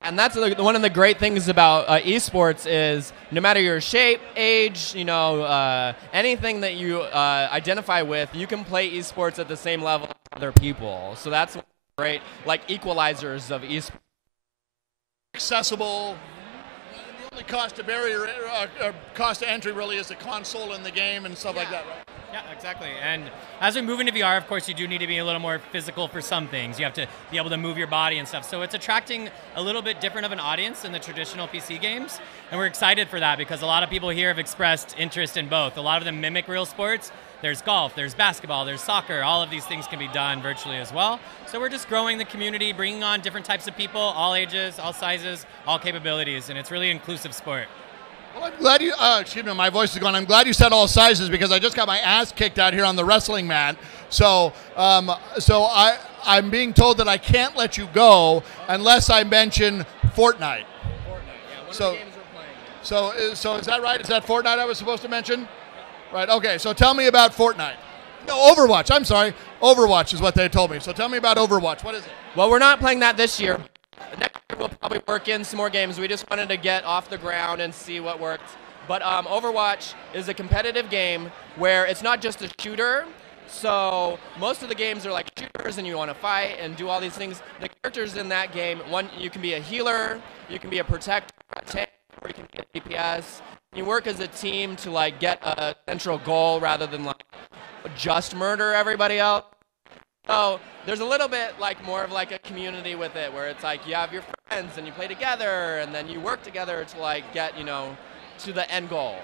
And that's one of the great things about esports is no matter your shape, age, anything that you identify with, you can play esports at the same level as other people. So that's great, like equalizers of esports. Accessible. The only cost to entry really is the console in the game and stuff like that, right? Yeah, exactly. And as we move into VR, of course, you do need to be a little more physical for some things. You have to be able to move your body and stuff. So it's attracting a little bit different of an audience than the traditional PC games. And we're excited for that because a lot of people here have expressed interest in both. A lot of them mimic real sports. There's golf, there's basketball, there's soccer. All of these things can be done virtually as well. So we're just growing the community, bringing on different types of people, all ages, all sizes, all capabilities. And it's really an inclusive sport. Well, I'm glad you, excuse me, my voice is gone. I'm glad you said all sizes because I just got my ass kicked out here on the wrestling mat. So I'm being told that I can't let you go unless I mention Fortnite. So is that right? Is that Fortnite I was supposed to mention? Right, okay, so tell me about Fortnite. No, Overwatch, I'm sorry. Overwatch is what they told me. So tell me about Overwatch. What is it? Well, we're not playing that this year. Next year we'll probably work in some more games. We just wanted to get off the ground and see what worked. But Overwatch is a competitive game where it's not just a shooter. So most of the games are like shooters and you want to fight and do all these things. The characters in that game, you can be a healer, you can be a protector, a tank, or you can be a DPS. you work as a team to like get a central goal rather than like just murder everybody else. So there's a little bit like more of like a community with it, where it's like you have your friends and you play together and then you work together to like get, you know, to the end goal.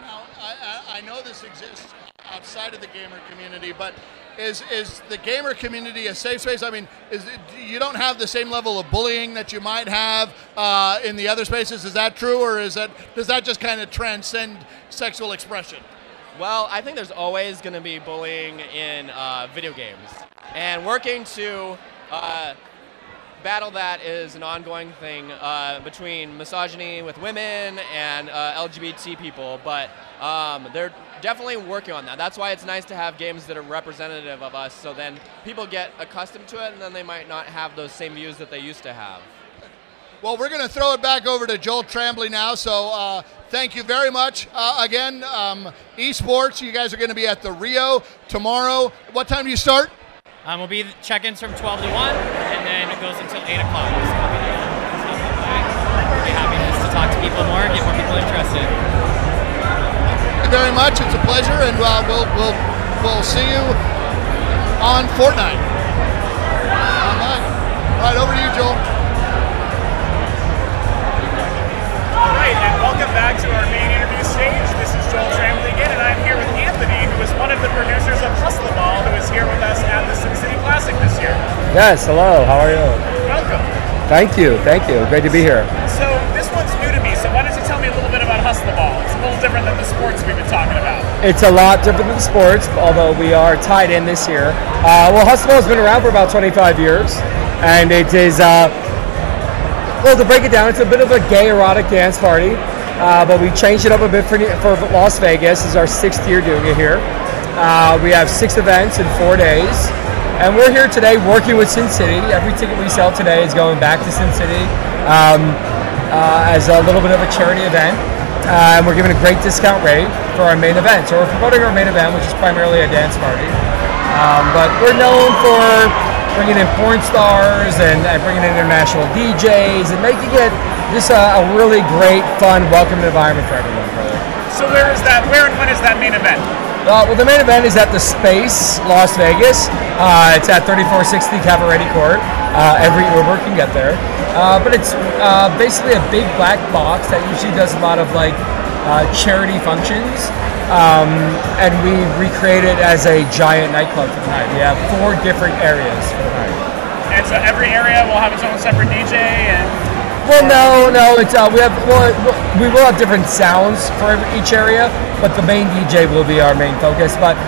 Now, I know this exists outside of the gamer community, but is the gamer community a safe space? I mean, you don't have the same level of bullying that you might have in the other spaces. Is that true, or does that just kind of transcend sexual expression? Well, I think there's always going to be bullying in video games, and working to battle that is an ongoing thing between misogyny with women and LGBT people, but they're definitely working on that. That's why it's nice to have games that are representative of us, so then people get accustomed to it and then they might not have those same views that they used to have. Well, we're going to throw it back over to Joel Tremblay now, so thank you very much. Again, esports, you guys are going to be at the Rio tomorrow. What time do you start? We'll be check-ins from 12 to 1, and then it goes until 8 o'clock. So we'll be happy to talk to people more, get more people interested. Thank you very much. It's a pleasure, and we'll see you on Fortnite. All right, over to you, Joel. All right, and welcome back to our main interview stage. This is Joel Tremblay again, and I'm here with Anthony, who is one of the producers of Hustle Ball, who is here with us at the SimCity Classic this year. Yes, hello, how are you? Welcome. Thank you, great to be here. So this one's new to me, so why don't you tell me a little bit about Hustle Ball? It's a little different than the sports we've been talking about. It's a lot different than sports, although we are tied in this year. Well, Hustle Ball has been around for about 25 years, and it is, well, to break it down, it's a bit of a gay erotic dance party, but we changed it up a bit for Las Vegas. This is our 6th year doing it here. We have 6 events in 4 days. And we're here today working with Sin City. Every ticket we sell today is going back to Sin City as a little bit of a charity event. And we're giving a great discount rate for our main event. So we're promoting our main event, which is primarily a dance party. But we're known for bringing in porn stars and bringing in international DJs and making it just a really great, fun, welcoming environment for everyone. Really. So where and when is that main event? Well, the main event is at the Space, Las Vegas. It's at 3460 Cavalry Court. Every Uber can get there. But it's basically a big black box that usually does a lot of like charity functions. And we recreate it as a giant nightclub for the night. We have 4 different areas for the night. And so every area will have its own separate DJ and... Well, no. It's we will have different sounds for each area, but the main DJ will be our main focus. But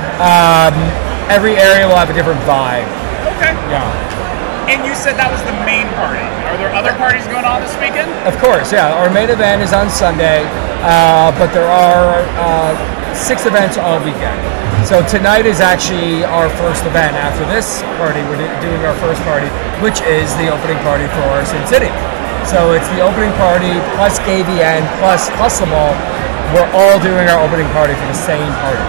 every area will have a different vibe. Okay. Yeah. And you said that was the main party. Are there other parties going on this weekend? Of course, yeah. Our main event is on Sunday, but there are 6 events all weekend. So tonight is actually our first event. After this party, we're doing our first party, which is the opening party for Sin City. So it's the opening party plus KVN plus Hustle Ball. We're all doing our opening party for the same party.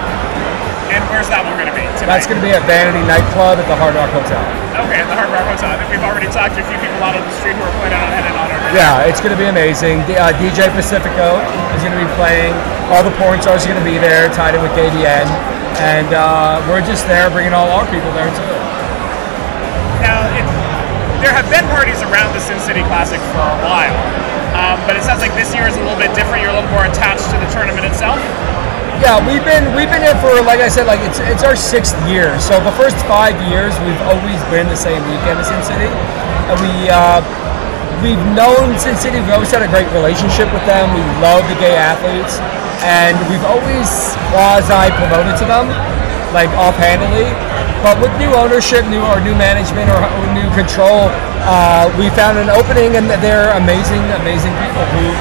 And where's that one going to be tonight? That's going to be at Vanity Nightclub at the Hard Rock Hotel. Okay, at the Hard Rock Hotel. I think we've already talked to a few people out on the street who are planning on heading on over. Yeah, it's going to be amazing. DJ Pacifico is going to be playing. All the porn stars are going to be there, tied in with KVN. And we're just there bringing all our people there too. Now, there have been parties around the Sin City Classic for a while, but it sounds like this year is a little bit different. You're a little more attached to the tournament itself. Yeah, we've been here for, like I said, like it's our 6th year. So the first 5 years, we've always been the same weekend as Sin City, and we've known Sin City. We've always had a great relationship with them. We love the gay athletes, and we've always quasi promoted to them, like offhandedly. But with new ownership, new management, or new control, we found an opening, and they're amazing people who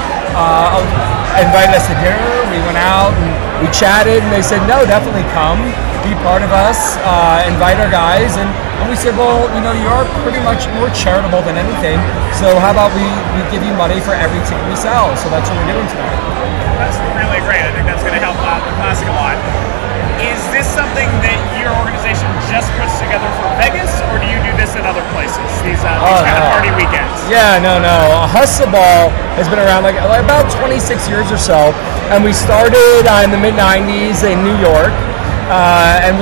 invited us to dinner. We went out and we chatted, and they said, no, definitely come, be part of us, invite our guys. And we said, well, you know, you are pretty much more charitable than anything, so how about we give you money for every ticket we sell? So that's what we're doing tonight. That's really great. I think that's going to help the Classic a lot. Is this something that your organization just puts together for Vegas, or do you do this in other places, these kind of party weekends? Yeah, no. Hustle Ball has been around like about 26 years or so, and we started in the mid-90s in New York, and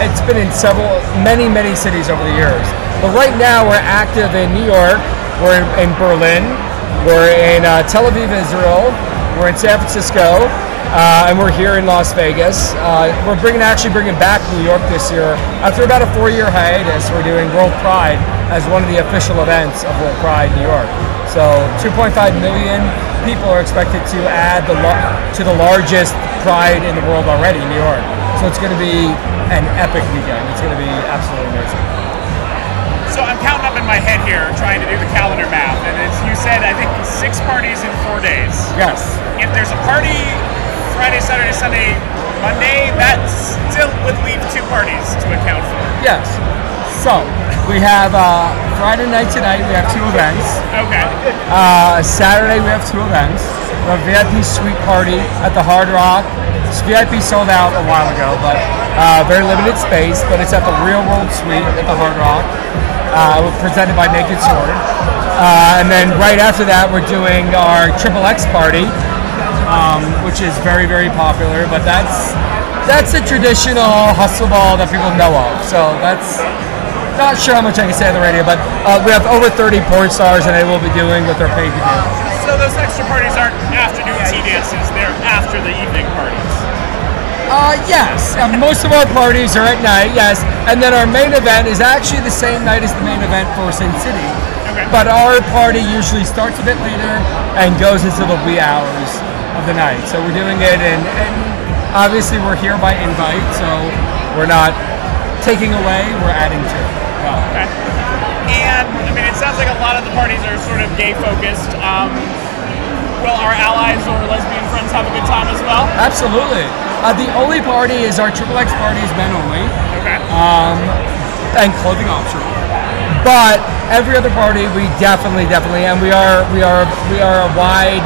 it's been in many cities over the years. But right now we're active in New York, we're in Berlin, we're in Tel Aviv, Israel, we're in San Francisco, and we're here in Las Vegas. We're actually bringing back New York this year. After about a 4-year hiatus, we're doing World Pride as one of the official events of World Pride New York. So 2.5 million people are expected to add to the largest Pride in the world already, New York. So it's going to be an epic weekend. It's going to be absolutely amazing. So I'm counting up in my head here, trying to do the calendar math, and as you said, I think 6 parties in 4 days. Yes. If there's a party Friday, Saturday, Sunday, Monday, that still would leave 2 parties to account for. Yes. So we have Friday night tonight. We have 2 events. Okay. Saturday we have 2 events. We have a VIP suite party at the Hard Rock. This VIP sold out a while ago, but very limited space. But it's at the Real World Suite at the Hard Rock, presented by Naked Sword. And then right after that, we're doing our XXX party, which is very, very popular. But that's a traditional hustle ball that people know of. So that's not sure how much I can say on the radio, but we have over 30 porn stars, and they will be doing what they're paid to do. So those extra parties aren't afternoon tea dances; they're after the evening parties. Yes. Most of our parties are at night, yes. And then our main event is actually the same night as the main event for Sin City. Okay. But our party usually starts a bit later and goes into the wee hours of the night. So we're doing it, and obviously we're here by invite, so we're not taking away, we're adding to. Okay. And, I mean, it sounds like a lot of the parties are sort of gay-focused. Will our allies or lesbian friends have a good time as well? Absolutely. The only party is our XXX party is men only. Okay. And clothing optional. But every other party, we definitely, and we are a wide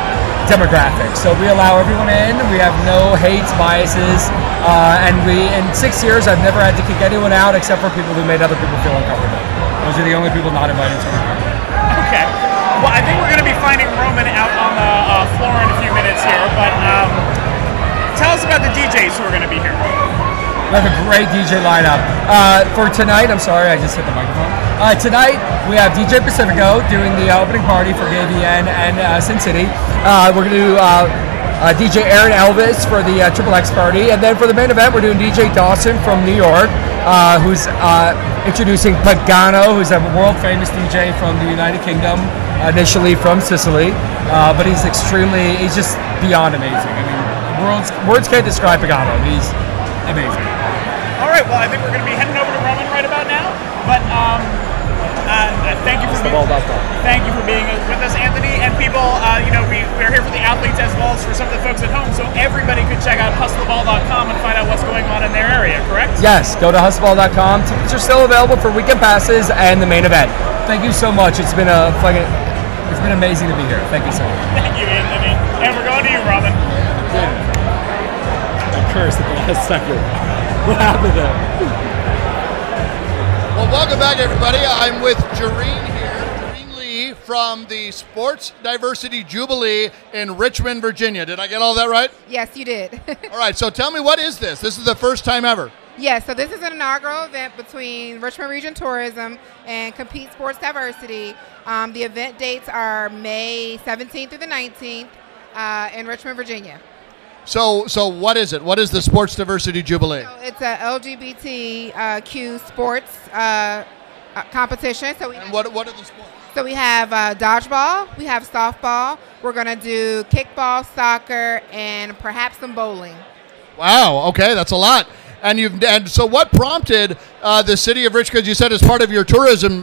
demographic. So we allow everyone in. We have no hates, biases, and in 6 years, I've never had to kick anyone out except for people who made other people feel uncomfortable. Those are the only people not invited to our party. Okay. Well, I think we're going to be finding Roman out on the floor in a few minutes here, but tell us about the DJs who are going to be here. We have a great DJ lineup. For tonight, I'm sorry, I just hit the microphone. Tonight, we have DJ Pacifico doing the opening party for GayVN and Sin City. We're going to do DJ Aaron Elvis for the XXX party. And then for the main event, we're doing DJ Dawson from New York, who's introducing Pagano, who's a world-famous DJ from the United Kingdom, initially from Sicily. But he's just beyond amazing. I mean, words can't describe Pagano. He's amazing. All right, well, I think we're going to be heading over to Roman right about now. But thank you for being with us, Anthony. And people, we're here for the athletes as well as for some of the folks at home. So everybody could check out hustleball.com and find out what's going on in their area, correct? Yes, go to hustleball.com. Tickets are still available for weekend passes and the main event. Thank you so much. It's been amazing to be here. Thank you so much. Thank you, Anthony. And we're going to you, Robin. I cursed at the last second. What happened there? Well, welcome back, everybody. I'm with Jareen here, Jareen Lee from the Sports Diversity Jubilee in Richmond, Virginia. Did I get all that right? Yes, you did. All right, so tell me, what is this? This is the first time ever. Yes, so this is an inaugural event between Richmond Region Tourism and Compete Sports Diversity. The event dates are May 17th through the 19th in Richmond, Virginia. So what is it? What is the Sports Diversity Jubilee? So it's a LGBTQ sports competition. So what are the sports? So we have dodgeball, we have softball, we're going to do kickball, soccer, and perhaps some bowling. Wow, okay, that's a lot. And so what prompted the city of Richmond, you said as part of your tourism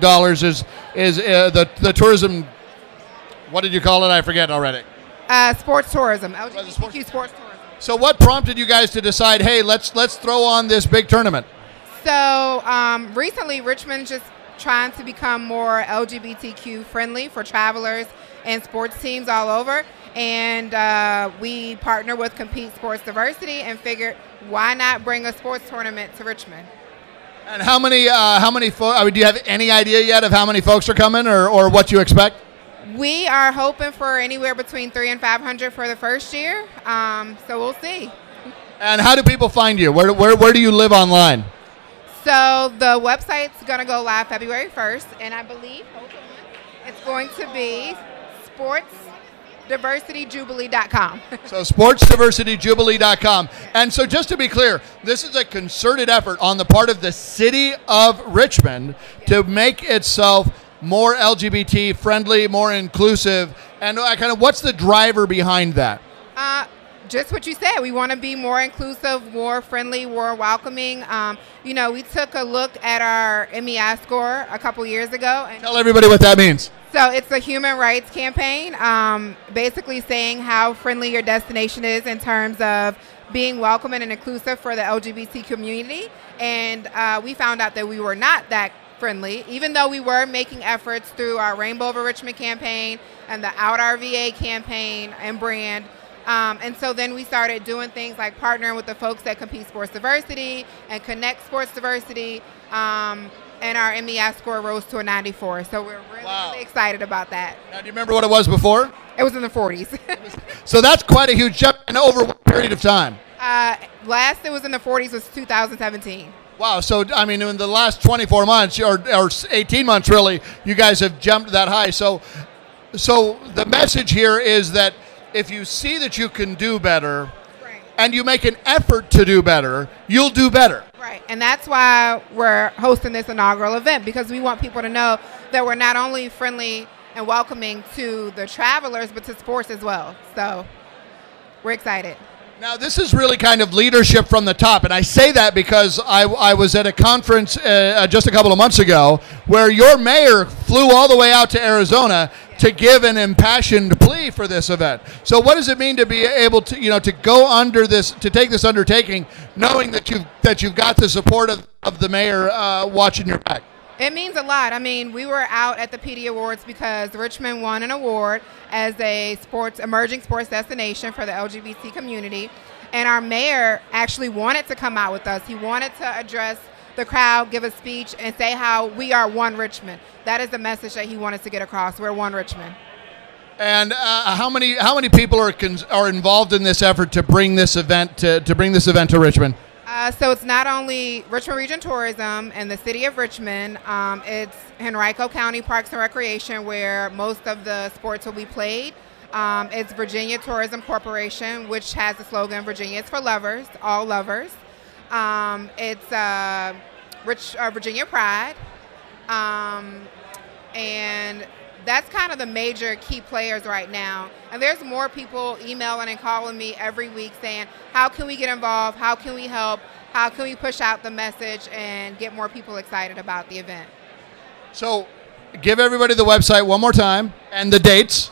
dollars is the tourism, what did you call it? I forget already. Sports tourism, LGBTQ sports tourism. So what prompted you guys to decide, hey, let's throw on this big tournament? So recently, Richmond just trying to become more LGBTQ friendly for travelers and sports teams all over. And we partner with Compete Sports Diversity and figured why not bring a sports tournament to Richmond. And how many folks, I mean, do you have any idea yet of how many folks are coming or what you expect? We are hoping for anywhere between 300 and 500 for the first year, so we'll see. And how do people find you? Where do you live online? So the website's going to go live February 1st, and I believe it's going to be sportsdiversityjubilee.com. So sportsdiversityjubilee.com. And so just to be clear, this is a concerted effort on the part of the city of Richmond to make itself more LGBT friendly, more inclusive. And kind of what's the driver behind that? Just what you said. We want to be more inclusive, more friendly, more welcoming. We took a look at our MEI score a couple years ago. And tell everybody what that means. So it's a human rights campaign, basically saying how friendly your destination is in terms of being welcoming and inclusive for the LGBT community. And we found out that we were not that friendly, even though we were making efforts through our Rainbow Over Richmond campaign and the Out RVA campaign and brand. And so then we started doing things like partnering with the folks at Compete Sports Diversity and Connect Sports Diversity, and our MEI score rose to a 94. So we're really excited about that. Now, do you remember what it was before? It was in the 40s. So that's quite a huge jump, and over what period of time? Last it was in the 40s was 2017. Wow, so I mean, in the last 24 months or 18 months, really, you guys have jumped that high. So the message here is that if you see that you can do better, and you make an effort to do better, you'll do better. Right, and that's why we're hosting this inaugural event, because we want people to know that we're not only friendly and welcoming to the travelers, but to sports as well. So we're excited. Now, this is really kind of leadership from the top, and I say that because I was at a conference just a couple of months ago where your mayor flew all the way out to Arizona to give an impassioned plea for this event. So what does it mean to be able to, to go under this, to take this undertaking, knowing that you've got the support of the mayor watching your back? It means a lot. I mean, we were out at the PD Awards because Richmond won an award as a emerging sports destination for the LGBT community. And our mayor actually wanted to come out with us. He wanted to address the crowd, give a speech, and say how we are one Richmond. That is the message that he wanted to get across. We're one Richmond. And how many people are involved in this effort to bring this event to Richmond? So it's not only Richmond Region Tourism and the City of Richmond, it's Henrico County Parks and Recreation, where most of the sports will be played. It's Virginia Tourism Corporation, which has the slogan, Virginia is for lovers, all lovers. It's Virginia Pride. And that's kind of the major key players right now. And there's more people emailing and calling me every week saying, how can we get involved? How can we help? How can we push out the message and get more people excited about the event? So give everybody the website one more time and the dates.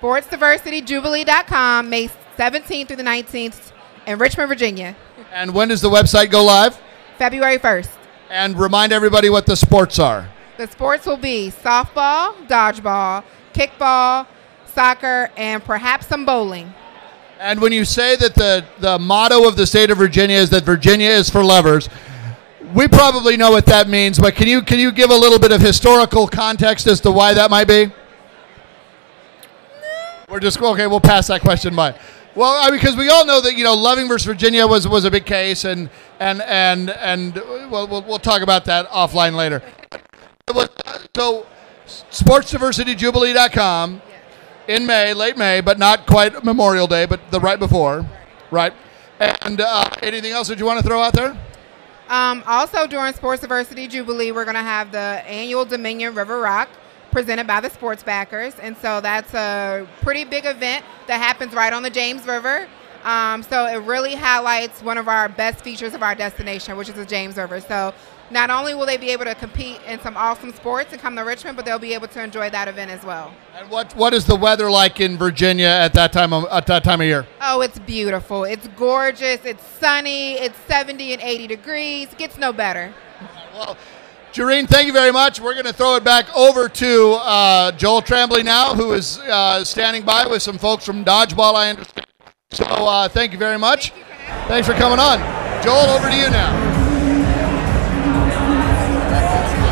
sportsdiversityjubilee.com, May 17th through the 19th in Richmond, Virginia. And when does the website go live? February 1st. And remind everybody what the sports are. The sports will be softball, dodgeball, kickball, soccer, and perhaps some bowling. And when you say that the motto of the state of Virginia is that Virginia is for lovers, we probably know what that means, but can you give a little bit of historical context as to why that might be? We'll pass that question by. Well, because we all know that Loving versus Virginia was a big case, and we'll talk about that offline later. So, sportsdiversityjubilee.com in May, late May, but not quite Memorial Day, but the right before, right? And anything else that you want to throw out there? Also, during Sports Diversity Jubilee, we're going to have the annual Dominion River Rock presented by the Sports Backers. And so that's a pretty big event that happens right on the James River. So it really highlights one of our best features of our destination, which is the James River. So not only will they be able to compete in some awesome sports and come to Richmond, but they'll be able to enjoy that event as well. And what is the weather like in Virginia at that time of year? Oh, it's beautiful. It's gorgeous. It's sunny. It's 70 and 80 degrees. It gets no better. Well, Jareen, thank you very much. We're going to throw it back over to Joel Tremblay now, who is standing by with some folks from Dodgeball, I understand. So thank you very much. Thanks for coming on. Joel, over to you now.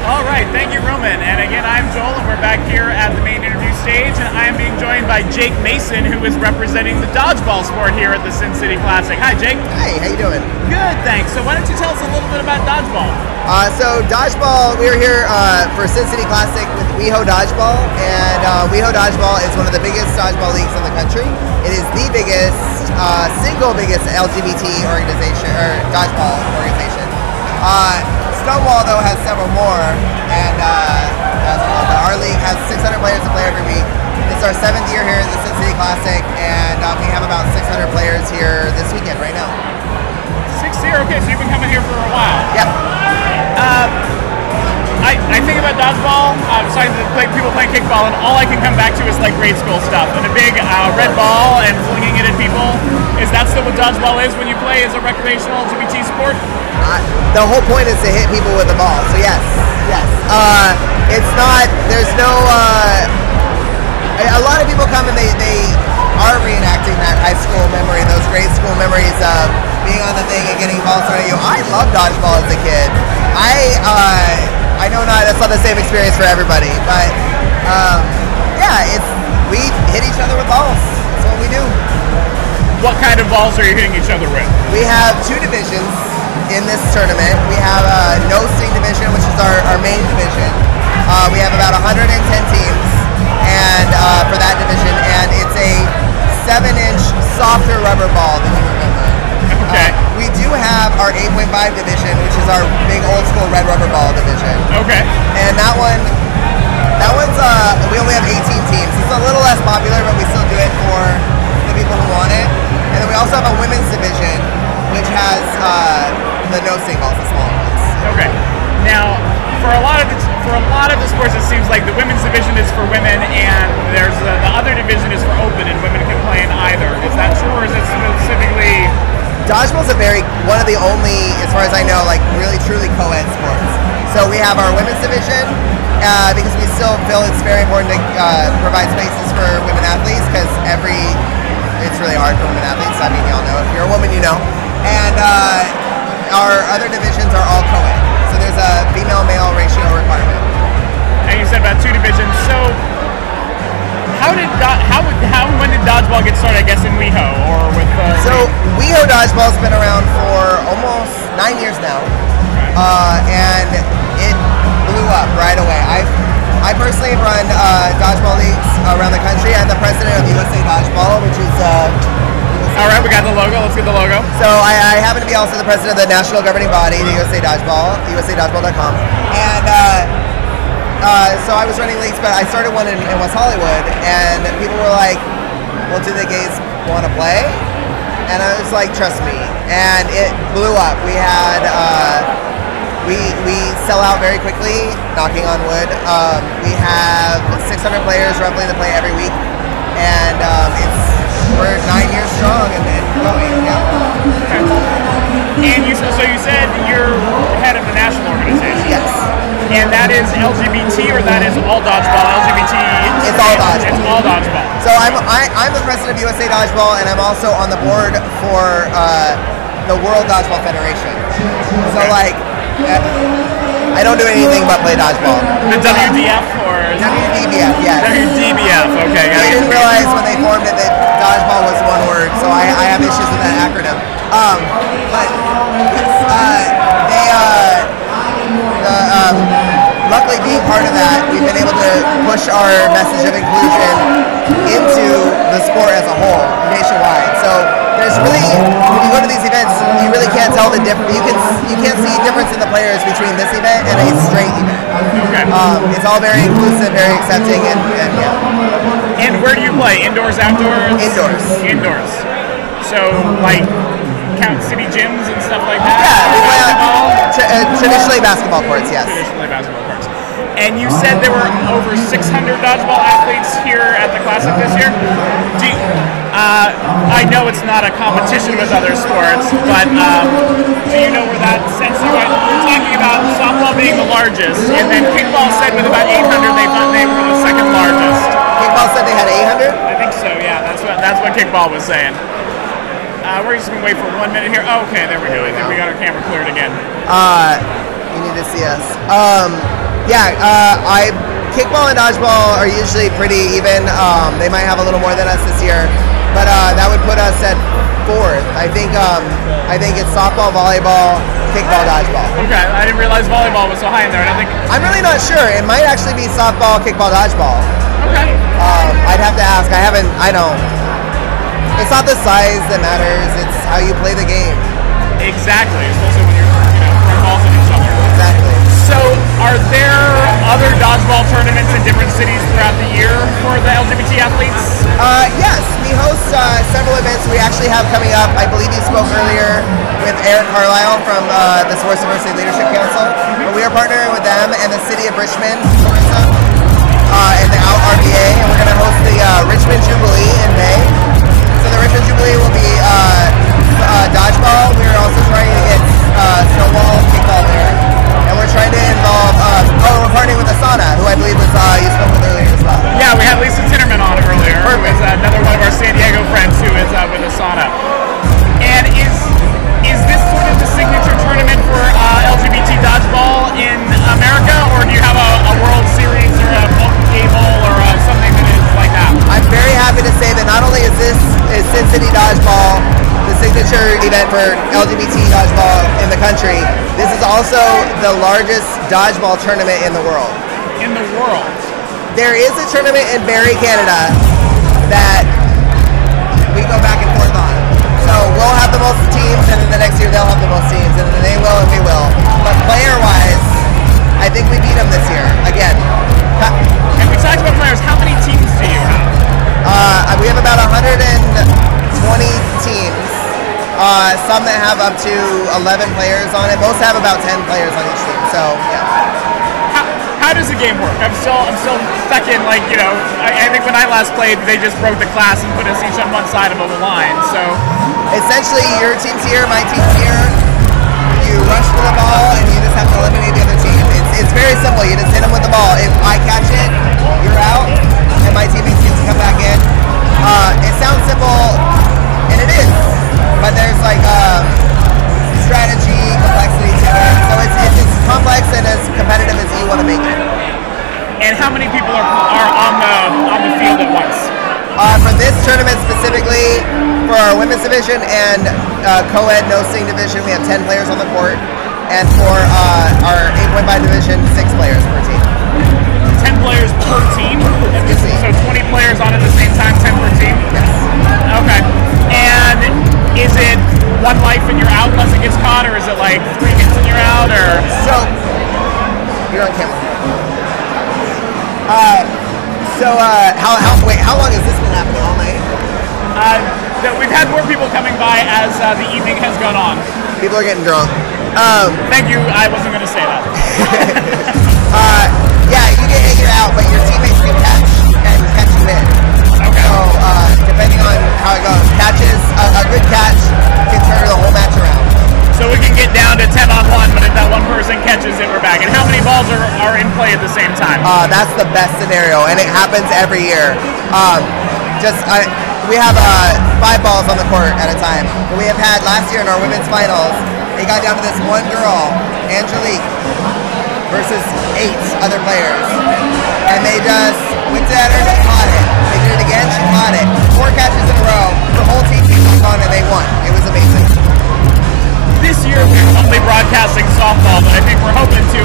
All right, thank you, Roman. And again, I'm Joel, and we're back here at the main interview stage, and I am being joined by Jake Mason, who is representing the dodgeball sport here at the Sin City Classic. Hi, Jake. Hey, how you doing? Good, thanks. So why don't you tell us a little bit about dodgeball? So dodgeball, we are here for Sin City Classic with WeHo Dodgeball, and WeHo Dodgeball is one of the biggest dodgeball leagues in the country. It is the biggest, single biggest LGBT organization, or dodgeball organization. Stonewall, though, has several more, and our league has 600 players to play every week. This is our 7th year here at the Sin City Classic, and we have about 600 players here this weekend right now. 6 year, okay, so you've been coming here for a while. Yep. I think about dodgeball, besides people playing kickball, and all I can come back to is like grade school stuff. And a big red ball and flinging it at people. Is that still what dodgeball is when you play as a recreational LGBT sport? The whole point is to hit people with the ball, so yes. It's not, there's no, a lot of people come and they are reenacting that high school memory, those grade school memories of being on the thing and getting balls thrown at you. I loved dodgeball as a kid. I know that's not the same experience for everybody, but we hit each other with balls. That's what we do. What kind of balls are you hitting each other with? We have 2 divisions in this tournament. We have a no-sting division, which is our main division. We have about 110 teams and for that division, and it's a 7-inch softer rubber ball than you remember. Okay. We do have our 8.5 division, which is our big old school red rubber ball division. Okay. And that one's we only have 18 teams. It's a little less popular, but we still do it for the people who want it. And then we also have a women's division, which has the no-sting balls, the small ones. Okay. Now, for a lot of the sports, it seems like the women's division is for women, and there's the other division is for open, and women can play in either. Is that true, or is it specifically? Dodgeball is one of the only, as far as I know, like really truly co-ed sports. So we have our women's division because we still feel it's very important to provide spaces for women athletes because it's really hard for women athletes. I mean, y'all know. If you're a woman, you know. And our other divisions are all co-ed. So there's a female-male ratio requirement. And you said about 2 divisions. So when did dodgeball get started, I guess, in WeHo or with So WeHo Dodgeball's been around for almost 9 years now. And it blew up right away. I personally run dodgeball leagues around the country. I'm the president of USA Dodgeball, which is all right, we got the logo. Let's get the logo. So I happen to be also the president of the national governing body, the USA Dodgeball, usadodgeball.com. And so I was running leagues, but I started one in West Hollywood, and people were like, well, do the gays want to play? And I was like, trust me. And it blew up. We had, we sell out very quickly, knocking on wood. We have 600 players roughly that play every week, and we're 9 years strong and growing. Yeah. And you said you're head of the national organization. Yes. And that is LGBT, or that is all dodgeball? LGBT. It's all dodgeball. It's all dodgeball. So I'm the president of USA Dodgeball, and I'm also on the board for the World Dodgeball Federation. So I don't do anything but play dodgeball. The WDF or WDBF, yes. WDBF. Okay. I didn't realize when they formed it that dodgeball was one word, so I have issues with that acronym. Luckily, being part of that, we've been able to push our message of inclusion into the sport as a whole, nationwide. So there's really, when you go to these events, you really can't tell the difference. You can't see difference in the players between this event and a straight event. Okay. It's all very inclusive, very accepting, and yeah. And where do you play? Indoors, outdoors? Indoors. Indoors. So count city gyms and stuff like that? Yeah, we play traditionally basketball courts, yes. Traditionally basketball courts. and you said there were over 600 dodgeball athletes here at the Classic this year. I know it's not a competition with other sports, but do you know where that since you were talking about softball being the largest, and then kickball said with about 800 they thought they were the second largest. Kickball said they had 800? I think so, yeah. That's what kickball was saying. We're just gonna wait for 1 minute here. Oh, okay, there we go. I think we got our camera cleared again. You need to see us. Kickball and dodgeball are usually pretty even. They might have a little more than us this year, but that would put us at 4th. I think it's softball, volleyball, kickball, dodgeball. Okay, I didn't realize volleyball was so high in there. I'm really not sure. It might actually be softball, kickball, dodgeball. Okay. I'd have to ask. I don't. It's not the size that matters. It's how you play the game. Exactly, especially when you're throwing balls at each other. Exactly. So, are there other dodgeball tournaments in different cities throughout the year for the LGBT athletes? Yes, we host several events we actually have coming up. I believe you spoke earlier with Eric Carlisle from the Sports Diversity Leadership Council. But we are partnering with them and the City of Richmond Tourism and the RBA, and we're going to host the Richmond Jubilee in May. So the Richmond Jubilee will be dodgeball. We're also trying to get snowball, kickball there. And we're trying to involve, we're partnering with Asana, who I believe was, you spoke with earlier as well. Yeah, we had Lisa Tinnerman on earlier, who is another one of our San Diego friends who is with Asana. And is this sort of the signature tournament for LGBT dodgeball in America, or do you have a World Series or a Gay Bowl or something that is like that? I'm very happy to say that not only is Sin City Dodgeball the signature event for LGBT dodgeball in the country, this is also the largest dodgeball tournament in the world. In the world? There is a tournament in Barrie, Canada that we go back and forth on. So we'll have the most teams, and then the next year they'll have the most teams, and then they will and we will. But player-wise, I think we beat them this year, again. And we talked about players, how many teams do you have? We have about 120 teams. Some that have up to 11 players on it. Most have about 10 players on each team. So yeah. How does the game work? I'm still stuck in I think when I last played, they just broke the class and put us each on one side of a line. So essentially, your team's here, my team's here. You rush for the ball, and you just have to eliminate the other team. It's very simple. You just hit them with the ball. If I catch it, you're out, and my teammates get to come back in. It sounds simple, and it is, but there's strategy, complexity to it. So it's as complex and as competitive as you want to make it. And how many people are on the field at once? For this tournament specifically, for our women's division and co-ed no-sing division, we have 10 players on the court. And for our 8.5 division, 6 players per team. 10 players per team? So 20 players on at the same time, 10 per team? Yes. Okay. And is it one life and you're out unless it gets caught, or is it 3 hits and you're out, or? So, you're on camera. How long has this been happening? All night? We've had more people coming by as the evening has gone on. People are getting drunk. Thank you. I wasn't going to say that. Yeah, you get hit, you're out, but your teammates can catch you in. Okay. So, depending on how it goes, a good catch can turn the whole match around. So we can get down to 10-on-1, but if that one person catches it, we're back. And how many balls are in play at the same time? That's the best scenario, and it happens every year. We have 5 balls on the court at a time. We have had last year in our women's finals, it got down to this one girl, Angelique, versus 8 other players. And they just went at her and caught it. They did it again, she caught it. 4 catches in a row. The whole team came on and they won. It was amazing. This year we're only broadcasting softball, but I think we're hoping to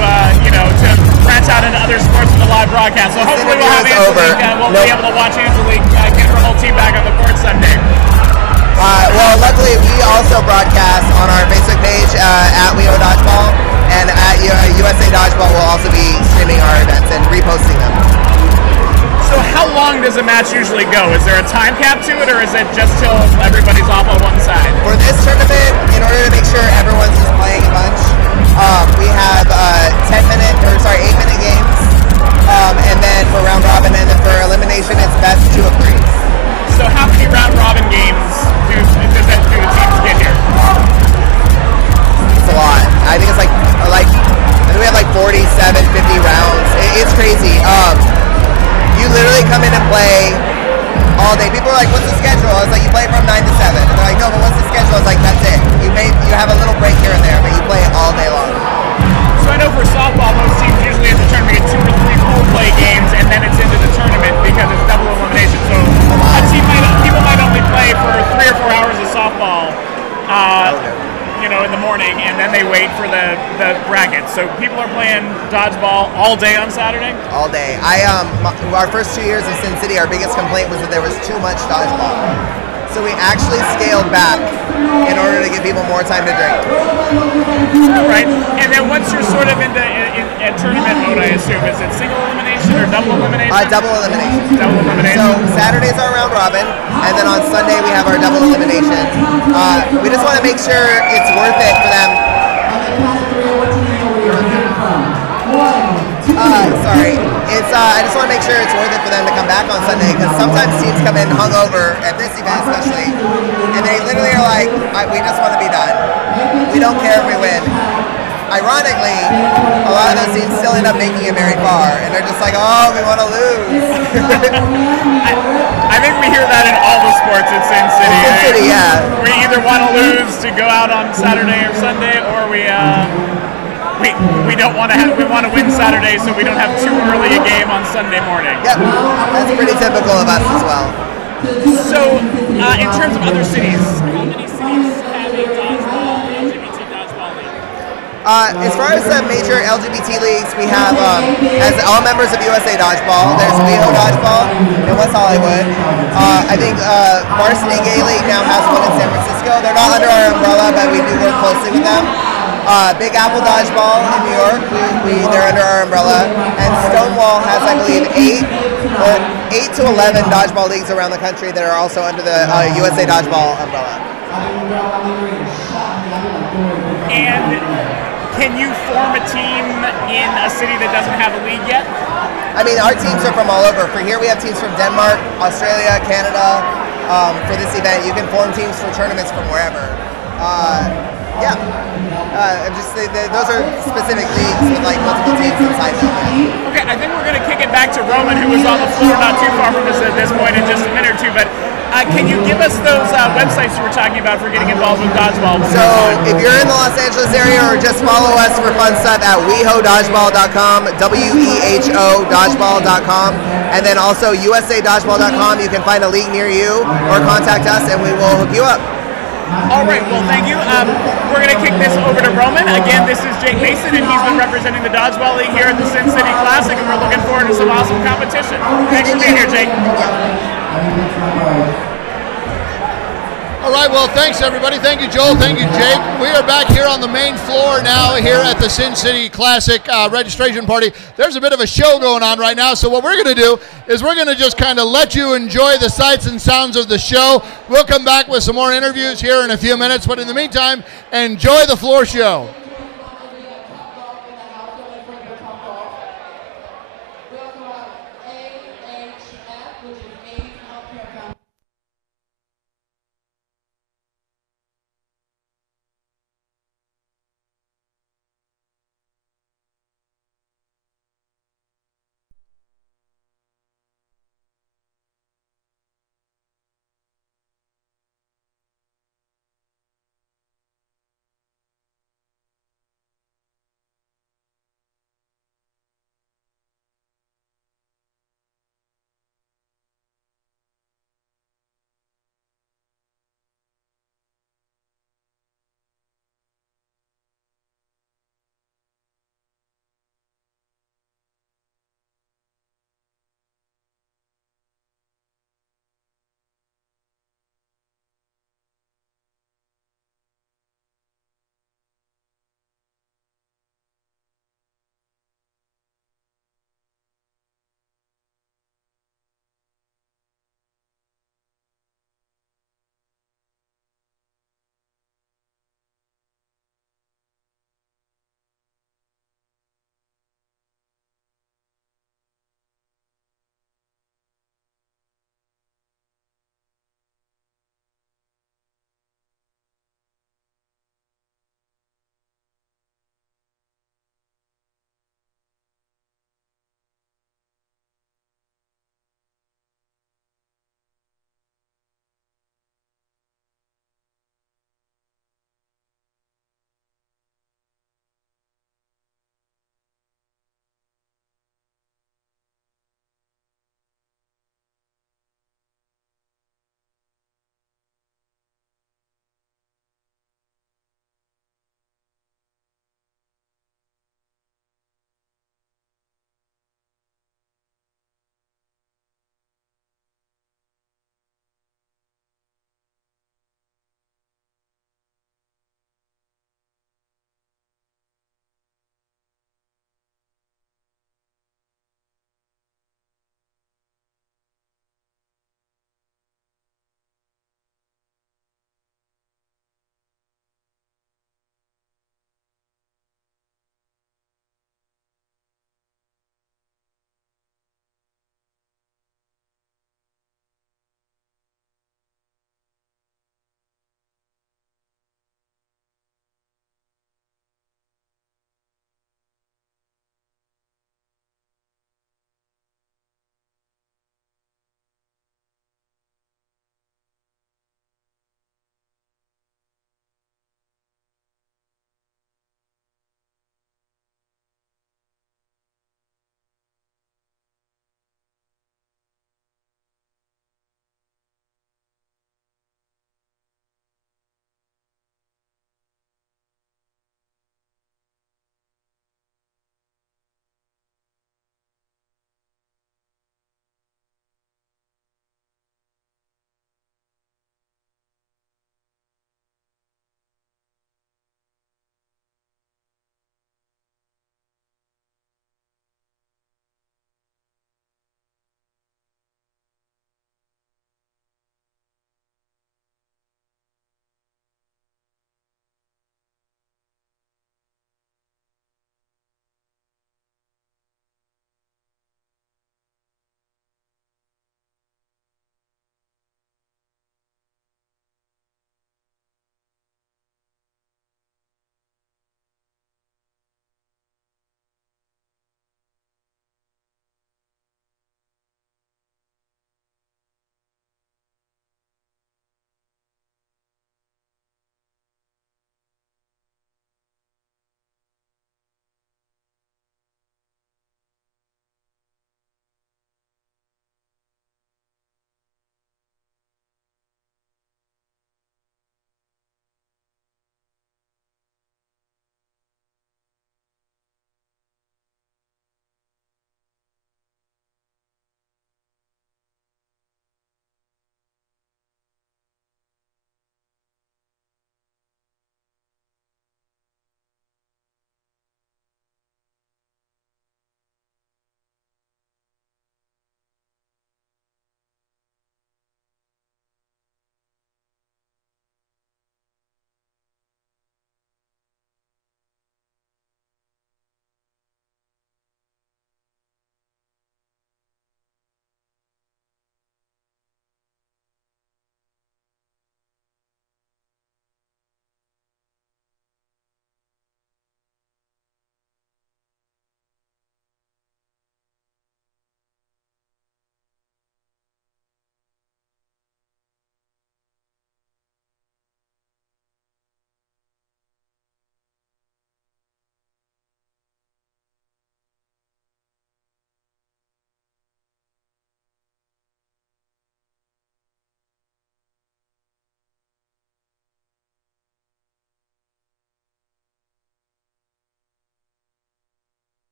branch out into other sports with a live broadcast. So hopefully we'll have Angelique, we'll be able to watch Angelique get her whole team back on the court Sunday. Well, luckily we also broadcast on our Facebook page at WeO Dodgeball, and at USA Dodgeball will also be streaming our events and reposting them. So how long does a match usually go? Is there a time cap to it, or is it just till everybody's off on one side? For this tournament, in order to make sure everyone's just playing a bunch, we have 8-minute games, And then for round robin, and then for elimination, it's best 2 of 3. So how many round robin games do the teams get here? It's a lot. I think it's like I think we have like 47, 50 rounds. It's crazy. You literally come in and play all day. People are like, "What's the schedule?" I was like, "You play from 9 to 7." And they're like, "No, but what's the schedule?" I was like, "That's it. You have a little break here and there, but you play all day long." So I know for softball, most teams usually in the tournament get 2 or 3 full play games, and then it's into the tournament because it's double elimination. So people might only play for 3 or 4 hours of softball, in the morning, and then they wait for the brackets. So people are playing dodgeball all day on Saturday. All day. Our first 2 years in Sin City, our biggest complaint was that there was too much dodgeball. So we actually scaled back in order to give people more time to drink. Right. And then once you're sort of into a tournament mode, I assume, is it single elimination or double elimination? Double elimination. Double elimination. So Saturdays are round robin, and then on Sunday we have our double elimination. We just want to make sure it's worth it for them. I just want to make sure it's worth it for them to come back on Sunday, because sometimes teams come in hungover at this event especially, and they literally are like, we just want to be done. We don't care if we win. Ironically, a lot of those teams still end up making it very far, and they're just like, oh, we want to lose. I think we hear that in all the sports in Sin City. Sin City, yeah. We either want to lose to go out on Saturday or Sunday, or we don't want to we want to win Saturday, so we don't have too early a game on Sunday morning. Yep, that's pretty typical of us as well. So, in terms of other cities, how many cities have a dodgeball, LGBT dodgeball league? As far as the major LGBT leagues, we have, as all members of USA Dodgeball, there's WeHo Dodgeball in West Hollywood. I think Varsity Gay League now has one in San Francisco. They're not under our umbrella, but we do work closely with them. Big Apple Dodgeball in New York, they're under our umbrella. And Stonewall has, I believe, 8 to 11 dodgeball leagues around the country that are also under the USA Dodgeball umbrella. And can you form a team in a city that doesn't have a league yet? I mean, our teams are from all over. For here, we have teams from Denmark, Australia, Canada. For this event, you can form teams for tournaments from wherever. Those are specific leagues with like multiple teams inside them. Yeah. Okay, I think we're going to kick it back to Roman, who was on the floor not too far from us at this point in just a minute or two. But can you give us those websites you were talking about for getting involved with dodgeball? So if you're in the Los Angeles area, or just follow us for fun stuff at wehododgeball.com, WEHO dodgeball.com, and then also USAdodgeball.com. You can find a league near you or contact us, and we will hook you up. All right, well, thank you. We're going to kick this over to Roman. Again, this is Jake Mason, and he's been representing the Dodgeball League here at the Sin City Classic, and we're looking forward to some awesome competition. Thanks for being here, Jake. All right, well, thanks, everybody. Thank you, Joel. Thank you, Jake. We are back here on the main floor now here at the Sin City Classic registration party. There's a bit of a show going on right now, so what we're going to do is we're going to just kind of let you enjoy the sights and sounds of the show. We'll come back with some more interviews here in a few minutes, but in the meantime, enjoy the floor show.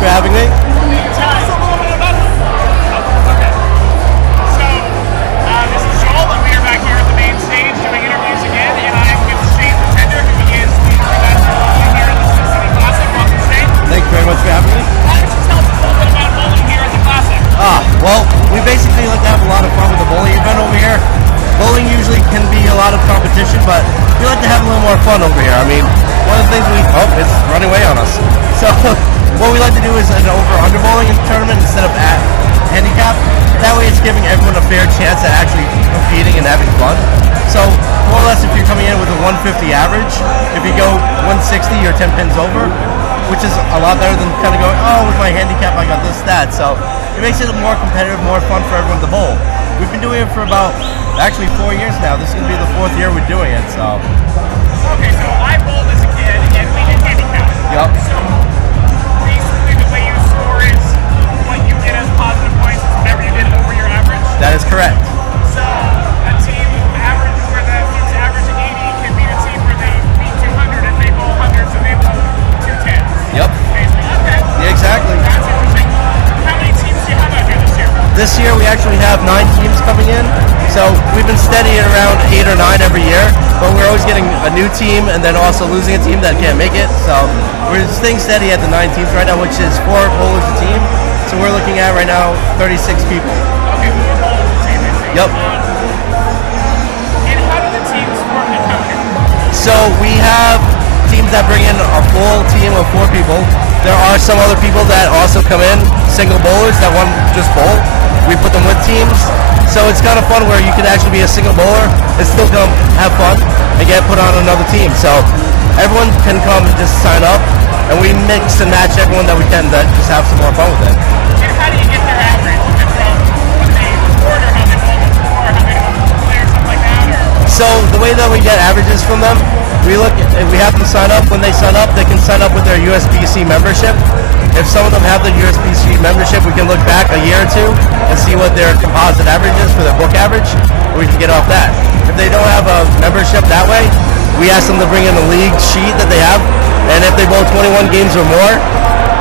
for having me. Tell us a little bit about it. Okay. So, this is Joel, and we are back here at the main stage doing interviews again, and I am with Shane Pretender, who is the professor here at the Cincinnati Classic. Welcome, Shane. Thank you very much for having me. Why don't you tell us a little bit about bowling here at the Classic? Well, we basically like to have a lot of fun with the bowling event over here. Bowling usually can be a lot of competition, but we like to have a little more fun over here. I mean, one of the things it's running away on us. So, what we like to do is an over-under bowling tournament instead of at handicap. That way it's giving everyone a fair chance at actually competing and having fun. So, more or less if you're coming in with a 150 average, if you go 160, you're 10 pins over, which is a lot better than kind of going, oh, with my handicap I got this, that. So, it makes it more competitive, more fun for everyone to bowl. We've been doing it for about, actually 4 years now. This is going to be the 4th year we're doing it, so. Okay, so I bowled as a kid, and we did handicap. Yep. So, basically the way you score is what you get as positive points is whatever you did over your average. That is correct. So, a team average where the team's average 80 can beat a team where they beat 200 if they bowl hundreds and they bowl 210s. Yep. Basically, okay. Yeah, exactly. That's interesting. How many teams do you have out here this year? This year we actually have 9 teams coming in, so we've been steady at around 8 or 9 every year, but we're always getting a new team and then also losing a team that can't make it, so we're staying steady at the 9 teams right now, which is 4 bowlers a team, so we're looking at right now 36 people. Okay, 4 bowlers a team, I see. Yep. And how do the teams form the counter? So we have teams that bring in a full team of 4 people. There are some other people that also come in, single bowlers that want to just bowl. We put them with teams. So it's kind of fun where you can actually be a single bowler and still come have fun and get put on another team. So everyone can come and just sign up, and we mix and match everyone that we can that just have some more fun with it. And how do you get their average? Is it from what they scored or how they bowled before, how they play or something like that? Or? So the way that we get averages from them, we have them sign up. When they sign up, they can sign up with their USBC membership. If some of them have the USBC membership, we can look back a year or 2 and see what their composite average is for their book average, and we can get off that. If they don't have a membership that way, we ask them to bring in a league sheet that they have, and if they bowl 21 games or more,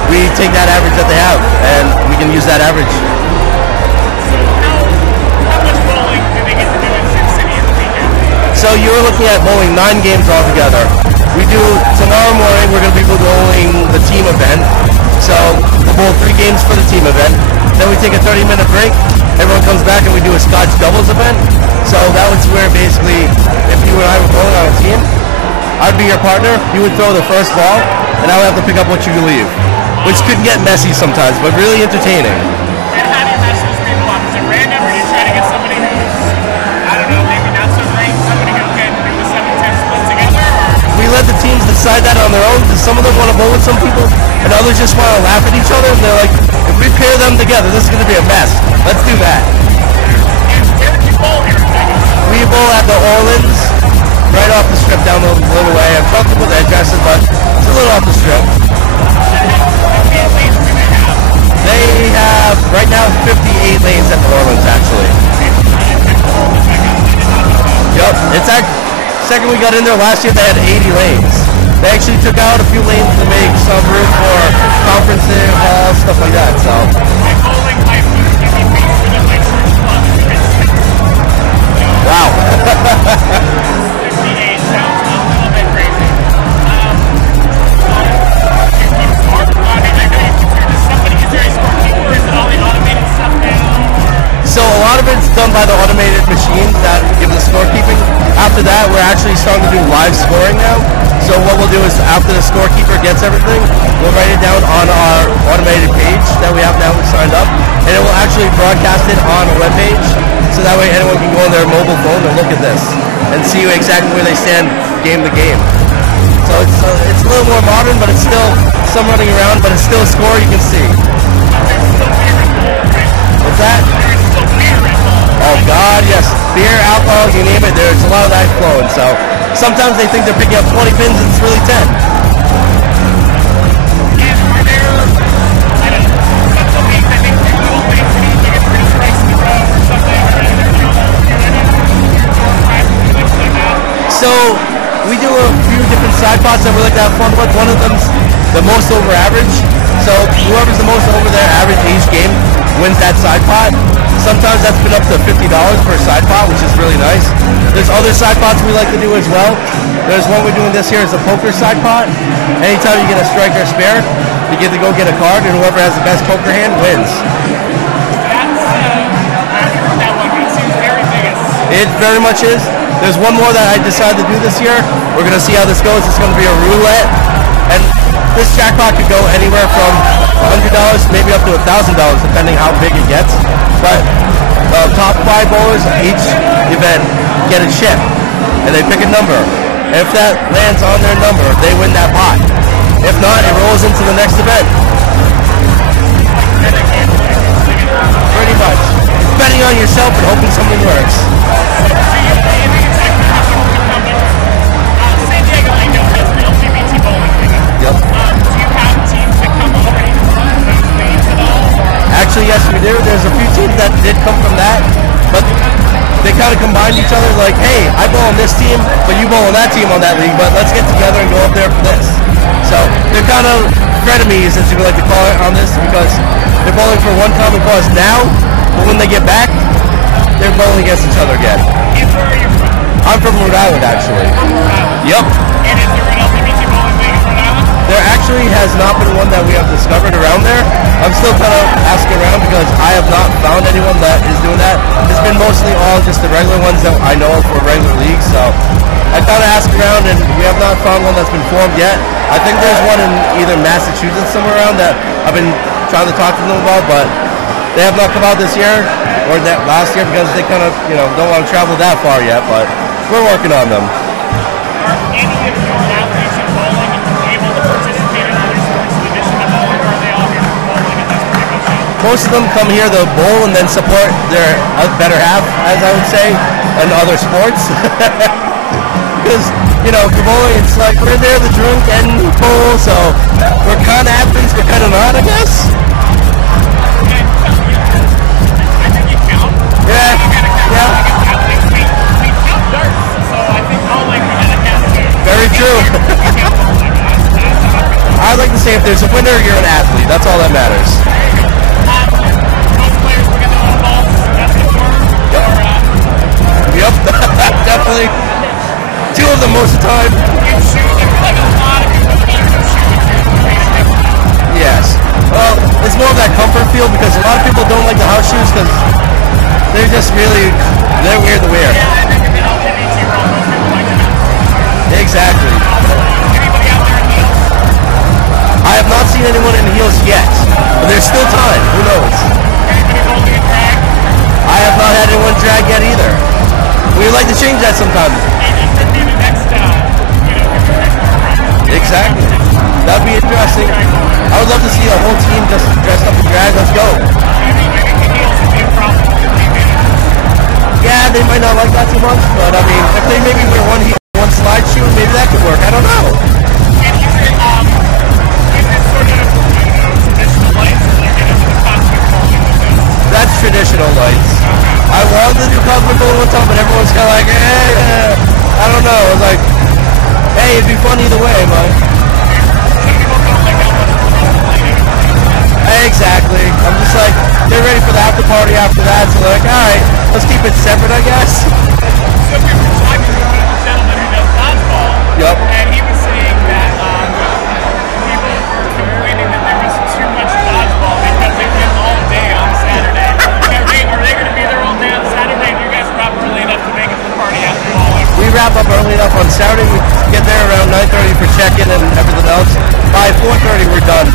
we take that average that they have, and we can use that average. How much bowling do they get to do in Sin City in the weekend? So you're looking at bowling 9 games altogether. We do, tomorrow morning, we're going to be bowling the team event. So we'll bowl 3 games for the team event. Then we take a 30-minute break. Everyone comes back and we do a Scotch doubles event. So that was where basically, if you and I were bowling on a team, I'd be your partner, you would throw the first ball, and I would have to pick up what you leave. Which could get messy sometimes, but really entertaining. And how do you mess those people up? Is it random, or do you try to get somebody who's, I don't know, maybe not so great, somebody who can do the 7-10 split together? Or? We let the teams decide that on their own, because some of them want to bowl with some people, and others just want to laugh at each other, and they're like, if we pair them together, this is going to be a mess. Let's do that. And where do you bowl here in Vegas? We bowl at the Orleans, right off the strip down a little way. I'm comfortable with the addresses, but it's a little off the strip. They have, right now, 58 lanes at the Orleans, actually. Yep, it's second we got in there last year, they had 80 lanes. They actually took out a few lanes to make some room for conferencing, halls, stuff like that, so. Wow. 58 sounds a little bit crazy. Is there a scorekeeper, or is it all the automated stuff now? So a lot of it's done by the automated machines that give the scorekeeping. After that, we're actually starting to do live scoring now. So what we'll do is after the scorekeeper gets everything, we'll write it down on our automated page that we have now signed up, and it will actually broadcast it on a web page. So that way anyone can go on their mobile phone and look at this and see exactly where they stand game to game. So it's a little more modern, but it's still some running around, but it's still a score you can see. What's that? Oh God, yes. Beer, alcohol, you name it, there's a lot of that flowing. So sometimes they think they're picking up 20 pins and it's really 10. So we do a few different side pots that we like to have fun with. One of them's the most over average. So So whoever's the most over there average each game wins that side pot. Sometimes that's been up to $50 per side pot, which is really nice. There's other side pots we like to do as well. There's one we're doing this year is a poker side pot. Anytime you get a strike or spare, you get to go get a card, and whoever has the best poker hand wins. It very much is. There's one more that I decided to do this year. We're going to see how this goes. It's going to be a roulette. And this jackpot could go anywhere from $100 maybe up to $1,000 depending how big it gets. But top 5 bowlers each event get a chip. And they pick a number. And if that lands on their number, they win that pot. If not, it rolls into the next event. Pretty much. Betting on yourself and hoping something works. San Diego, I know, has an LGBT bowling league. Yep. Do you have teams that come already from those leagues at all? Actually, yes, we do. There's a few teams that did come from that, but they kind of combined each other like, hey, I bowl on this team, but you bowl on that team on that league, but let's get together and go up there for this. So they're kind of frenemies, as you would like to call it, on this because they're bowling for one common cause now, but when they get back, they're bowling against each other again. And where are you from? I'm from Rhode Island, actually. From Rhode Island. Yep. And is there an LGBT bowling league in Rhode Island? There actually has not been one that we have discovered around there. I'm still kind of asking around because I have not found anyone that is doing that. It's been mostly all just the regular ones that I know of for regular leagues. So I kind of asked around and we have not found one that's been formed yet. I think there's one in either Massachusetts somewhere around that I've been trying to talk to them about, but they have not come out this year or that last year because they kind of, don't want to travel that far yet, but we're working on them. Are any of your athletes in bowling able to participate in other sports in addition to bowling, or are they all here for bowling and that's pretty much it? Most of them come here to bowl and then support their better half, as I would say, and other sports. Because, for bowling, it's like we're there to drink and bowl, so we're kind of athletes, we're kind of not, I guess. I think you count. Yeah. We count darts, so I think bowling we gotta count too. Very true. I like to say if there's a winner, you're an athlete. That's all that matters. Most players will get their own balls. That's the form. Yep, definitely. 2 of them most of the time. Yes. Well, it's more of that comfort feel because a lot of people don't like the house shoes because they're just they're weird to wear. Exactly. I have not seen anyone in heels yet, but there's still time. Who knows? I have not had anyone drag yet either. We'd like to change that sometime. Exactly. That'd be interesting. I would love to see a whole team just dressed up in drag. Let's go. Yeah, they might not like that too much, but I mean, if they maybe wear one heel, one slide shoe, maybe that could work. I don't know. That's traditional lights. I wanted to do cosmic gold one time, but everyone's kind of like, I don't know. I was like, hey, it'd be fun either way, man. Exactly. I'm just like, they're ready for the after party after that, so they're like, all right, let's keep it separate, I guess. So if you're talking to a gentleman who does dodgeball, yep. And he was saying that people were complaining that there was too much dodgeball because they went all day on Saturday. Are they going to be there all day on Saturday? Do you guys wrap early enough to make it to the party after bowling? We wrap up early enough on Saturday. We get there around 9:30 for check-in and everything else. By 4:30, we're done.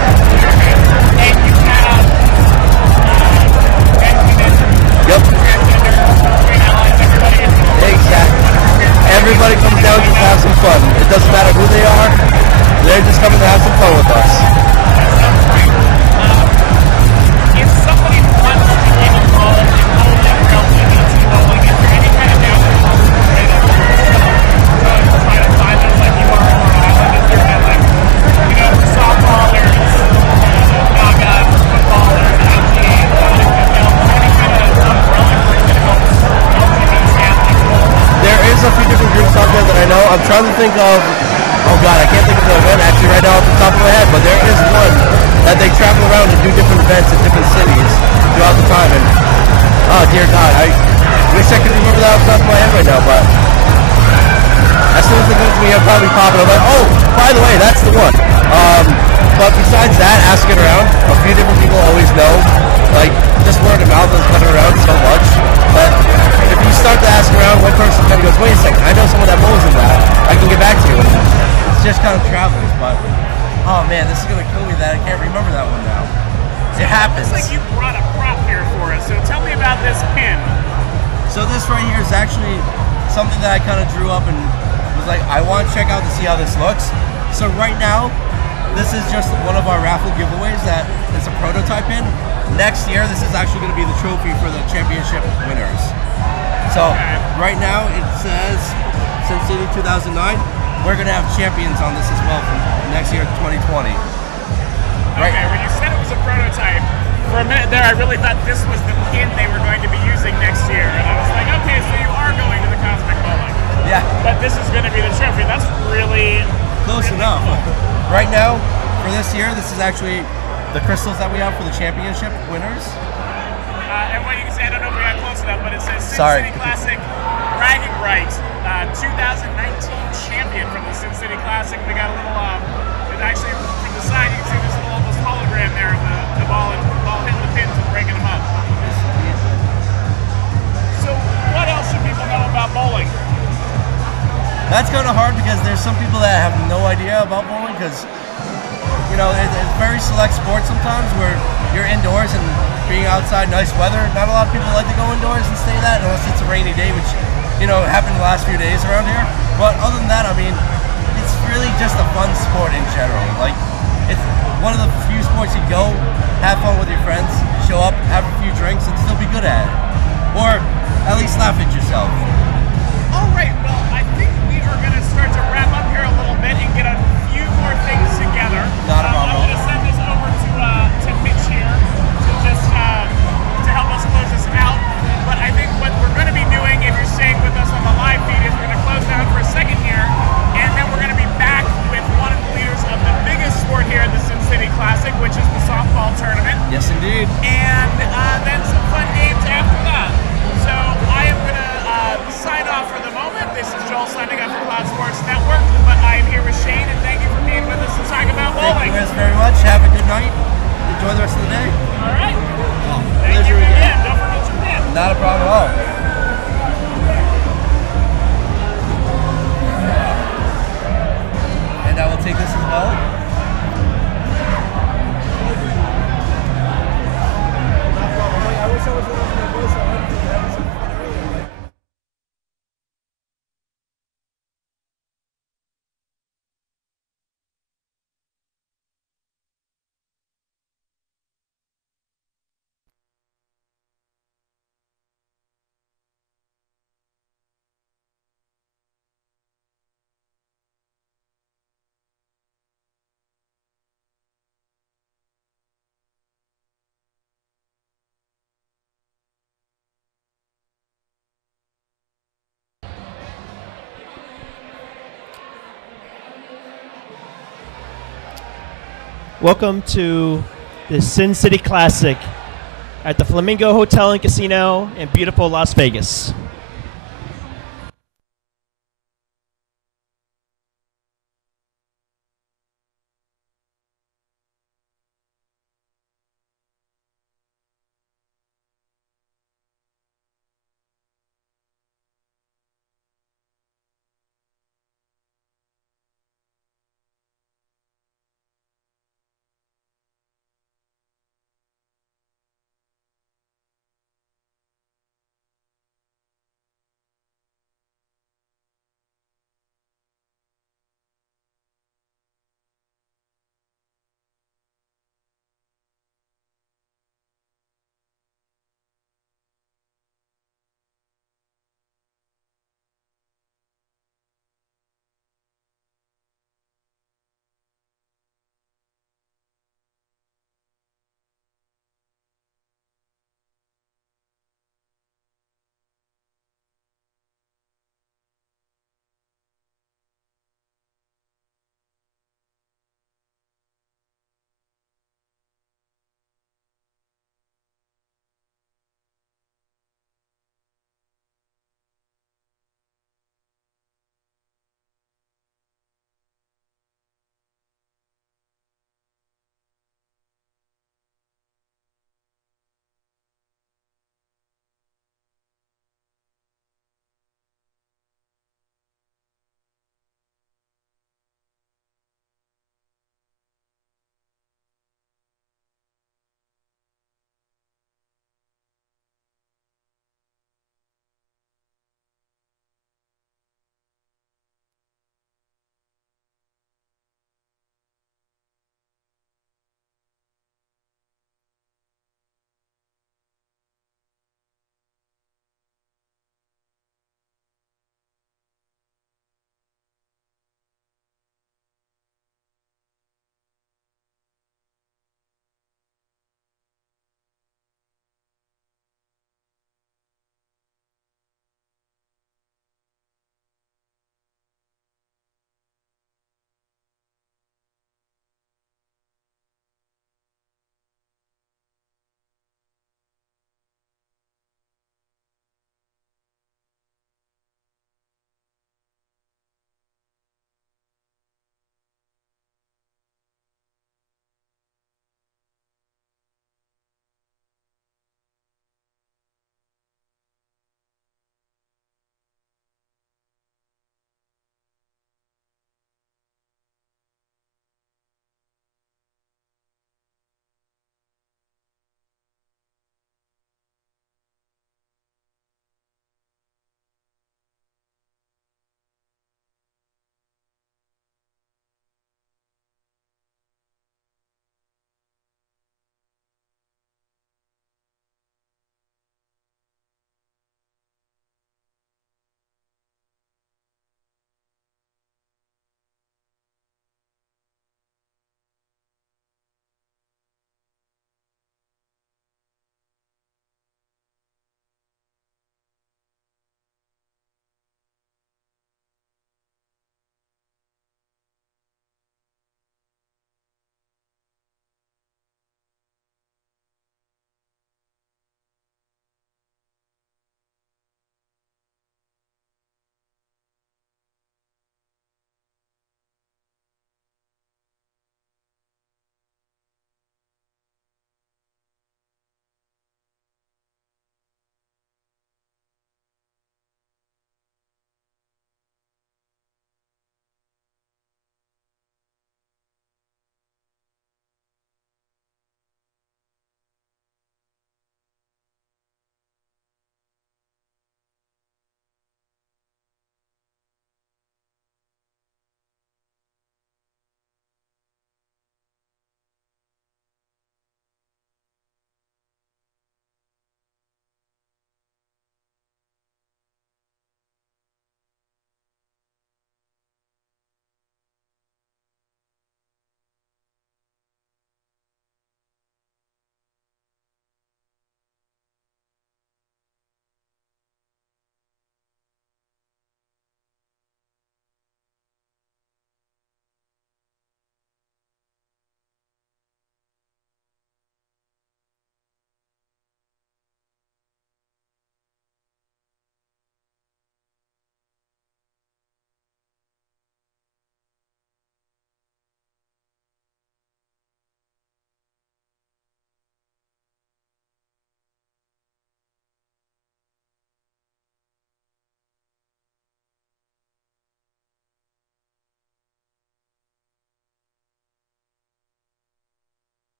And you have Yep. Exactly. Everybody comes down just to have some fun. It doesn't matter who they are. They're just coming to have some fun with us. If somebody wants to get involved in bowling or LGBT bowling, is there any kind of download to try to find us like you are in Rhode Island? Is there kind of like, softball, there's Naga, football, there's LGA, any kind of umbrella group that helps LGBT athletes bowl? There is a few different groups out there that I know. I'm trying to think of Oh God, I can't think of the event actually right now off the top of my head, but there is one that they travel around and do different events in different cities throughout the time. And oh dear God, I wish I could remember that off the top of my head right now, but as soon as it comes to me, I'll probably pop it. I'm like, oh, by the way, that's the one. But besides that, asking around, a few different people always know. Like, just word of mouth is coming around so much. But if you start to ask around, one person kind of goes, wait a second, I know someone that bowls in that. I can get back to you. And it's just kind of travelers. But, oh man, this is going to kill me that I can't remember that one now. It happens. Looks like you brought a prop here for us, so tell me about this pin. So this right here is actually something that I kind of drew up and was like, I want to check out to see how this looks. So right now, this is just one of our raffle giveaways that is a prototype pin. Next year, this is actually going to be the trophy for the championship winners. So right now, it says Sin City 2009. We're going to have champions on this as well for next year, 2020. Okay, when you said it was a prototype, for a minute there I really thought this was the pin they were going to be using next year. And I was like, okay, so you are going to the Cosmic Bowling. Yeah. But this is going to be the trophy. That's really close enough. Right now, for this year, this is actually the crystals that we have for the championship winners. And what you can say, I don't know if we got close enough, but it says Sin Sorry. City Classic bragging rights, 2019 champion from the Sin City Classic. We got a little, it's actually from the side, you can see this little almost hologram there of the ball hitting the pins and breaking them up. So what else should people know about bowling? That's kind of hard because there's some people that have no idea about bowling because, you know, it's very select sport sometimes where you're indoors and being outside, nice weather. Not a lot of people like to go indoors and stay that unless it's a rainy day, which, you know, happened the last few days around here. But other than that, I mean, it's really just a fun sport in general. Like, it's one of the few sports you go, have fun with your friends, show up, have a few drinks, and still be good at it. Or at least laugh at yourself. All right, well, I think we are going to start to wrap up here a little bit and get a few more things together. Not a problem. I'm going to send this over to Mitch here to just to help us close this out. But I think what we're going to be doing, if you're staying with us on the live feed, is we're going to close down for a second here, and then we're going to be back with one of the leaders of the biggest sport here at the Sin City Classic, which is the softball tournament. Yes, indeed. And then some fun games after that. So I am going to sign off for the moment. This is Joel signing off for Cloud Sports Network, but I am here with Shane, and thank you for being with us to talk about bowling. Thank you guys very much. Have a good night. Enjoy the rest of the day. All right. Thank you again. Don't forget your pin. Not a problem at all. And I will take this as well. I wish I was the one to voice. I wanted to have some fun earlier. Welcome to the Sin City Classic at the Flamingo Hotel and Casino in beautiful Las Vegas.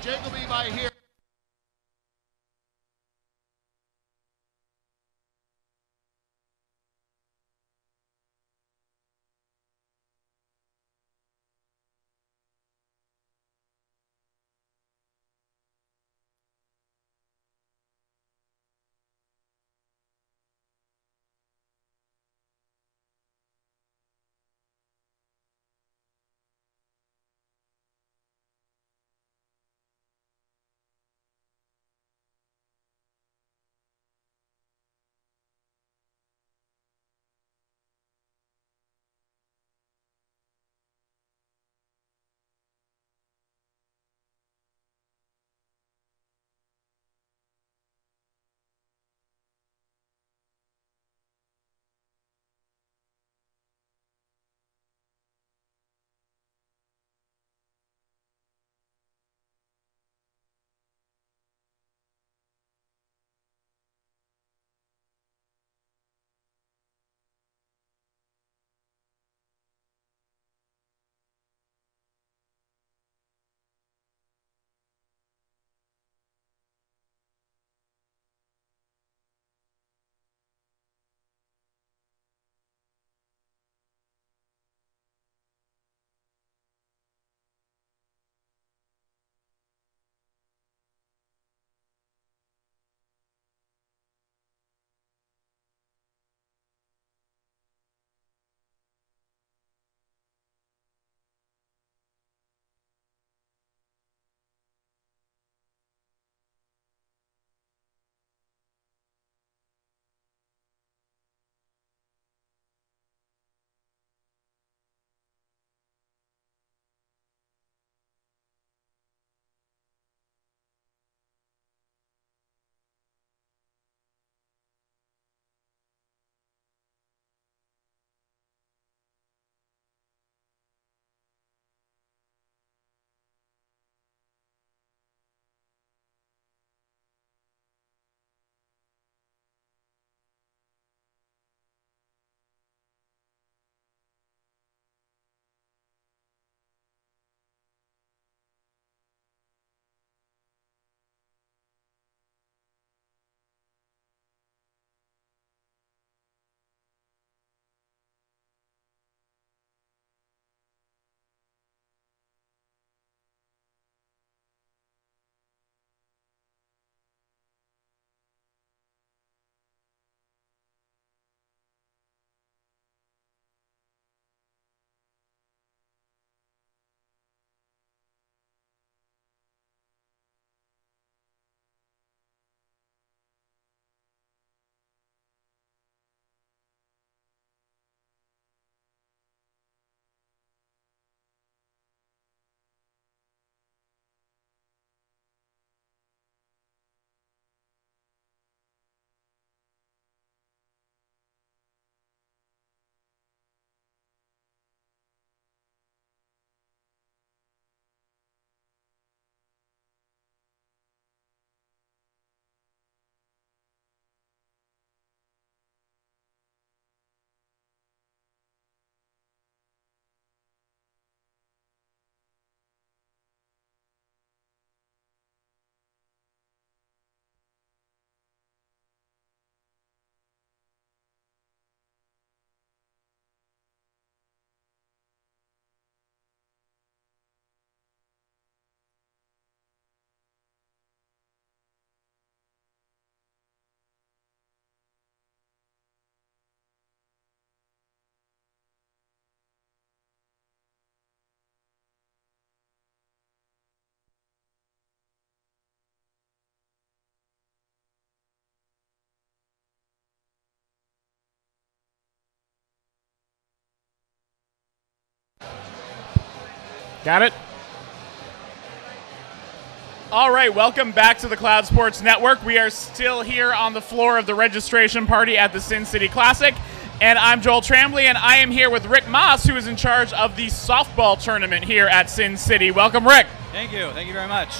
Jake will be by here. Got it? All right, welcome back to the Cloud Sports Network. We are still here on the floor of the registration party at the Sin City Classic, and I'm Joel Tremblay, and I am here with Rick Moss, who is in charge of the softball tournament here at Sin City. Welcome, Rick. Thank you very much.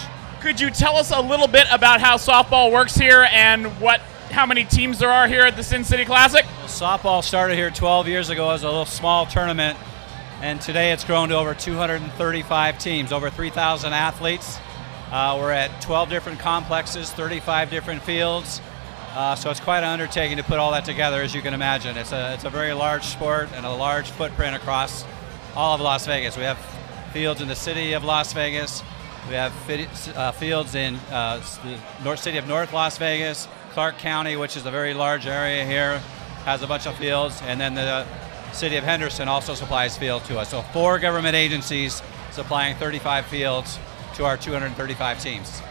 Could you tell us a little bit about how softball works here and how many teams there are here at the Sin City Classic? Softball started here 12 years ago as a little small tournament, and today it's grown to over 235 teams, over 3,000 athletes. We're at 12 different complexes, 35 different fields. So it's quite an undertaking to put all that together, as you can imagine. It's a very large sport and a large footprint across all of Las Vegas. We have fields in the city of Las Vegas. We have fields in the city of North Las Vegas. Clark County, which is a very large area here, has a bunch of fields. And then the city of Henderson also supplies fields to us. So 4 government agencies supplying 35 fields to our 235 teams.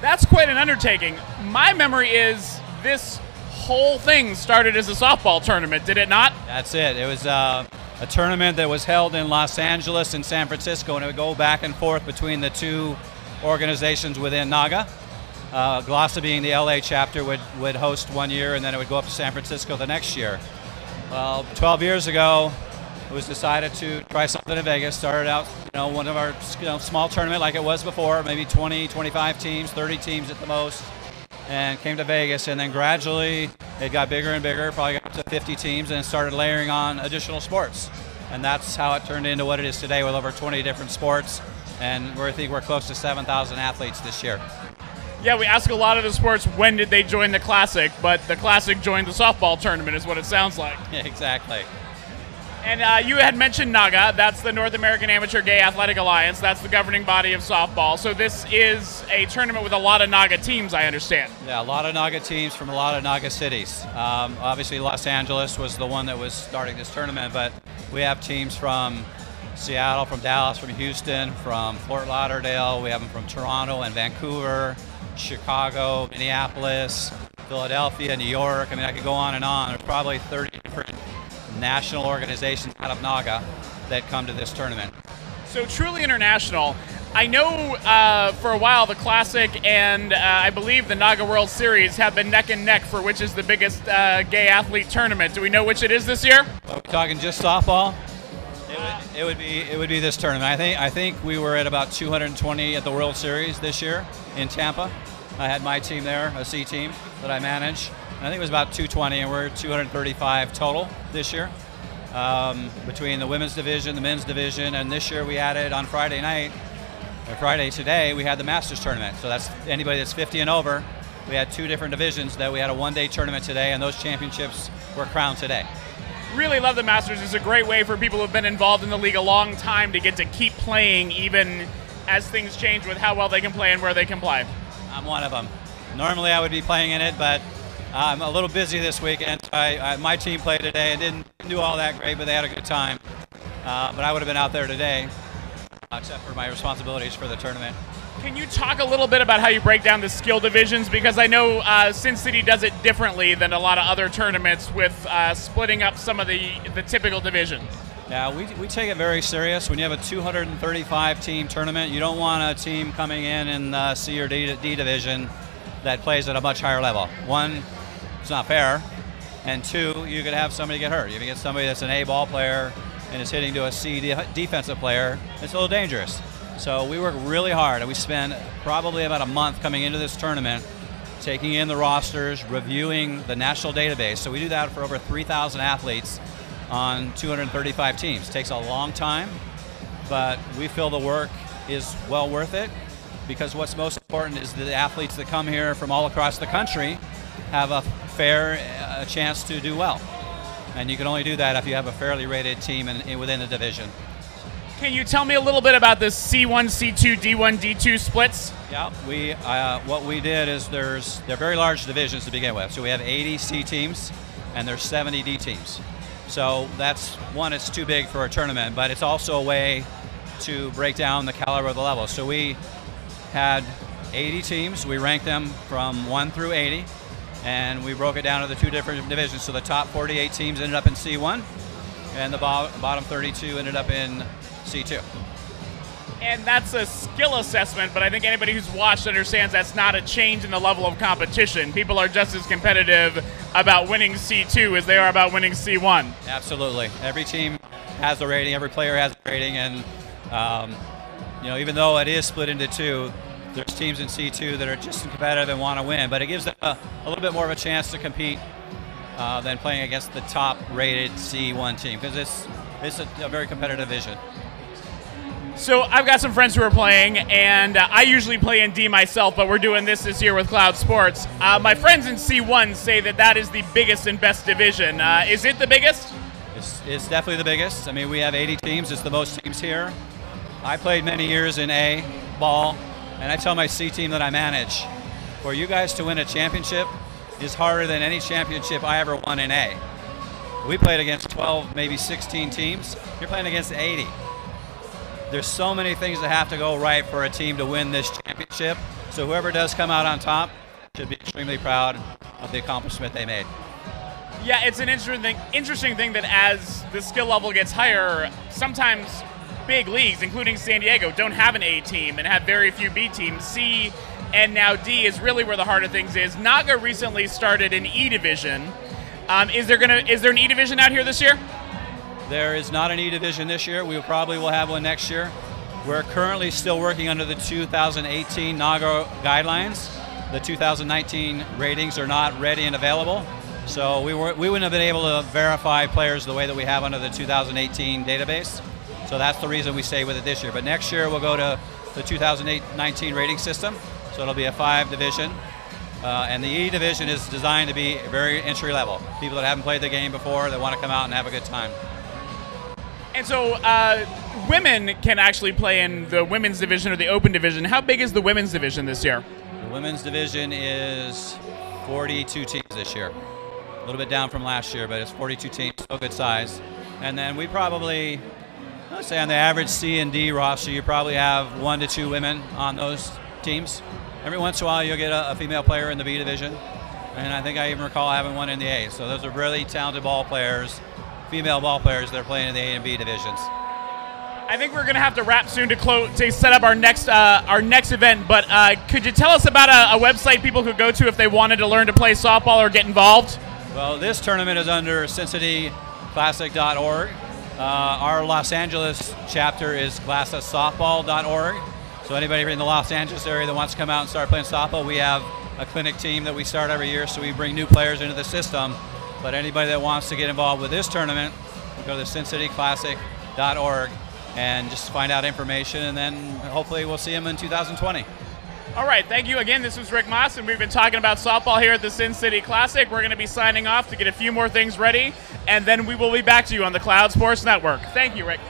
That's quite an undertaking. My memory is this whole thing started as a softball tournament, did it not? That's it. It was a tournament that was held in Los Angeles and San Francisco, and it would go back and forth between the 2 organizations within NAGA. Glossa, being the LA chapter, would host one year, and then it would go up to San Francisco the next year. Well, 12 years ago, it was decided to try something in Vegas. Started out, one of our small tournament like it was before, maybe 20, 25 teams, 30 teams at the most, and came to Vegas. And then gradually it got bigger and bigger, probably got up to 50 teams, and started layering on additional sports. And that's how it turned into what it is today, with over 20 different sports. And I think we're close to 7,000 athletes this year. Yeah, we ask a lot of the sports, when did they join the Classic? But the Classic joined the softball tournament is what it sounds like. Exactly. And you had mentioned NAGA. That's the North American Amateur Gay Athletic Alliance. That's the governing body of softball. So this is a tournament with a lot of NAGA teams, I understand. Yeah, a lot of NAGA teams from a lot of NAGA cities. Obviously, Los Angeles was the one that was starting this tournament, but we have teams from Seattle, from Dallas, from Houston, from Fort Lauderdale. We have them from Toronto and Vancouver, Chicago, Minneapolis, Philadelphia, New York. I mean, I could go on and on. There's probably 30 different national organizations out of NAGA that come to this tournament. So truly international. I know for a while the Classic and I believe the NAGA World Series have been neck and neck for which is the biggest gay athlete tournament. Do we know which it is this year? Are we talking just softball? It would be this tournament. I think we were at about 220 at the World Series this year in Tampa. I had my team there, a C team that I manage. I think it was about 220, and we're 235 total this year, between the women's division, the men's division, and this year we added on Friday night, or Friday today, we had the Masters tournament. So that's anybody that's 50 and over. We had 2 different divisions that we had a one-day tournament today, and those championships were crowned today. Really love the Masters. It's a great way for people who have been involved in the league a long time to get to keep playing even as things change with how well they can play and where they can play. I'm one of them. Normally I would be playing in it, but I'm a little busy this weekend. My team played today and didn't do all that great, but they had a good time. But I would have been out there today, except for my responsibilities for the tournament. Can you talk a little bit about how you break down the skill divisions? Because I know Sin City does it differently than a lot of other tournaments with splitting up some of the typical divisions. Yeah, we take it very serious. When you have a 235 team tournament, you don't want a team coming in the C or D division that plays at a much higher level. 1, it's not fair, and 2, you could have somebody get hurt. If you get somebody that's an A ball player and is hitting to a C defensive player, it's a little dangerous. So we work really hard, and we spend probably about a month coming into this tournament, taking in the rosters, reviewing the national database. So we do that for over 3,000 athletes on 235 teams. It takes a long time, but we feel the work is well worth it, because what's most important is the athletes that come here from all across the country have a fair chance to do well. And you can only do that if you have a fairly rated team within the division. Can you tell me a little bit about the C1, C2, D1, D2 splits? Yeah, what we did is they're very large divisions to begin with. So we have 80 C teams and there's 70 D teams. So that's one, it's too big for a tournament, but it's also a way to break down the caliber of the level. So we had 80 teams, we ranked them from 1 through 80, and we broke it down to the 2 different divisions. So the top 48 teams ended up in C1, and the bottom 32 ended up in C2. And that's a skill assessment, but I think anybody who's watched understands that's not a change in the level of competition. People are just as competitive about winning C2 as they are about winning C1. Absolutely. Every team has a rating, every player has a rating, and even though it is split into 2, there's teams in C2 that are just as competitive and want to win, but it gives them a little bit more of a chance to compete than playing against the top-rated C1 team, because it's a very competitive division. So I've got some friends who are playing, and I usually play in D myself, but we're doing this year with Cloud Sports. My friends in C1 say that is the biggest and best division. Is it the biggest? It's definitely the biggest. I mean, we have 80 teams. It's the most teams here. I played many years in A ball, and I tell my C team that I manage, for you guys to win a championship is harder than any championship I ever won in A. We played against 12, maybe 16 teams. You're playing against 80. There's so many things that have to go right for a team to win this championship. So whoever does come out on top should be extremely proud of the accomplishment they made. Yeah, it's an interesting thing that as the skill level gets higher, sometimes big leagues, including San Diego, don't have an A team and have very few B teams. C and now D is really where the heart of things is. Naga recently started an E division. Is there an E division out here this year? There is not an E division this year. We probably will have one next year. We're currently still working under the 2018 Naga guidelines. The 2019 ratings are not ready and available, so we wouldn't have been able to verify players the way that we have under the 2018 database. So that's the reason we stay with it this year. But next year we'll go to the 2019 rating system, so it'll be a 5 division. And the E division is designed to be very entry level. People that haven't played the game before, that want to come out and have a good time. And so women can actually play in the women's division or the open division. How big is the women's division this year? The women's division is 42 teams this year. A little bit down from last year, but it's 42 teams, still good size. And then we probably, let's say on the average C and D roster, you probably have 1 to 2 women on those teams. Every once in a while you'll get a female player in the B division. And I think I even recall having one in the A. So those are really talented ball players, female ball players that are playing in the A and B divisions. I think we're going to have to wrap soon to set up our next event. But could you tell us about a website people could go to if they wanted to learn to play softball or get involved? Well, this tournament is under CincinnatiClassic.org. Our Los Angeles chapter is ClassicSoftball.org. So anybody in the Los Angeles area that wants to come out and start playing softball, we have a clinic team that we start every year, so we bring new players into the system. But anybody that wants to get involved with this tournament, go to CincinnatiClassic.org and just find out information, and then hopefully we'll see them in 2020. All right, thank you again. This was Rick Moss, and we've been talking about softball here at the Sin City Classic. We're going to be signing off to get a few more things ready, and then we will be back to you on the Cloud Sports Network. Thank you, Rick.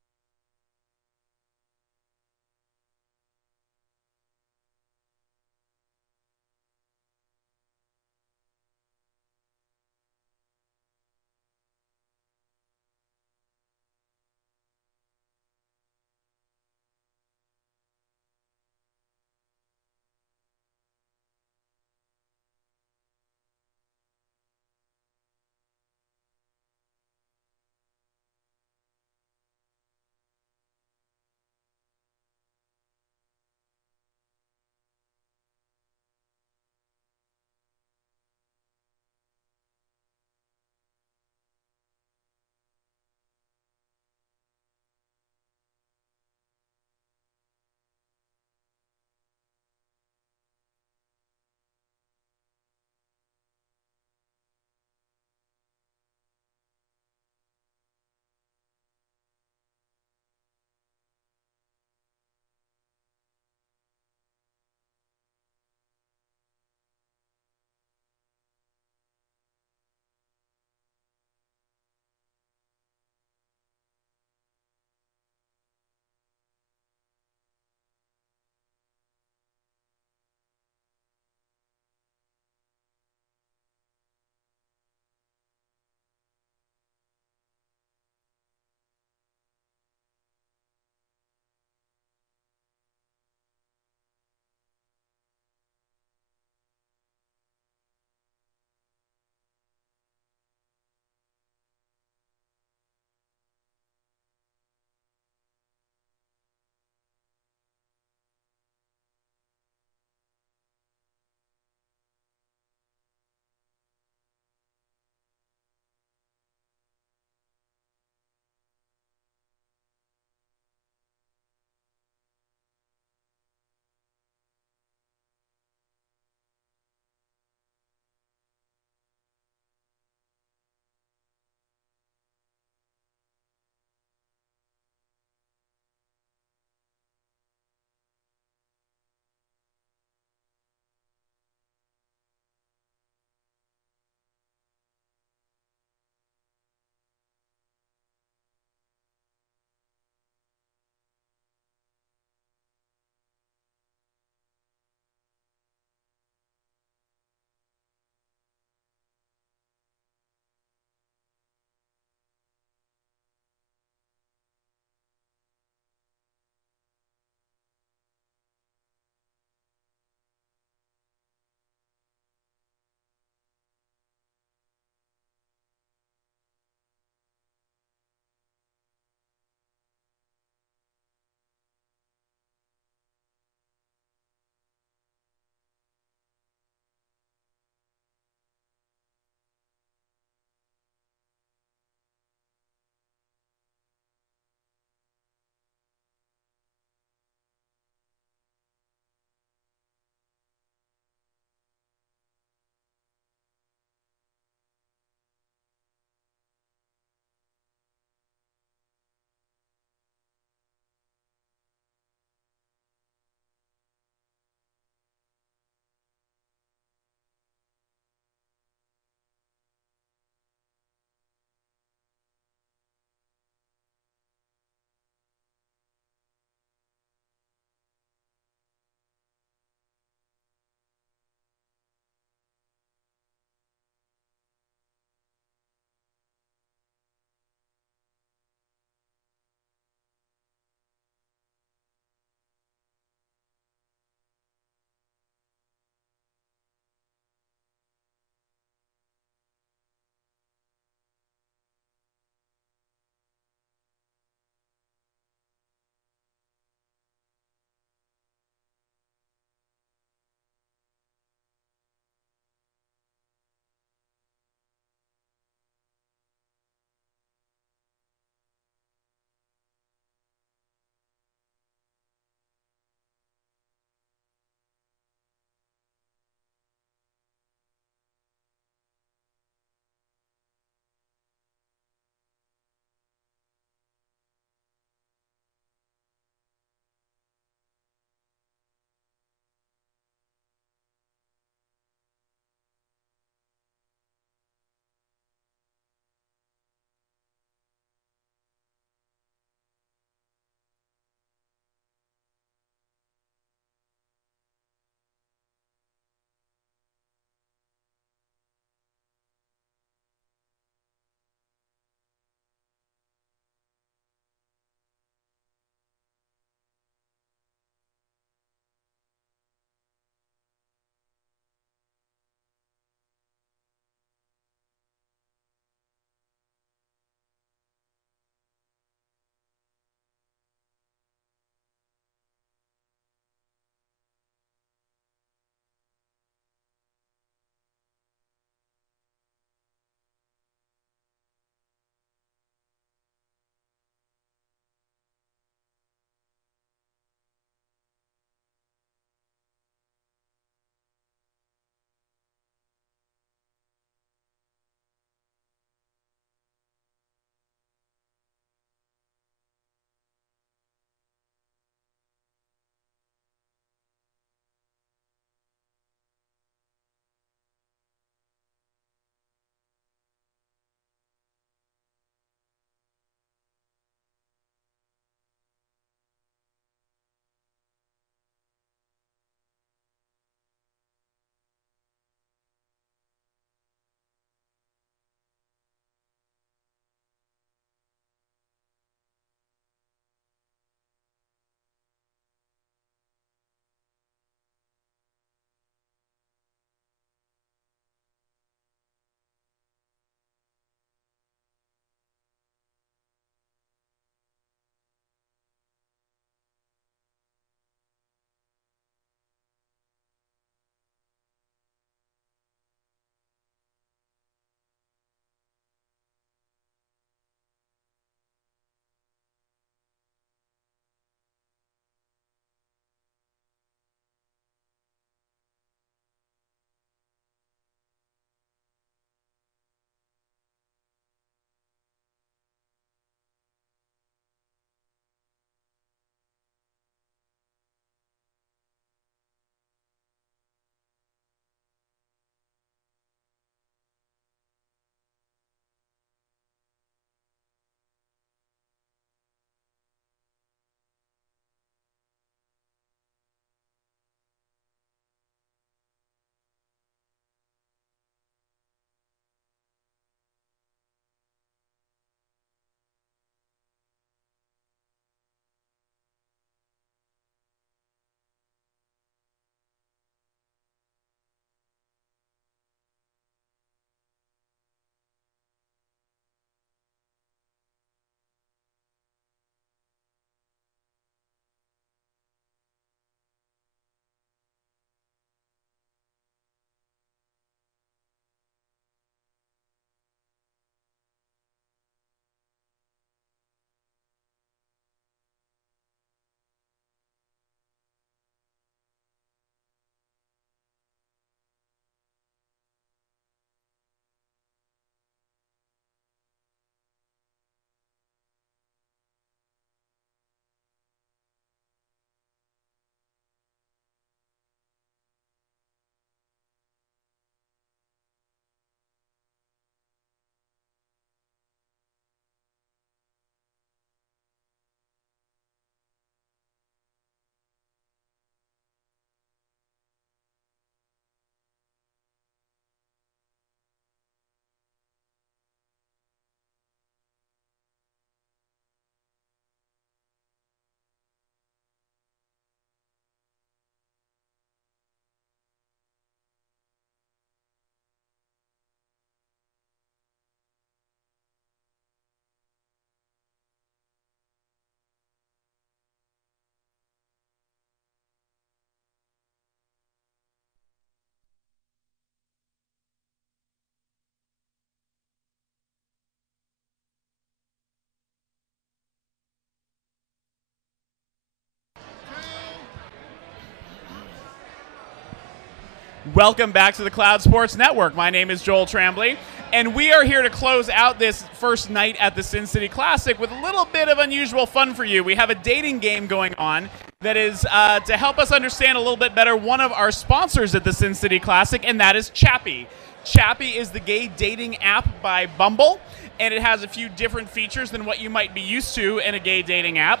Welcome back to the Cloud Sports Network. My name is Joel Tremblay, and we are here to close out this first night at the Sin City Classic with a little bit of unusual fun for you. We have a dating game going on that is to help us understand a little bit better one of our sponsors at the Sin City Classic, and that is Chappy. Chappy is the gay dating app by Bumble, and it has a few different features than what you might be used to in a gay dating app.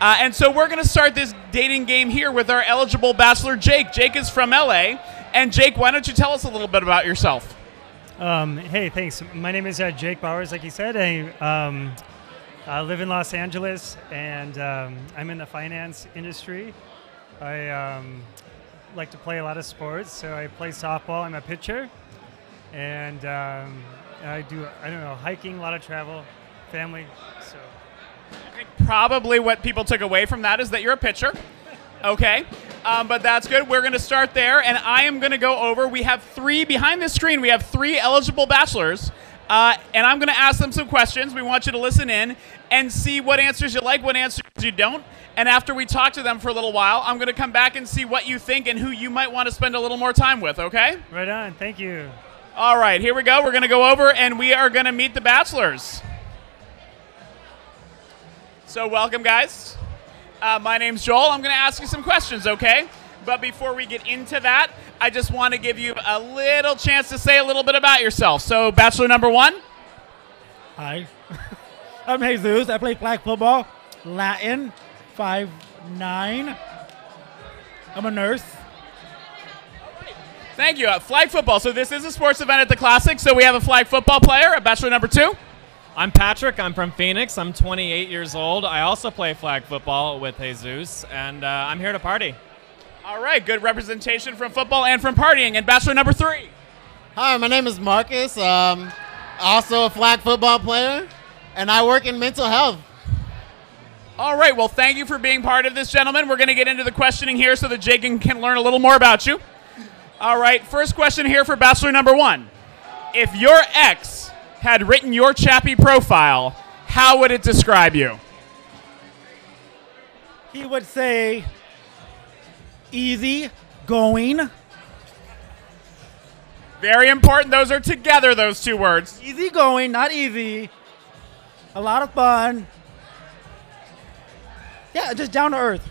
And so we're going to start this dating game here with our eligible bachelor, Jake. Jake is from LA. And Jake, why don't you tell us a little bit about yourself? Hey, thanks. My name is Jake Bowers, like you said. I live in Los Angeles, and I'm in the finance industry. I like to play a lot of sports, so I play softball. I'm a pitcher. And I do, hiking, a lot of travel, family. So I think probably what people took away from that is that you're a pitcher. Okay, but that's good. We're going to start there, and I am going to go over. We have three, behind this screen, we have three eligible bachelors, and I'm going to ask them some questions. We want you to listen in and see what answers you like, what answers you don't, and after we talk to them for a little while, I'm going to come back and see what you think and who you might want to spend a little more time with, okay? Right on. Thank you. All right, here we go. We're going to go over, and we are going to meet the bachelors. So welcome, guys. My name's Joel. I'm going to ask you some questions, okay? But before we get into that, I just want to give you a little chance to say a little bit about yourself. So, bachelor number one. Hi. I'm Jesus. I play flag football, Latin, 5'9". I'm a nurse. Thank you. Flag football. So this is a sports event at the Classic, so we have a flag football player, bachelor number two. I'm Patrick. I'm from Phoenix. I'm 28 years old. I also play flag football with Jesus, and I'm here to party. All right, good representation from football and from partying. And bachelor number three. Hi, my name is Marcus. Also a flag football player, and I work in mental health. All right, well, thank you for being part of this, gentlemen. We're going to get into the questioning here so that Jake can learn a little more about you. All right, first question here for bachelor number one. If your ex had written your Chappy profile, how would it describe you? He would say, easy going. Very important. Those are together, those two words. Easy going, not easy. A lot of fun. Yeah, just down to earth.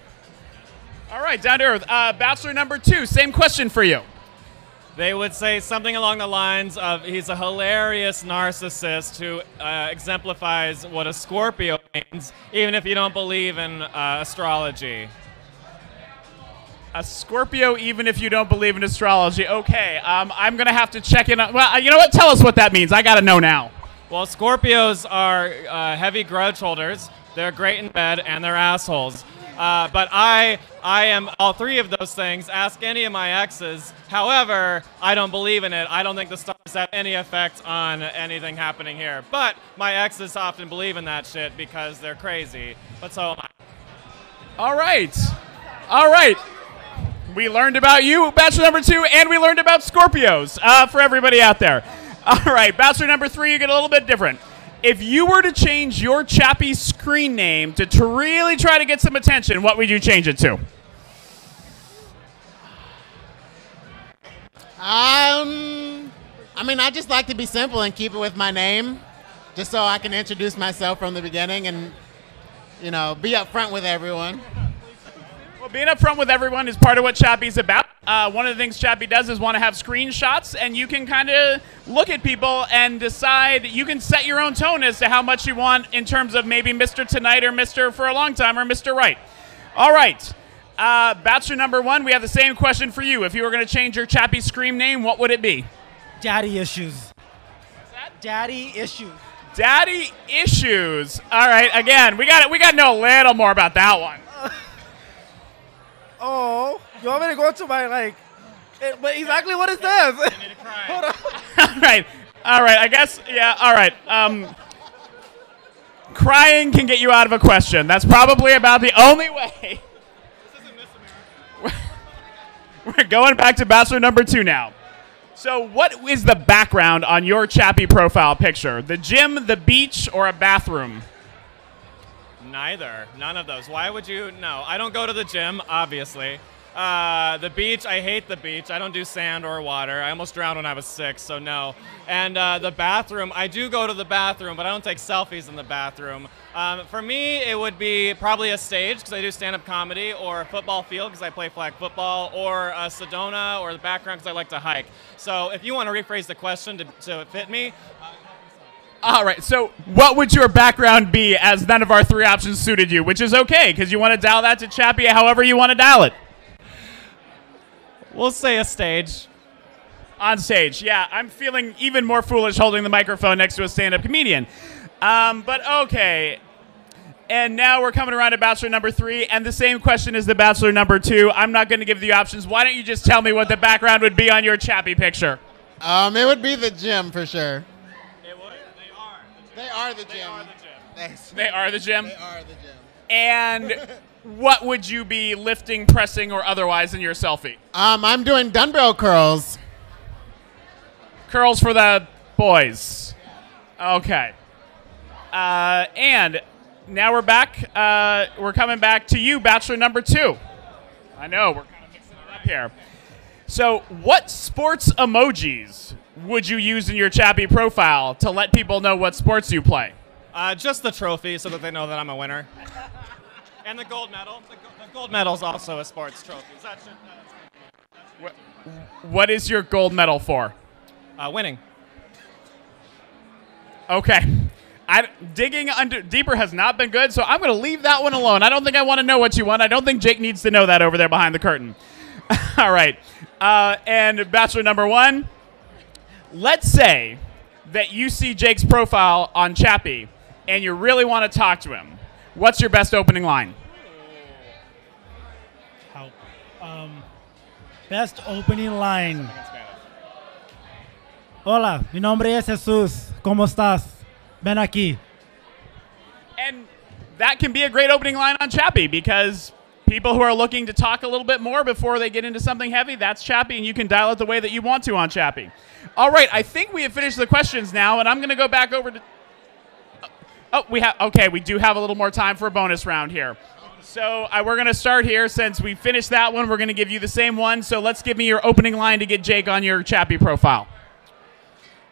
All right, down to earth. Bachelor number two, same question for you. They would say something along the lines of, he's a hilarious narcissist who exemplifies what a Scorpio means, even if you don't believe in astrology. A Scorpio, even if you don't believe in astrology. Okay, I'm going to have to check in on, well, you know what? Tell us what that means. I got to know now. Well, Scorpios are heavy grudge holders. They're great in bed, and they're assholes. But I am all three of those things. Ask any of my exes. However, I don't believe in it. I don't think the stars have any effect on anything happening here. But my exes often believe in that shit because they're crazy. But so am I. All right. All right. We learned about you, bachelor number two, and we learned about Scorpios for everybody out there. All right, bachelor number three, you get a little bit different. If you were to change your Chappy screen name to really try to get some attention, what would you change it to? I mean, I just like to be simple and keep it with my name, just so I can introduce myself from the beginning and, you know, be upfront with everyone. Well, being upfront with everyone is part of what Chappy's about. One of the things Chappy does is want to have screenshots, and you can kind of look at people and decide, you can set your own tone as to how much you want in terms of maybe Mr. Tonight or Mr. For a Long Time or Mr. Right. All right. Bachelor number one, we have the same question for you. If you were going to change your Chappy screen name, what would it be? Daddy issues. Daddy issues. Daddy issues. All right, again, we got to know a little more about that one. Oh, you want me to go to my, but exactly what it says. Hold on. All right, I guess, yeah, all right. Crying can get you out of a question. That's probably about the only way. We're going back to bachelor number two now. So what is the background on your Chappy profile picture? The gym, the beach, or a bathroom? Neither. None of those. Why would you? No, I don't go to the gym, obviously. The beach, I hate the beach. I don't do sand or water. I almost drowned when I was 6, so no. And the bathroom, I do go to the bathroom, but I don't take selfies in the bathroom. For me, it would be probably a stage, because I do stand-up comedy, or a football field, because I play flag football, or a Sedona, or the background, because I like to hike. So if you want to rephrase the question to fit me. All right, so what would your background be, as none of our 3 options suited you, which is okay, because you want to dial that to Chappie however you want to dial it. We'll say a stage. On stage, yeah. I'm feeling even more foolish holding the microphone next to a stand-up comedian. But okay. And now we're coming around to Bachelor number 3, and the same question as the Bachelor number 2. I'm not going to give the options. Why don't you just tell me what the background would be on your Chappie picture? It would be the gym for sure. They are the gym. They are the gym? They are the gym. And what would you be lifting, pressing, or otherwise in your selfie? I'm doing dumbbell curls. Curls for the boys. Okay. And now we're back. We're coming back to you, Bachelor number 2. I know, we're kind of mixing it up here. So what sports emojis would you use in your Chappie profile to let people know what sports you play? Just the trophy, so that they know that I'm a winner. And the gold medal. The gold medal is also a sports trophy. What is your gold medal for? Winning. Okay. Digging deeper has not been good, so I'm going to leave that one alone. I don't think I want to know what you won. I don't think Jake needs to know that over there behind the curtain. All right. And Bachelor number 1, let's say that you see Jake's profile on Chappie and you really want to talk to him. What's your best opening line? Best opening line. Hola, mi nombre es Jesús. ¿Cómo estás? Ven aquí. And that can be a great opening line on Chappie, because people who are looking to talk a little bit more before they get into something heavy, that's Chappie, and you can dial it the way that you want to on Chappie. All right, I think we have finished the questions now, and I'm going to go back over to... we do have a little more time for a bonus round here. So we're going to start here. Since we finished that one, we're going to give you the same one. So let's give me your opening line to get Jake on your Chappie profile.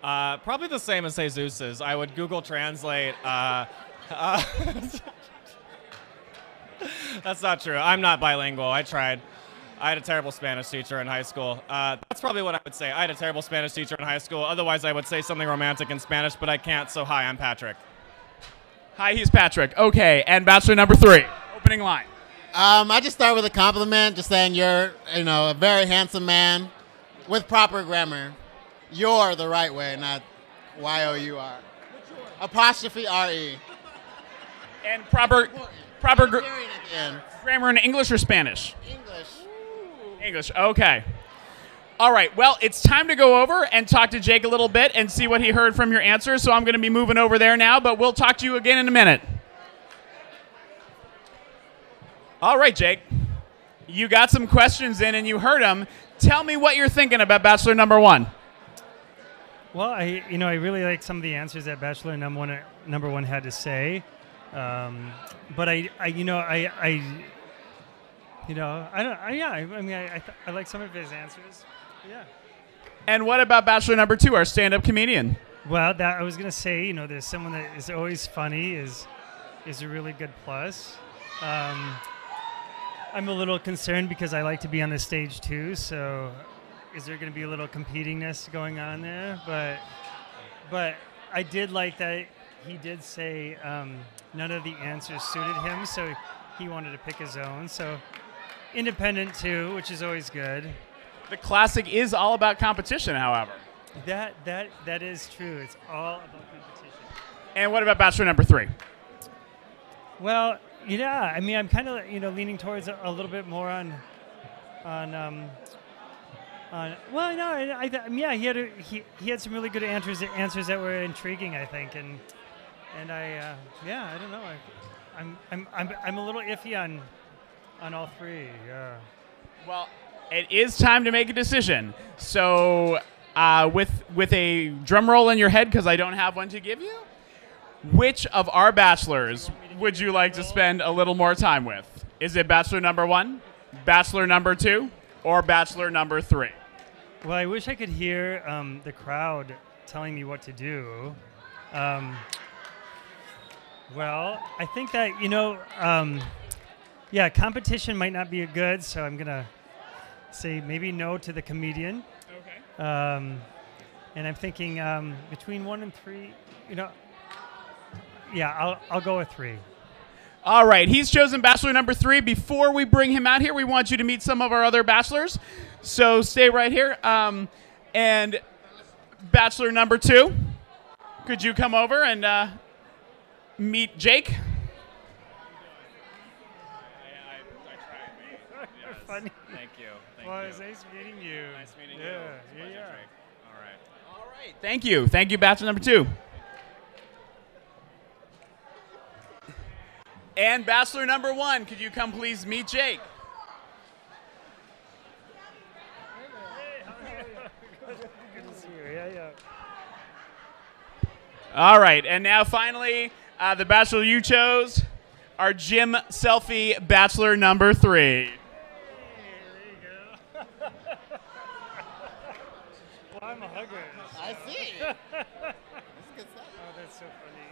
Probably the same as Jesus's. I would Google Translate. That's not true. I'm not bilingual. I tried. I had a terrible Spanish teacher in high school. That's probably what I would say. I had a terrible Spanish teacher in high school. Otherwise, I would say something romantic in Spanish, but I can't. So hi, I'm Patrick. Hi, he's Patrick. Okay, and Bachelor number 3, opening line. I just start with a compliment, just saying you're, a very handsome man with proper grammar. You're the right way, not Y-O-U-R. Apostrophe R-E. And proper grammar in English or Spanish? English, okay. All right, well, it's time to go over and talk to Jake a little bit and see what he heard from your answers, so I'm going to be moving over there now, but we'll talk to you again in a minute. All right, Jake. You got some questions in and you heard them. Tell me what you're thinking about Bachelor number 1. Well, I really like some of the answers that Bachelor number one had to say, but I like some of his answers. Yeah. And what about Bachelor number 2, our stand-up comedian? Well, I was gonna say, there's someone that is always funny is a really good plus. I'm a little concerned because I like to be on the stage too, so is there going to be a little competingness going on there? But I did like that he did say none of the answers suited him, so he wanted to pick his own. So independent too, which is always good. The classic is all about competition, however. That is true. It's all about competition. And what about Bachelor number 3? Well, yeah, I mean, I'm kind of leaning towards a little bit more on well, no, he had some really good answers that were intriguing, I think, and I don't know, I'm a little iffy on all 3. Yeah. Well, it is time to make a decision. So, with a drum roll in your head, because I don't have one to give you, which of our bachelors would you like to spend a little more time with? Is it Bachelor number 1, Bachelor number 2 or Bachelor number 3? Well, I wish I could hear the crowd telling me what to do. Well, I think that, yeah, competition might not be good, so I'm going to say maybe no to the comedian. Okay. And I'm thinking between 1 and 3, yeah, I'll go with 3. All right, he's chosen Bachelor number 3. Before we bring him out here, we want you to meet some of our other bachelors. So stay right here. And Bachelor number 2, could you come over and meet Jake? Funny. Thank you. Well, it's nice meeting you. Nice meeting you. Yeah. All right. Thank you. Thank you, Bachelor number 2. And Bachelor number 1, could you come please meet Jake? Good to see you. Yeah. All right, and now finally, the Bachelor you chose, our Gym Selfie Bachelor number 3. Well, I'm a hugger. I see. Oh, that's so funny.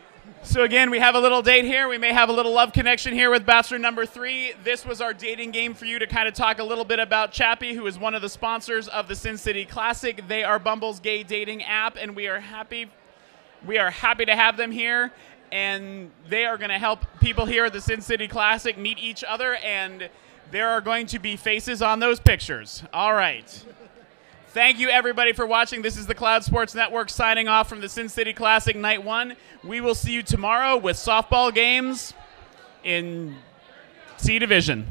So again, we have a little date here. We may have a little love connection here with Bachelor number 3. This was our dating game for you to kind of talk a little bit about Chappie, who is one of the sponsors of the Sin City Classic. They are Bumble's gay dating app, and we are happy to have them here. And they are going to help people here at the Sin City Classic meet each other, and there are going to be faces on those pictures. All right. Thank you, everybody, for watching. This is the Cloud Sports Network signing off from the Sin City Classic Night 1. We will see you tomorrow with softball games in C Division.